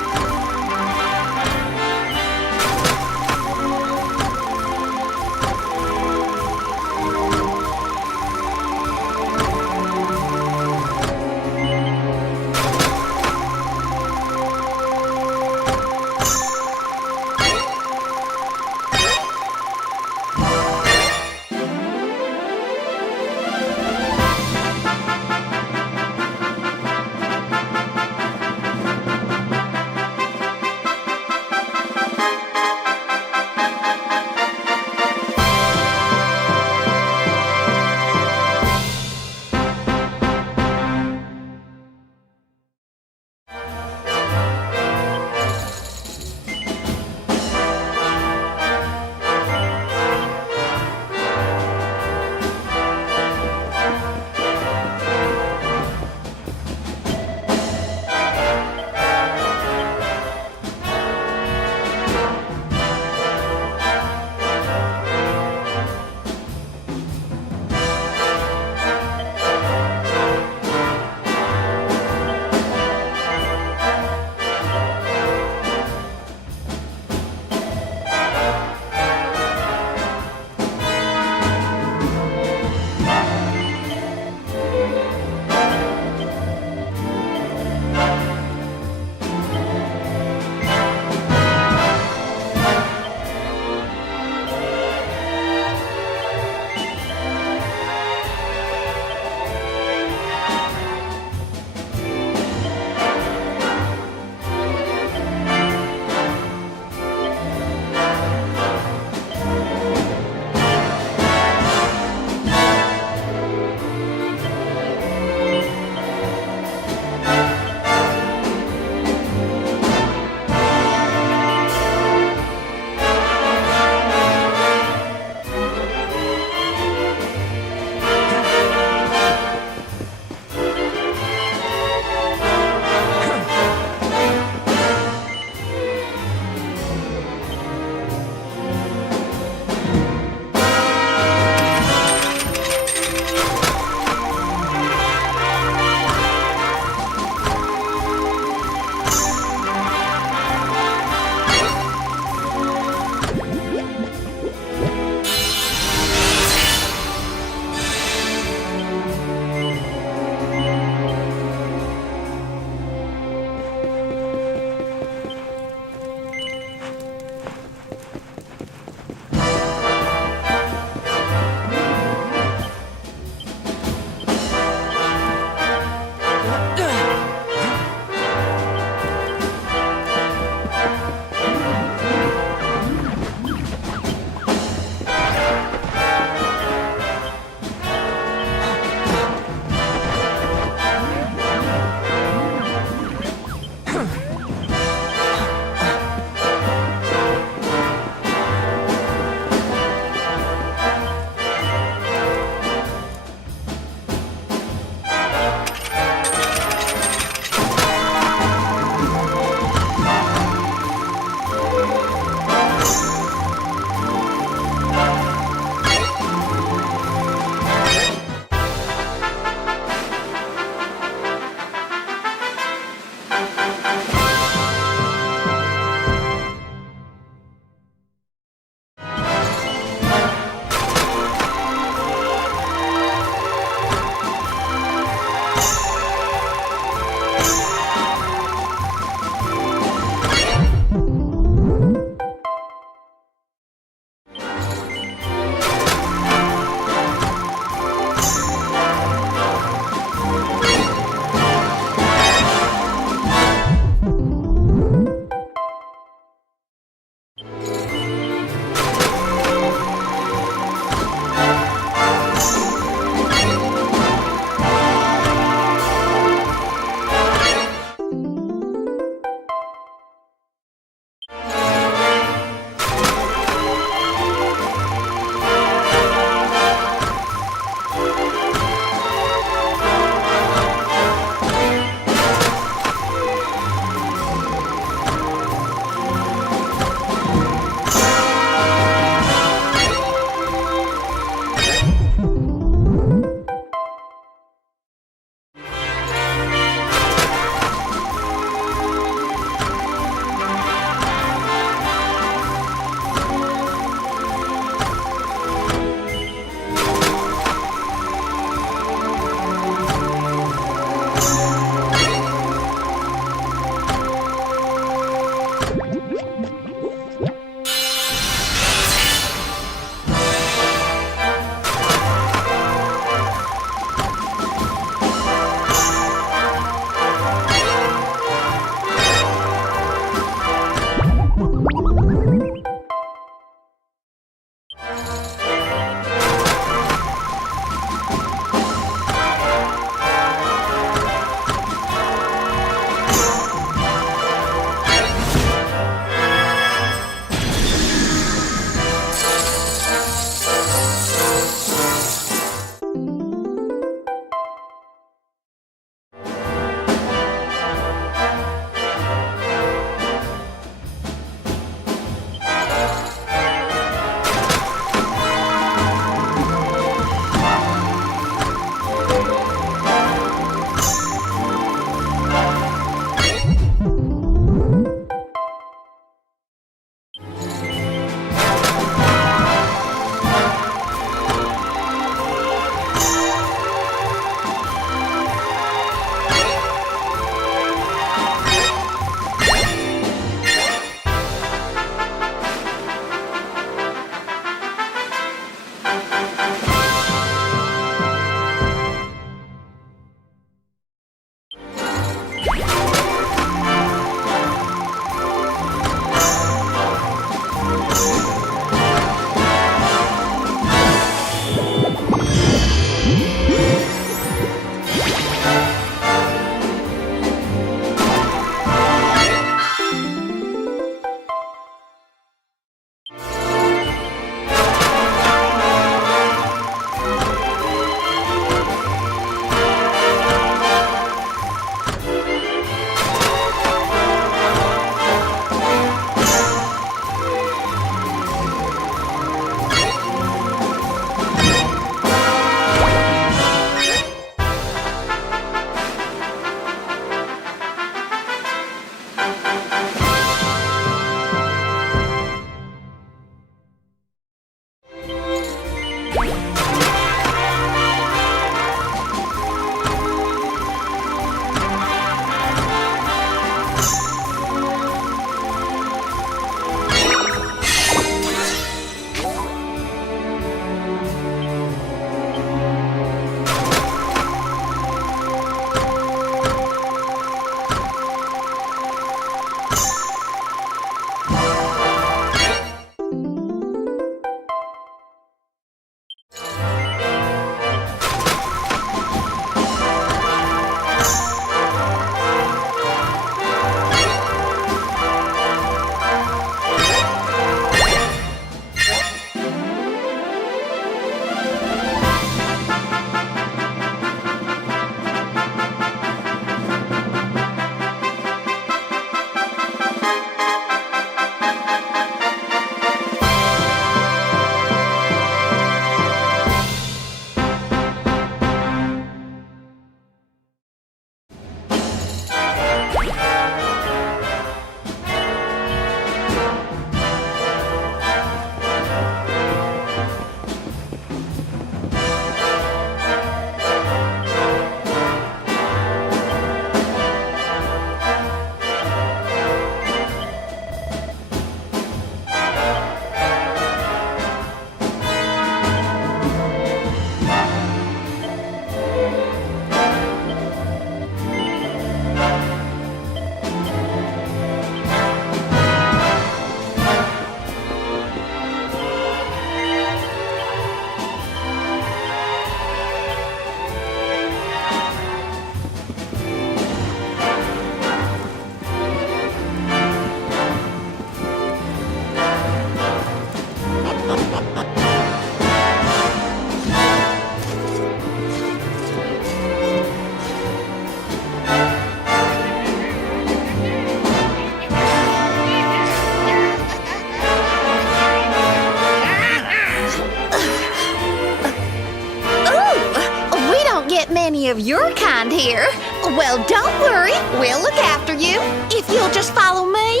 Many of your kind here. Well, don't worry. We'll look after you if you'll just follow me.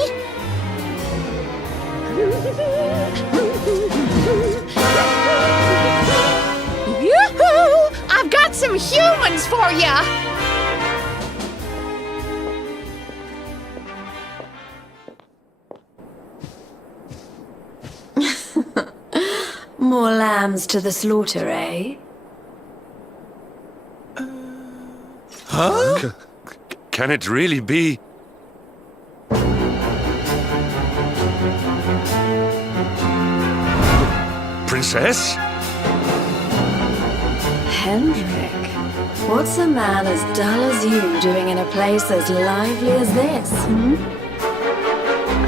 Yoo-hoo! I've got some humans for ya. More lambs to the slaughter, eh? Huh? Can it really be? Princess? Hendrik, what's a man as dull as you doing in a place as lively as this,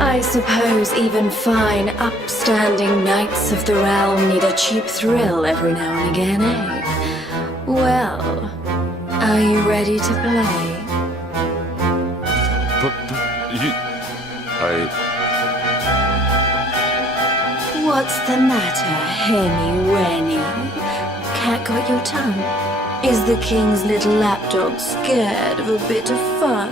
I suppose even fine, upstanding knights of the realm need a cheap thrill every now and again, eh? Well, are you ready to play? But you... What's the matter, Henny Wenny? Cat got your tongue? Is the king's little lapdog scared of a bit of fun?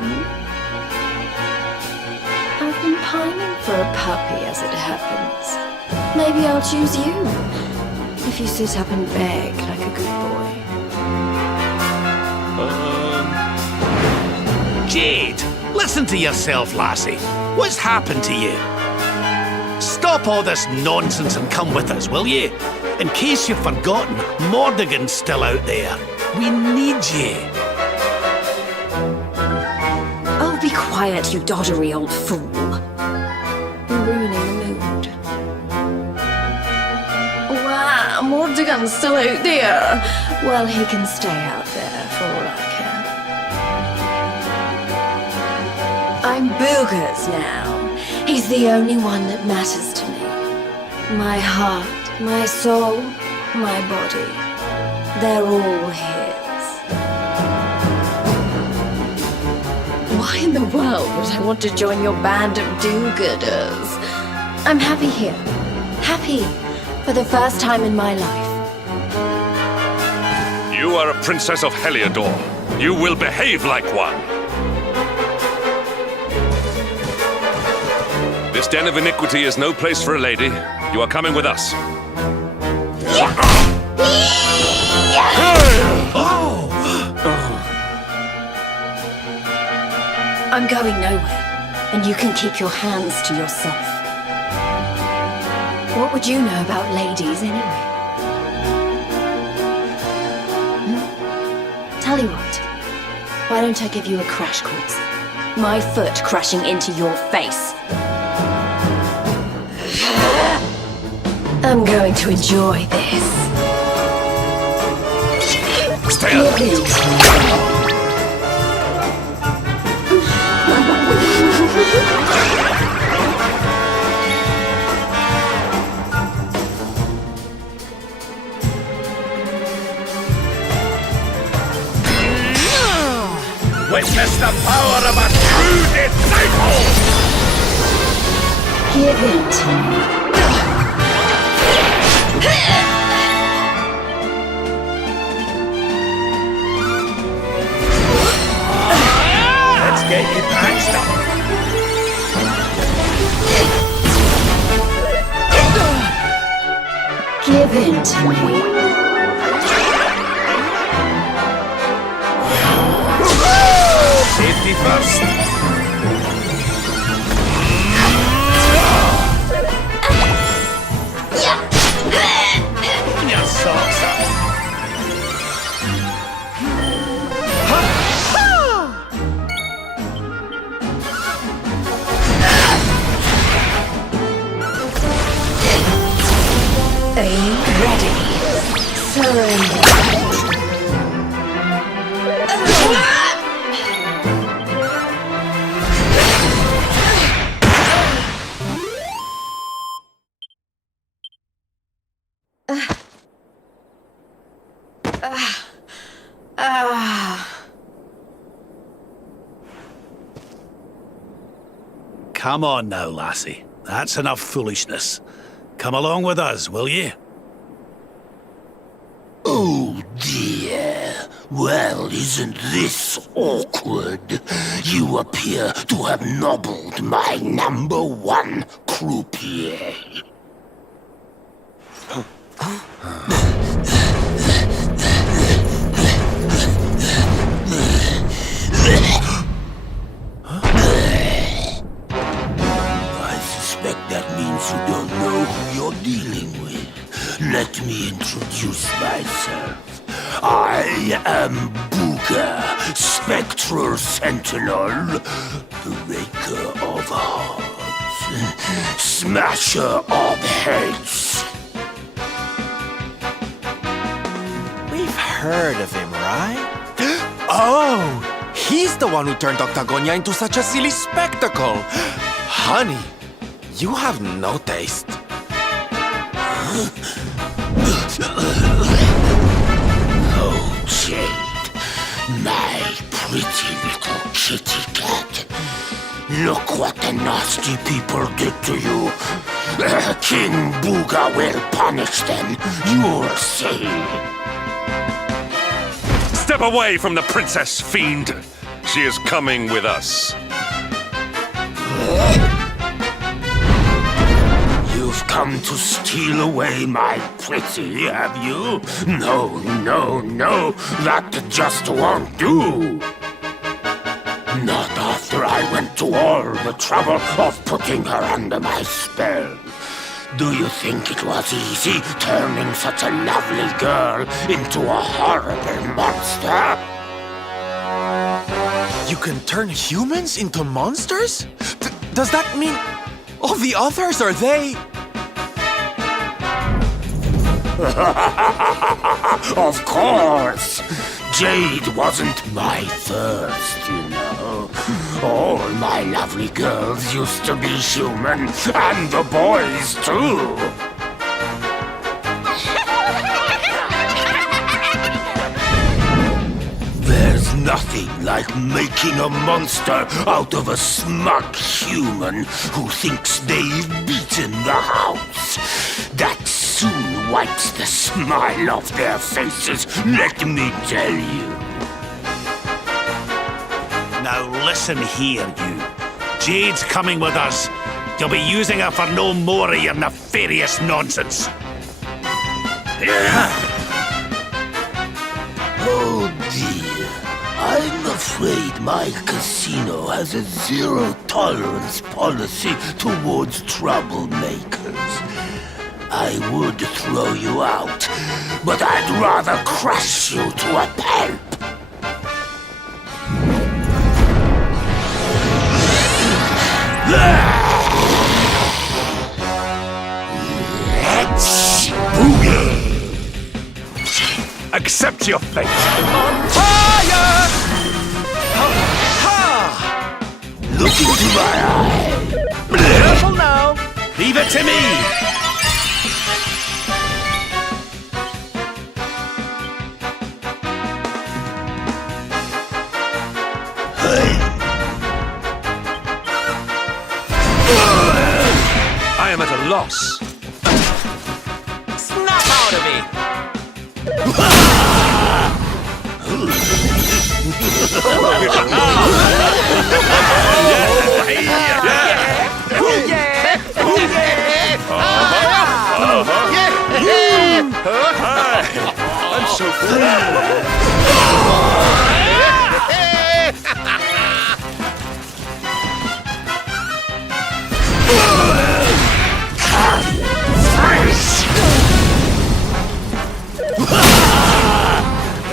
I've been pining for a puppy, as it happens. Maybe I'll choose you, if you sit up and beg like a good boy. Jade, listen to yourself, lassie. What's happened to you? Stop all this nonsense and come with us, will you? In case you've forgotten, Mordigan's still out there. We need you. Oh, be quiet, you doddery old fool. You're ruining the mood. Wow, Mordigan's still out there. Well, he can stay out there for all I care. I'm Boogers now. He's the only one that matters to me. My heart, my soul, my body. They're all his. Why in the world would I want to join your band of do-gooders? I'm happy here. Happy for the first time in my life. You are a princess of Heliodor. You will behave like one. This den of iniquity is no place for a lady. You are coming with us. I'm going nowhere, and you can keep your hands to yourself. What would you know about ladies, anyway? Tell you what, why don't I give you a crash course? My foot crashing into your face. I'm going to enjoy this. Stay up. Witness the power of a true disciple! Give in to me. Let's get you patched up. Give in to me. Safety first. Your socks up. Aim ready. Surrender. Come on now, lassie. That's enough foolishness. Come along with us, will you? Oh dear. Well, isn't this awkward? You appear to have nobbled my #1 croupier. I suspect that means you don't know who you're dealing with. Let me introduce myself. I am Booga, Spectral Sentinel, Breaker of Hearts, Smasher of Heads. We've heard of him, right? Oh, he's the one who turned Octagonia into such a silly spectacle. Honey, you have no taste. Oh, Jade, my pretty little kitty cat. Look what the nasty people did to you. King Booga will punish them, you'll see. Step away from the princess, fiend. She is coming with us. You've come to steal away my pretty, have you? No, no, no, that just won't do. Not after I went to all the trouble of putting her under my spell. Do you think it was easy turning such a lovely girl into a horrible monster? You can turn humans into monsters? Does that mean all the others, are they? Of course! Jade wasn't my first, you know. All my lovely girls used to be human, and the boys too. There's nothing like making a monster out of a smug human who thinks they've beaten the house. That soon wipes the smile off their faces, let me tell you. Now listen here, you. Jade's coming with us. You'll be using her for no more of your nefarious nonsense. Oh dear. I'm afraid my casino has a zero-tolerance policy towards troublemakers. I would throw you out, but I'd rather crush you to a pulp. Let's boogie! Accept your fate! On fire! Look into my eye! Careful now! Leave it to me! I am at a loss. Snap out of me! I'm so free.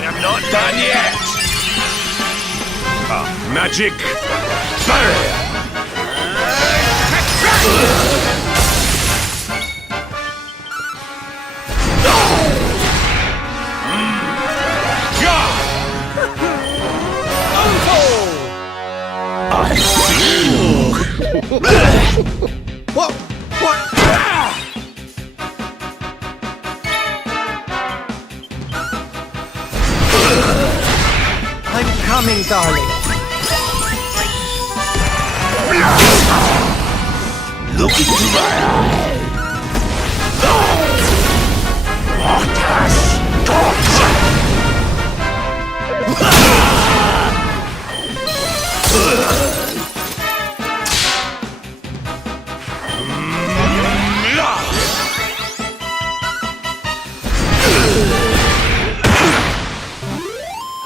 I'm not done yet! Magic barrier. What? What? I'm coming, darling. Look into my eye! What has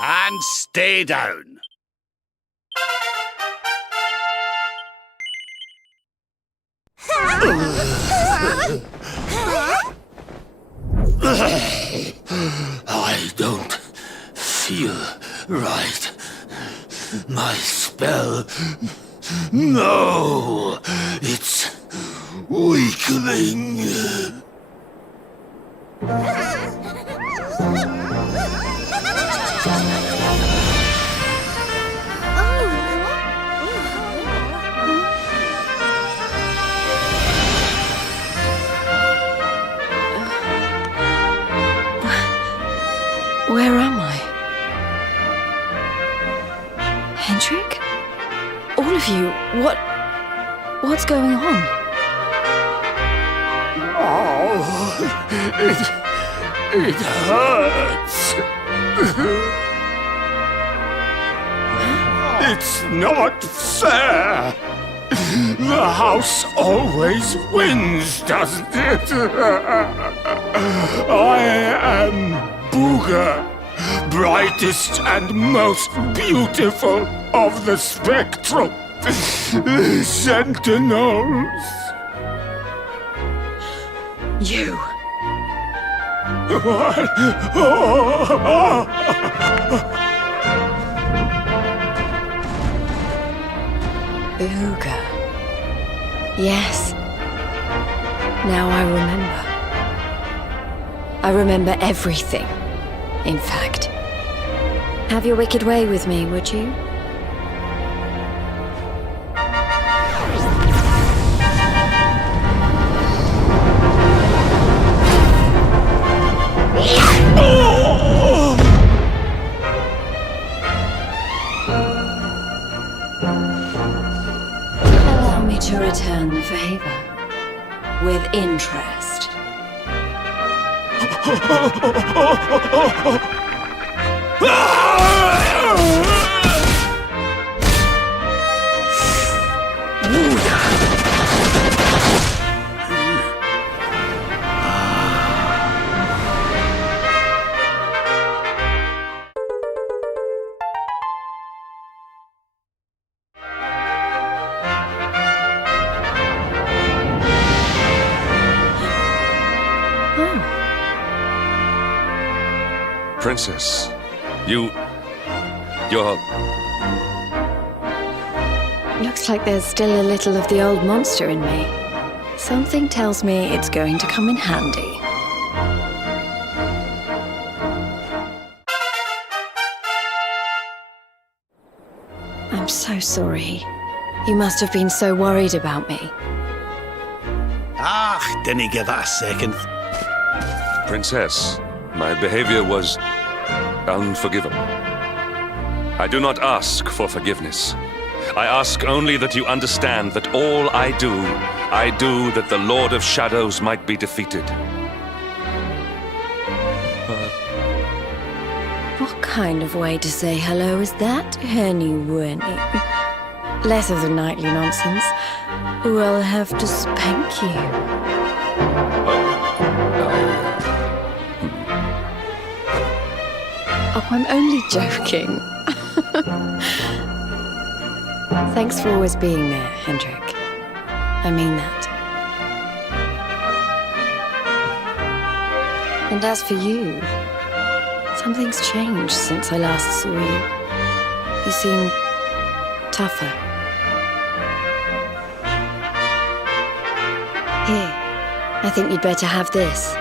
And stay down. I don't feel right. My spell... No! It's weakening. Where am I? Hendrik? All of you, what's going on? Oh, it hurts. It's not fair. The house always wins, doesn't it? I am Booger, brightest and most beautiful of the spectral sentinels. You. What? Booger. Yes. Now I remember. I remember everything, in fact. Have your wicked way with me, would you? Allow me to return the favor with interest. Princess, you're... Looks like there's still a little of the old monster in me. Something tells me it's going to come in handy. I'm so sorry. You must have been so worried about me. Ah, didn't give that a second. Princess, my behavior was unforgivable. I do not ask for forgiveness. I ask only that you understand that all I do that the Lord of Shadows might be defeated. What kind of way to say hello is that, Henny Winnie? Less of the nightly nonsense, or I'll have to spank you. Oh, I'm only joking. Thanks for always being there, Hendrik. I mean that. And as for you, something's changed since I last saw you. You seem tougher. Here, I think you'd better have this.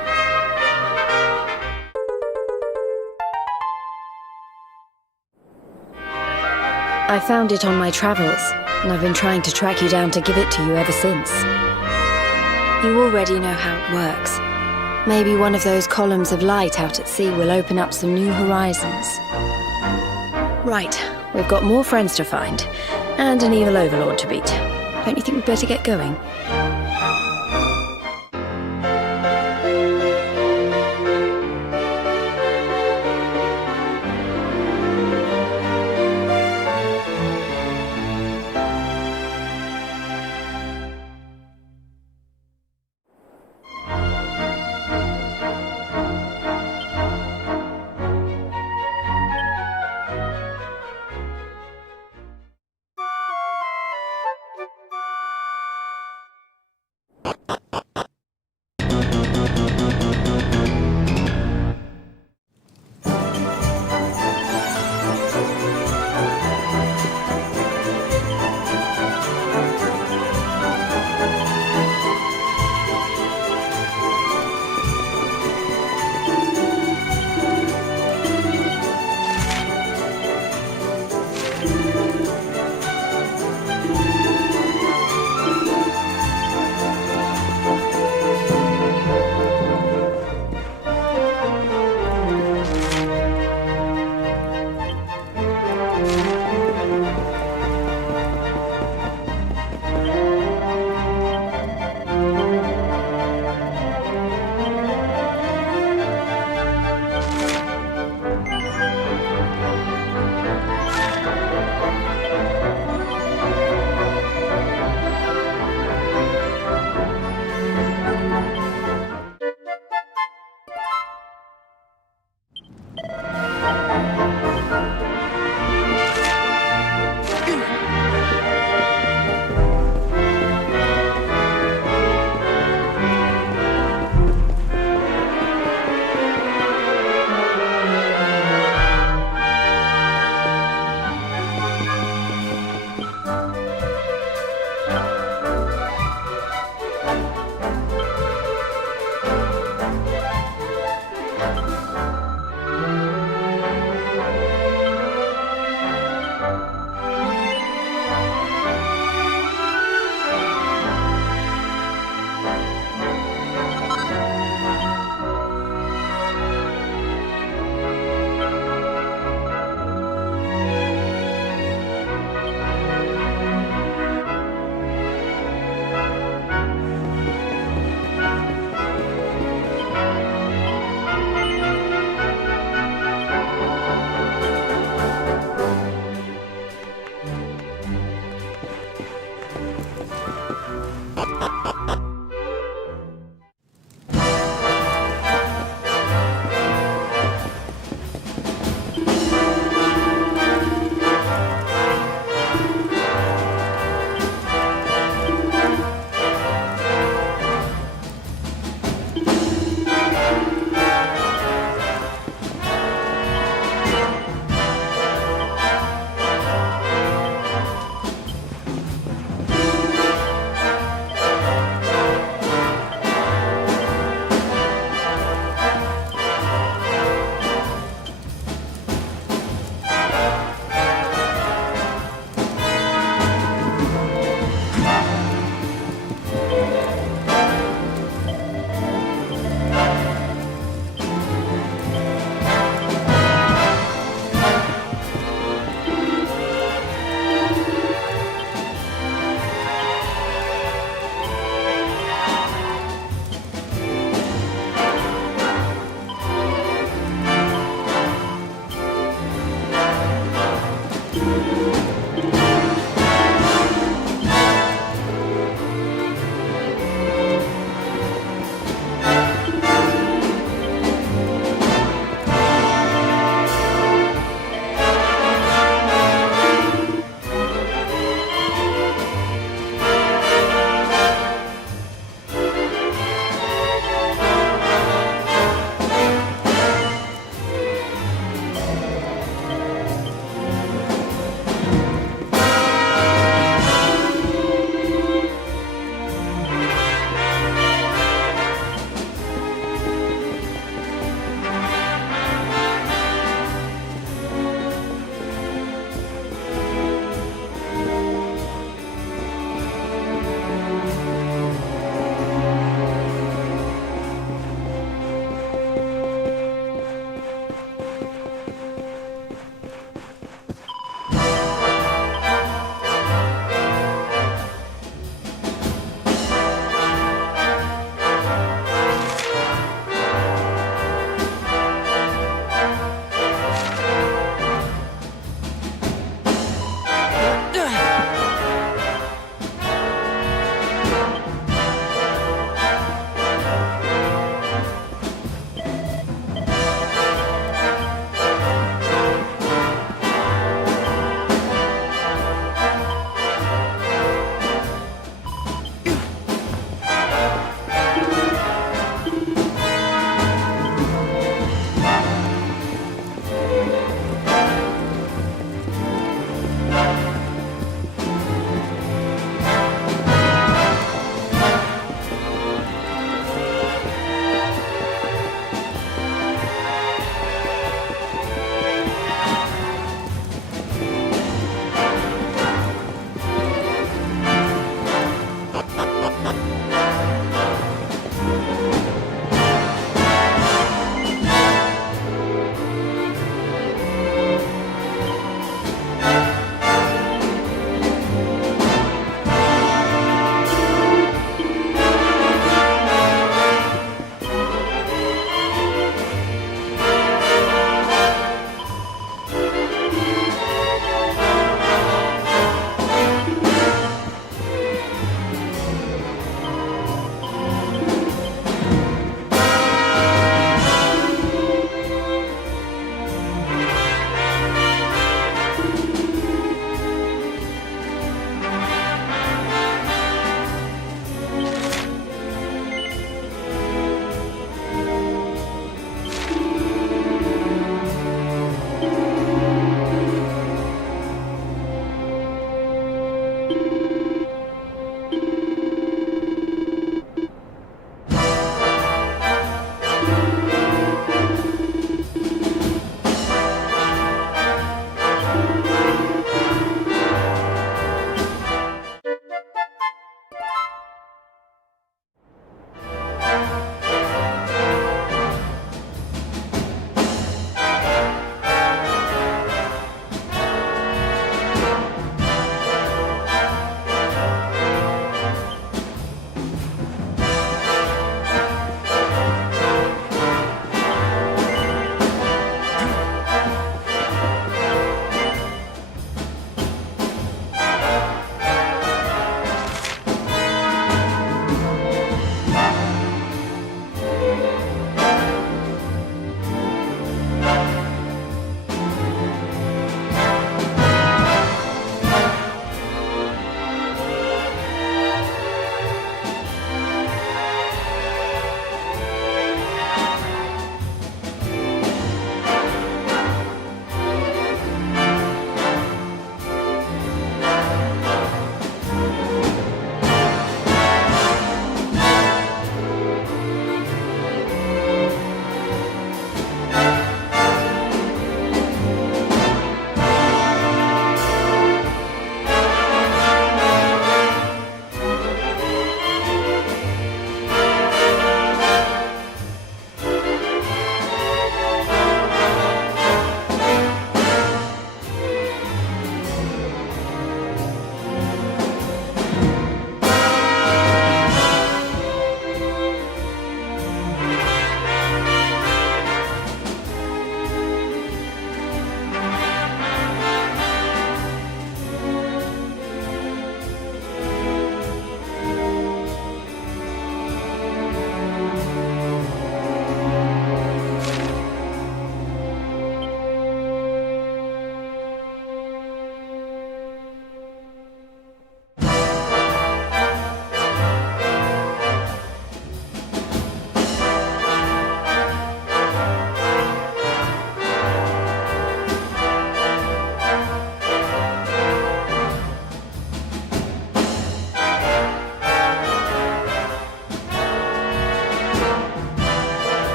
I found it on my travels, and I've been trying to track you down to give it to you ever since. You already know how it works. Maybe one of those columns of light out at sea will open up some new horizons. Right, we've got more friends to find, and an evil overlord to beat. Don't you think we'd better get going?